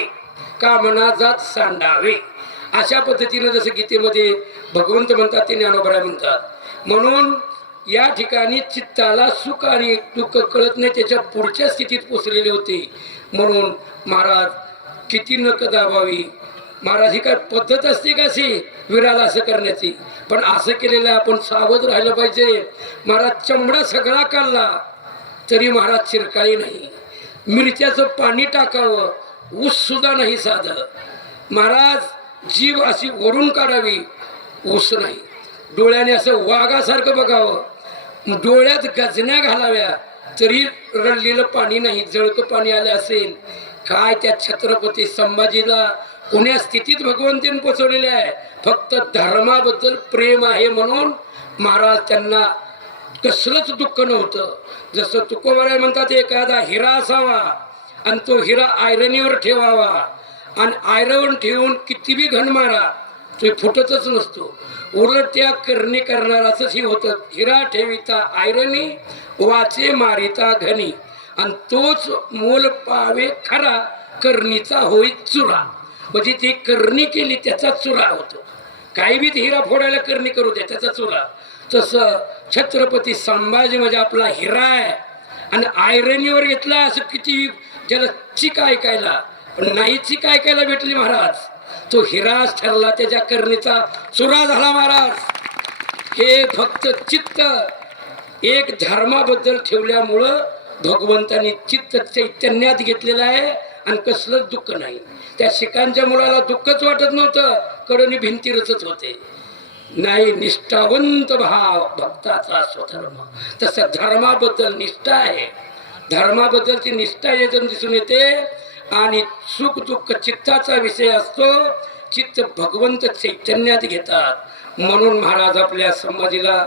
कामना जात सांडावे, अशा पद्धतीनं जसं गीतेमध्ये भगवंत म्हणतात ते ज्ञानोबराय म्हणतात. म्हणून या ठिकाणी चित्ताला सुख आणि दुःख कळत नाही, त्याच्या पुढच्या स्थितीत पोचलेले होते. म्हणून महाराज किती नक दाबावी. महाराज ही काय पद्धत असते का अशी विराला असं करण्याची, पण असं केलेलं आपण सावध राहिलं पाहिजे. महाराज चमडा सगळा काढला तरी महाराज चिरकाळी नाही, मिरच्याचं पाणी टाकावं ऊस सुद्धा नाही साधं. महाराज जीभ अशी ओढून काढावी ऊस नाही, डोळ्याने असं वाघासारखं बघावं, डोळ्यात गजण्या घालाव्या तरी रडलेलं पाणी नाही, जळकं पाणी आलं असेल. काय त्या छत्रपती संभाजीला कोण्या स्थितीत भगवंतांनी पोचवलेले आहे, फक्त धर्माबद्दल प्रेम आहे म्हणून महाराज त्यांना कसलंच दुःख नव्हतं. जसं तुकोबराय म्हणतात एखादा हिरा असावा आणि तो हिरा आयरनीवर ठेवावा, आणि आयरन ठेवून किती बी घन मारा तो फुटतच नसतो. उलट त्या करणी करणाराच हे होतं, हिरा ठेविता आयरणी वाचे मारिता घनी, आणि तोच मोल पावे खरा करणीचा होई चुरा. म्हणजे ती करणी केली त्याचा चुरा होतो. काही बी हिरा फोडायला करणी करू दे त्याचा चुरा. तसं छत्रपती संभाजी म्हणजे आपला हिरा आहे आणि आयरनीवर घेतला असं किती त्याला चीक ऐकायला, पण नाही चीक ऐकायला भेटली महाराज, तो हिराच ठरला, त्याच्या करणीचा चुरा झाला महाराज. हे फक्त चित्त एक धर्माबद्दल ठेवल्यामुळं भगवंतांनी चित्त चैतन्यात घेतलेलं आहे आणि कसलंच दुःख नाही. त्या शिखांच्या मुलाला दुःखच वाटत नव्हतं, कडनी भिंती रचत होते. नाही, निष्ठावंत भाव भक्ताचा स्वधर्म, तसं धर्माबद्दल निष्ठा आहे, धर्माबद्दलची निष्ठा यातून दिसून येते. आणि सुख दुःख चित्ताचा विषय असतो, चित्त भगवंत चैतन्यात घेतात. म्हणून महाराज आपल्या संभाजीला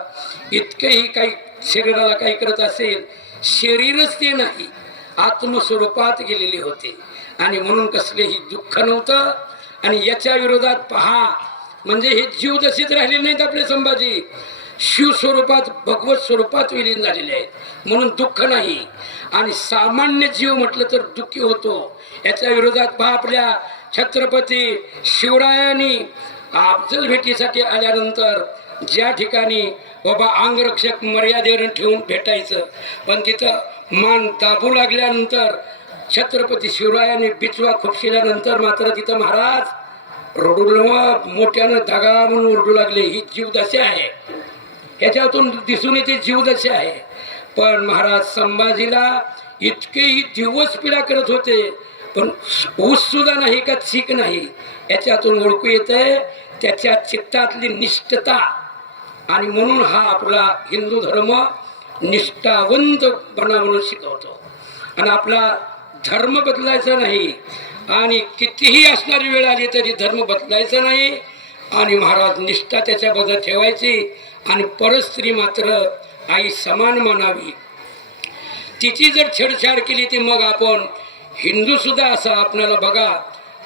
इतकंही काही शरीराला काही करत असेल, शरीरच ते नाही आत्मस्वरूपात गेलेले होते आणि म्हणून कसलेही दुःख नव्हतं. आणि याच्या विरोधात पहा, म्हणजे हे जीव दशीत राहिलेले नाहीत आपले संभाजी, शिवस्वरूपात भगवत स्वरूपात विलीन झालेले आहेत, म्हणून दुःख नाही. आणि सामान्य जीव म्हटलं तर दुःखी होतो. याच्या विरोधात पहा, आपल्या छत्रपती शिवरायांनी अफजल भेटीसाठी आल्यानंतर ज्या ठिकाणी बाबा अंगरक्षक मर्यादेवर ठेवून भेटायचं, पण तिथं मान दाबू लागल्यानंतर छत्रपती शिवरायांनी बिचवा खुपशिल्यानंतर मात्र तिथं महाराज रडू मोठ्यानं दगा म्हणून ओरडू लागले. ही जीवदशा आहे, ह्याच्यातून दिसून येते जीवदशा आहे. पण महाराज संभाजीला इतकेही दिवस पीडा करत होते, पण ऊस सुद्धा नाही का चीक नाही, याच्यातून ओळखू येते त्याच्या चित्तातली निष्ठता. आणि म्हणून हा आपला हिंदू धर्म निष्ठावंत बना म्हणून शिकवतो. आणि आपला धर्म बदलायचा नाही, आणि कितीही असणारी वेळ आली तरी धर्म बदलायचा नाही. आणि महाराज निष्ठा त्याच्याबद्दल ठेवायची. आणि परस्त्री मात्र आई समान मानावी. तिची जर छेडछाड केली ती मग आपण हिंदू सुद्धा असा आपल्याला बघा,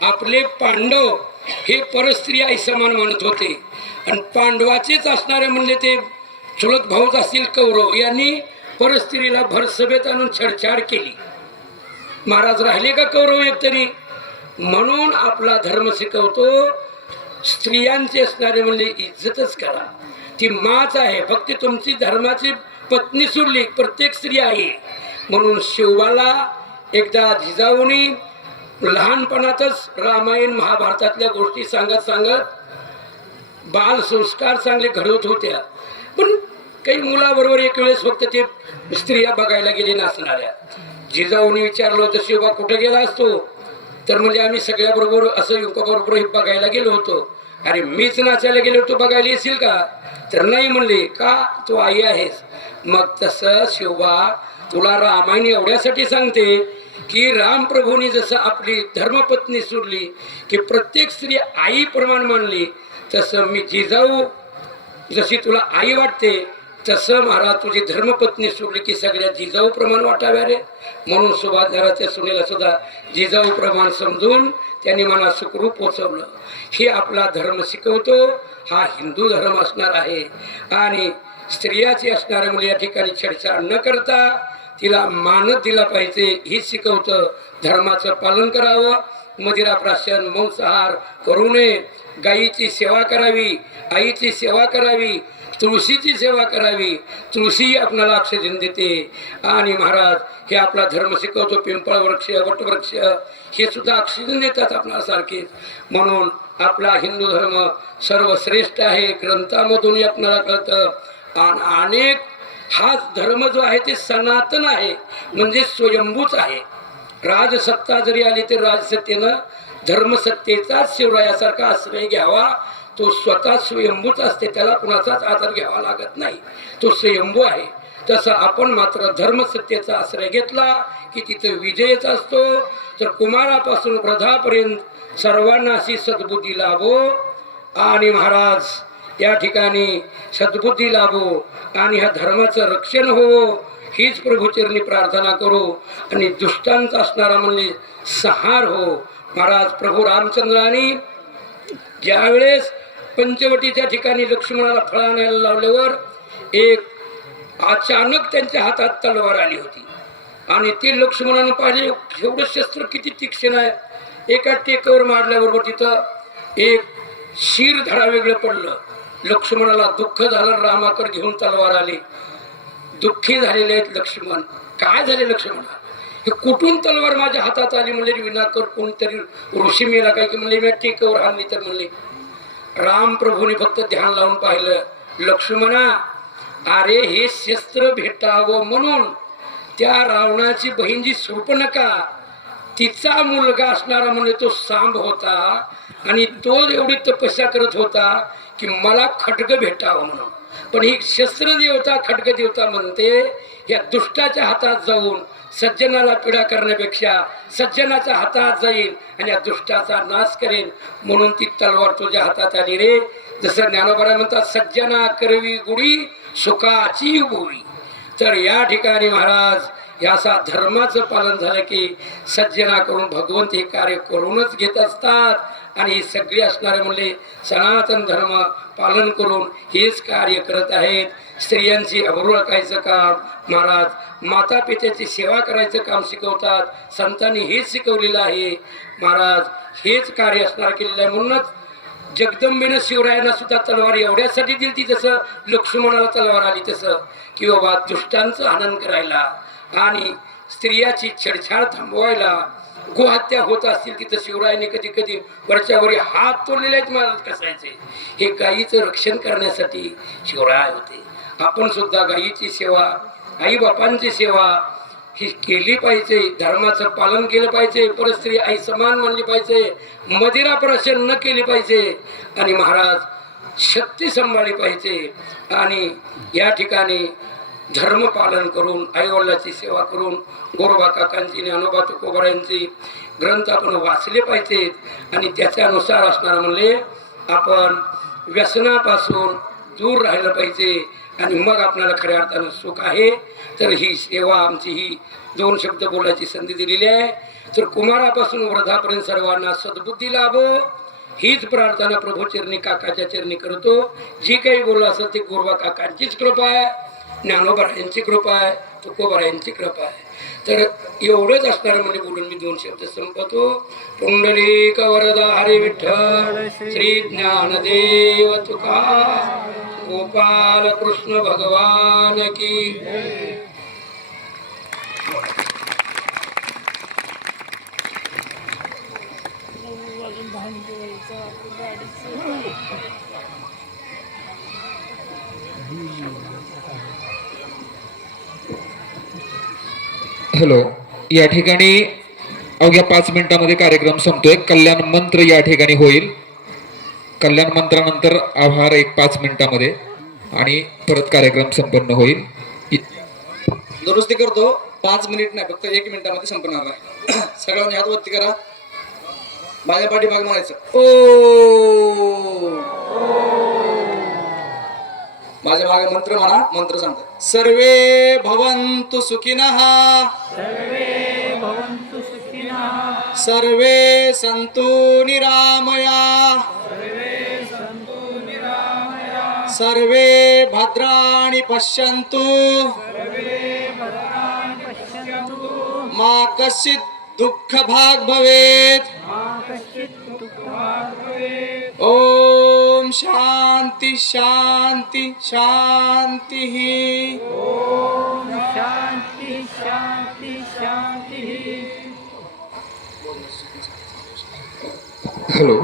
आपले पांडव हे परस्त्री आई समान मानत होते, आणि पांडवाचेच असणारे म्हणले ते चुलत भाऊच असतील कौरव, यांनी परस्त्रीला भरसभेत आणून छेडछाड केली. महाराज राहिले का कौरव एक तरी? म्हणून आपला धर्म शिकवतो, स्त्रियांचे असणारे म्हणजे इज्जतच करा, ती माच आहे. फक्त तुमची धर्माची पत्नी सोडली, प्रत्येक स्त्री आहे. म्हणून शिवाला एकदा जिजाऊनी लहानपणातच रामायण महाभारतातल्या गोष्टी सांगत सांगत बाल संस्कार चांगले घडवत होत्या. पण काही मुलाबरोबर एक वेळेस फक्त ते स्त्रिया बघायला गेले नसणाऱ्या. जिजाऊनी विचारलं होतं, शिवा कुठे गेला असतो? तर म्हणजे आम्ही सगळ्याबरोबर असं युवकाबरोबर बघायला गेलो होतो. अरे मीच नाचायला गेलो तू बघायला येशील का? तर नाही म्हणले. का? तू आई आहेस. मग तसं शोभा तुला रामायण एवढ्यासाठी सांगते की राम प्रभूंनी जसं आपली धर्मपत्नी सोडली की प्रत्येक स्त्री आई प्रमाण मानली, तसं मी जिजाऊ जशी तुला आई वाटते तसं महाराज तुझी धर्मपत्नी सोडली की सगळ्या जिजाऊ प्रमाण वाटाव्या रे. म्हणून सुभाषधराच्या सुनेला सुद्धा जिजाऊ प्रमाण समजून त्यांनी मला सुखरूप पोचवलं. हे आपला धर्म शिकवतो. हा हिंदू धर्म असणार आहे. आणि स्त्रियाची असणाऱ्या मुली या ठिकाणी छेडछाड न करता तिला मानत दिला पाहिजे हे शिकवतं. धर्माचं पालन करावं. मदिरा प्राशन मांसाहार करू नये. गायीची सेवा करावी, आईची सेवा करावी, तुळशीची सेवा करावी. तुळशी आपल्याला ऑक्सिजन देते. आणि महाराज हे आपला धर्म शिकवतो. पिंपळ वृक्ष, वटवृक्ष हे सुद्धा ऑक्सिजन देतात आपल्याला सारखेच. म्हणून आपला हिंदू धर्म सर्वश्रेष्ठ आहे. ग्रंथामधूनही आपल्याला कळतं. अनेक हा धर्म जो आहे ते सनातन आहे, म्हणजे स्वयंभूच आहे. राजसत्ता जरी आली तर राजसत्तेनं धर्मसत्तेचाच शिवरायासारखा आश्रय घ्यावा. तो स्वतः स्वयंभूच असते, त्याला कुणाचाच आधार घ्यावा लागत नाही. तो स्वयंभू आहे. तसं आपण मात्र धर्मसत्तेचा आश्रय घेतला की तिथं विजयच असतो. तर कुमारापासून वृद्धापर्यंत सर्वांना अशी सद्बुद्धी लाभो. आणि महाराज या ठिकाणी सद्बुद्धी लाभो आणि ह्या धर्माचं रक्षण हो हीच प्रभूचरणी प्रार्थना करू. आणि दुष्टांचा असणारा म्हणजे संहार हो. महाराज प्रभू रामचंद्रांनी ज्यावेळेस पंचवटीच्या ठिकाणी लक्ष्मणाला फळ आणायला लावल्यावर एक अचानक त्यांच्या हातात तलवार आली होती. आणि ते लक्ष्मणानं पाहिले एवढं शस्त्र किती तीक्ष्ण आहे. एका टेकावर मारल्याबरोबर तिथं एक शिर धडा वेगळं पडलं. लक्ष्मणाला दुःख झालं. रामाकडे घेऊन तलवार आली. दुःखी झालेले आहेत लक्ष्मण. काय झाले लक्ष्मणा? हे कुठून तलवार माझ्या हातात आली? म्हणले विनाकर कोणतरी ऋषी मेला काय की म्हणले मी टेकावर आणली तर म्हणले. राम प्रभूने फक्त ध्यान लावून पाहिलं. लक्ष्मणा अरे हे शस्त्र भेटावं म्हणून त्या रावणाची बहीण जी शूर्पणखा तिचा मुलगा असणारा म्हणजे तो सांब होता. आणि तो एवढी तपस्या करत होता की मला खड्ग भेटावं म्हणून. पण ही शस्त्रदेवता खड्ग देवता म्हणते या दुष्टाच्या हातात जाऊन सज्जनाला पीडा करण्यापेक्षा सज्जनाच्या हातात जाईल आणि या दुष्टाचा नाश करेन. म्हणून ती तलवार तुझ्या हातात आली रे. जसं ज्ञानोबा म्हणतात सज्जना करवी गुढी सुखाची बोळी. तर या ठिकाणी महाराज याचा धर्माचं पालन झालं की सज्जना करून भगवंत हे कार्य करूनच घेत असतात. आणि हे सगळे असणारे म्हणजे सनातन धर्म पालन करून हेच कार्य करत आहेत. स्त्रियांची अब्रू राखायचं काम महाराज माता पित्याची सेवा करायचं काम शिकवतात. संतांनी हेच शिकवलेलं आहे महाराज. हेच कार्य असणार केलेलं आहे. म्हणूनच जगदंबेनं शिवरायांना सुद्धा तलवार एवढ्यासाठी दिली ती जसं लक्ष्मणाला तलवार आली तसं की बाबा दुष्टांचं हनन करायला आणि स्त्रियाची छेडछाड थांबवायला. गोहत्या होत असतील तिथं शिवरायांनी कधी कधी वरच्यावरी हात तोडलेले आहेत महाराज कसायचे. हे गायीचं रक्षण करण्यासाठी शिवराय होते. आपण सुद्धा गायीची सेवा आई बापांची सेवा ही केली पाहिजे. धर्माचं पालन केलं पाहिजे. परस्त्री आई समान मानली पाहिजे. मदिरा प्राशन न केली पाहिजे. आणि महाराज शक्ती सांभाळली पाहिजे. आणि या ठिकाणी धर्म पालन करून आईवडिलाची सेवा करून गोरोबा काकांची ज्ञानोबा तुकोबारायांची ग्रंथ आपण वाचले पाहिजेत. आणि त्याच्यानुसार असणार म्हणले आपण व्यसनापासून दूर राहिलं पाहिजे. आणि मग आपल्याला खऱ्या अर्थानं सुख आहे. तर ही सेवा आमची ही 2 शब्द बोलायची संधी दिलेली आहे. तर कुमारापासून वृद्धापर्यंत सर्वांना सद्बुद्धी लाभो हीच प्रार्थना प्रभूचरणी काकाच्या चरणी करतो. जी काही बोललं असेल ते गोरोबा काकांचीच कृपा आहे. ज्ञानोबरायांची कृपा आहे. तुकोबारायांची कृपा आहे. तर एवढंच असणार म्हणजे बोलून मी 2 शब्द संपवतो. पुंडलिक वरदा हरी विठ्ठल श्री ज्ञानदेव तुका गोपाल कृष्ण भगवान की. हॅलो. या ठिकाणी अवघ्या 5 मिनिटांमध्ये कार्यक्रम संपतोय. कल्याण मंत्र या ठिकाणी होईल. कल्याण मंत्रानंतर आभार एक 5 मिनिटामध्ये आणि परत कार्यक्रम संपन्न होईल. दुरुस्ती करतो. 5 मिनिट नाही, फक्त 1 मिनिटामध्ये संपणार आहे. सगळ्यांनी हात वरती करा. माझ्या पाठीमागे म्हणायचं ओ. माझ्या मागे मंत्र म्हणा. मंत्र सांगतात सर्वे भवन्तु सुखिनः, सर्वे सन्तु निरामया, सर्वे भद्राणि पश्यन्तु, मा कश्चित् दुःख भाग भवेत्. ओम शांति शांति शांति. हॅलो.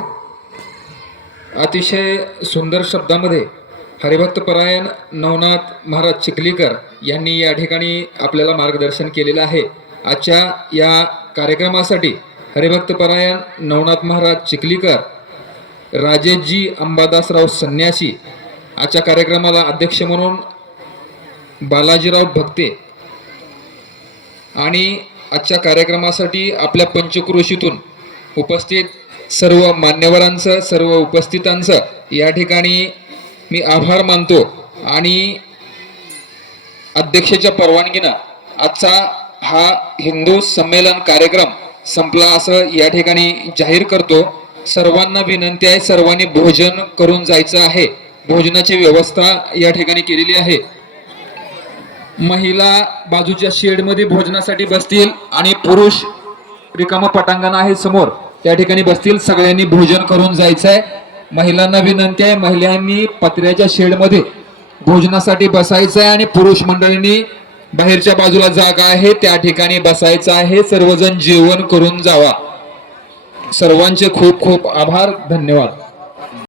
अतिशय सुंदर शब्दामध्ये हरिभक्त परायण नवनाथ महाराज चिखलीकर यांनी या ठिकाणी आपल्याला मार्गदर्शन केलेलं आहे. आजच्या या कार्यक्रमासाठी हरिभक्त परायण नवनाथ महाराज चिखलीकर, राजेशजी अंबादासराव संन्यासी, आजच्या कार्यक्रमाला अध्यक्ष म्हणून बालाजीराव भक्ते आणि आजच्या कार्यक्रमासाठी आपल्या पंचक्रोशीतून उपस्थित सर्व मान्यवरांचं, सर्व उपस्थितांचं या ठिकाणी मी आभार मानतो. आणि अध्यक्षाच्या परवानगीनं आजचा हा हिंदू संमेलन कार्यक्रम संपला असं या ठिकाणी जाहीर करतो. सर्वांना विनंती आहे, सर्वांनी भोजन करून जायचं आहे. भोजनाची व्यवस्था या ठिकाणी केलेली आहे. महिला बाजूच्या शेडमध्ये भोजनासाठी बसतील आणि पुरुष रिकामं पटांगण आहे समोर, त्या ठिकाणी बसतील. सगळ्यांनी भोजन करून जायचं आहे. महिलांना विनंती आहे, महिलांनी पत्र्याच्या शेडमध्ये भोजनासाठी बसायचं आहे आणि पुरुष मंडळींनी बाहेरच्या बाजूला जागा आहे त्या ठिकाणी बसायचं आहे. सर्वजण जेवण करून जावा. सर्वांचे खूप खूप आभार. धन्यवाद.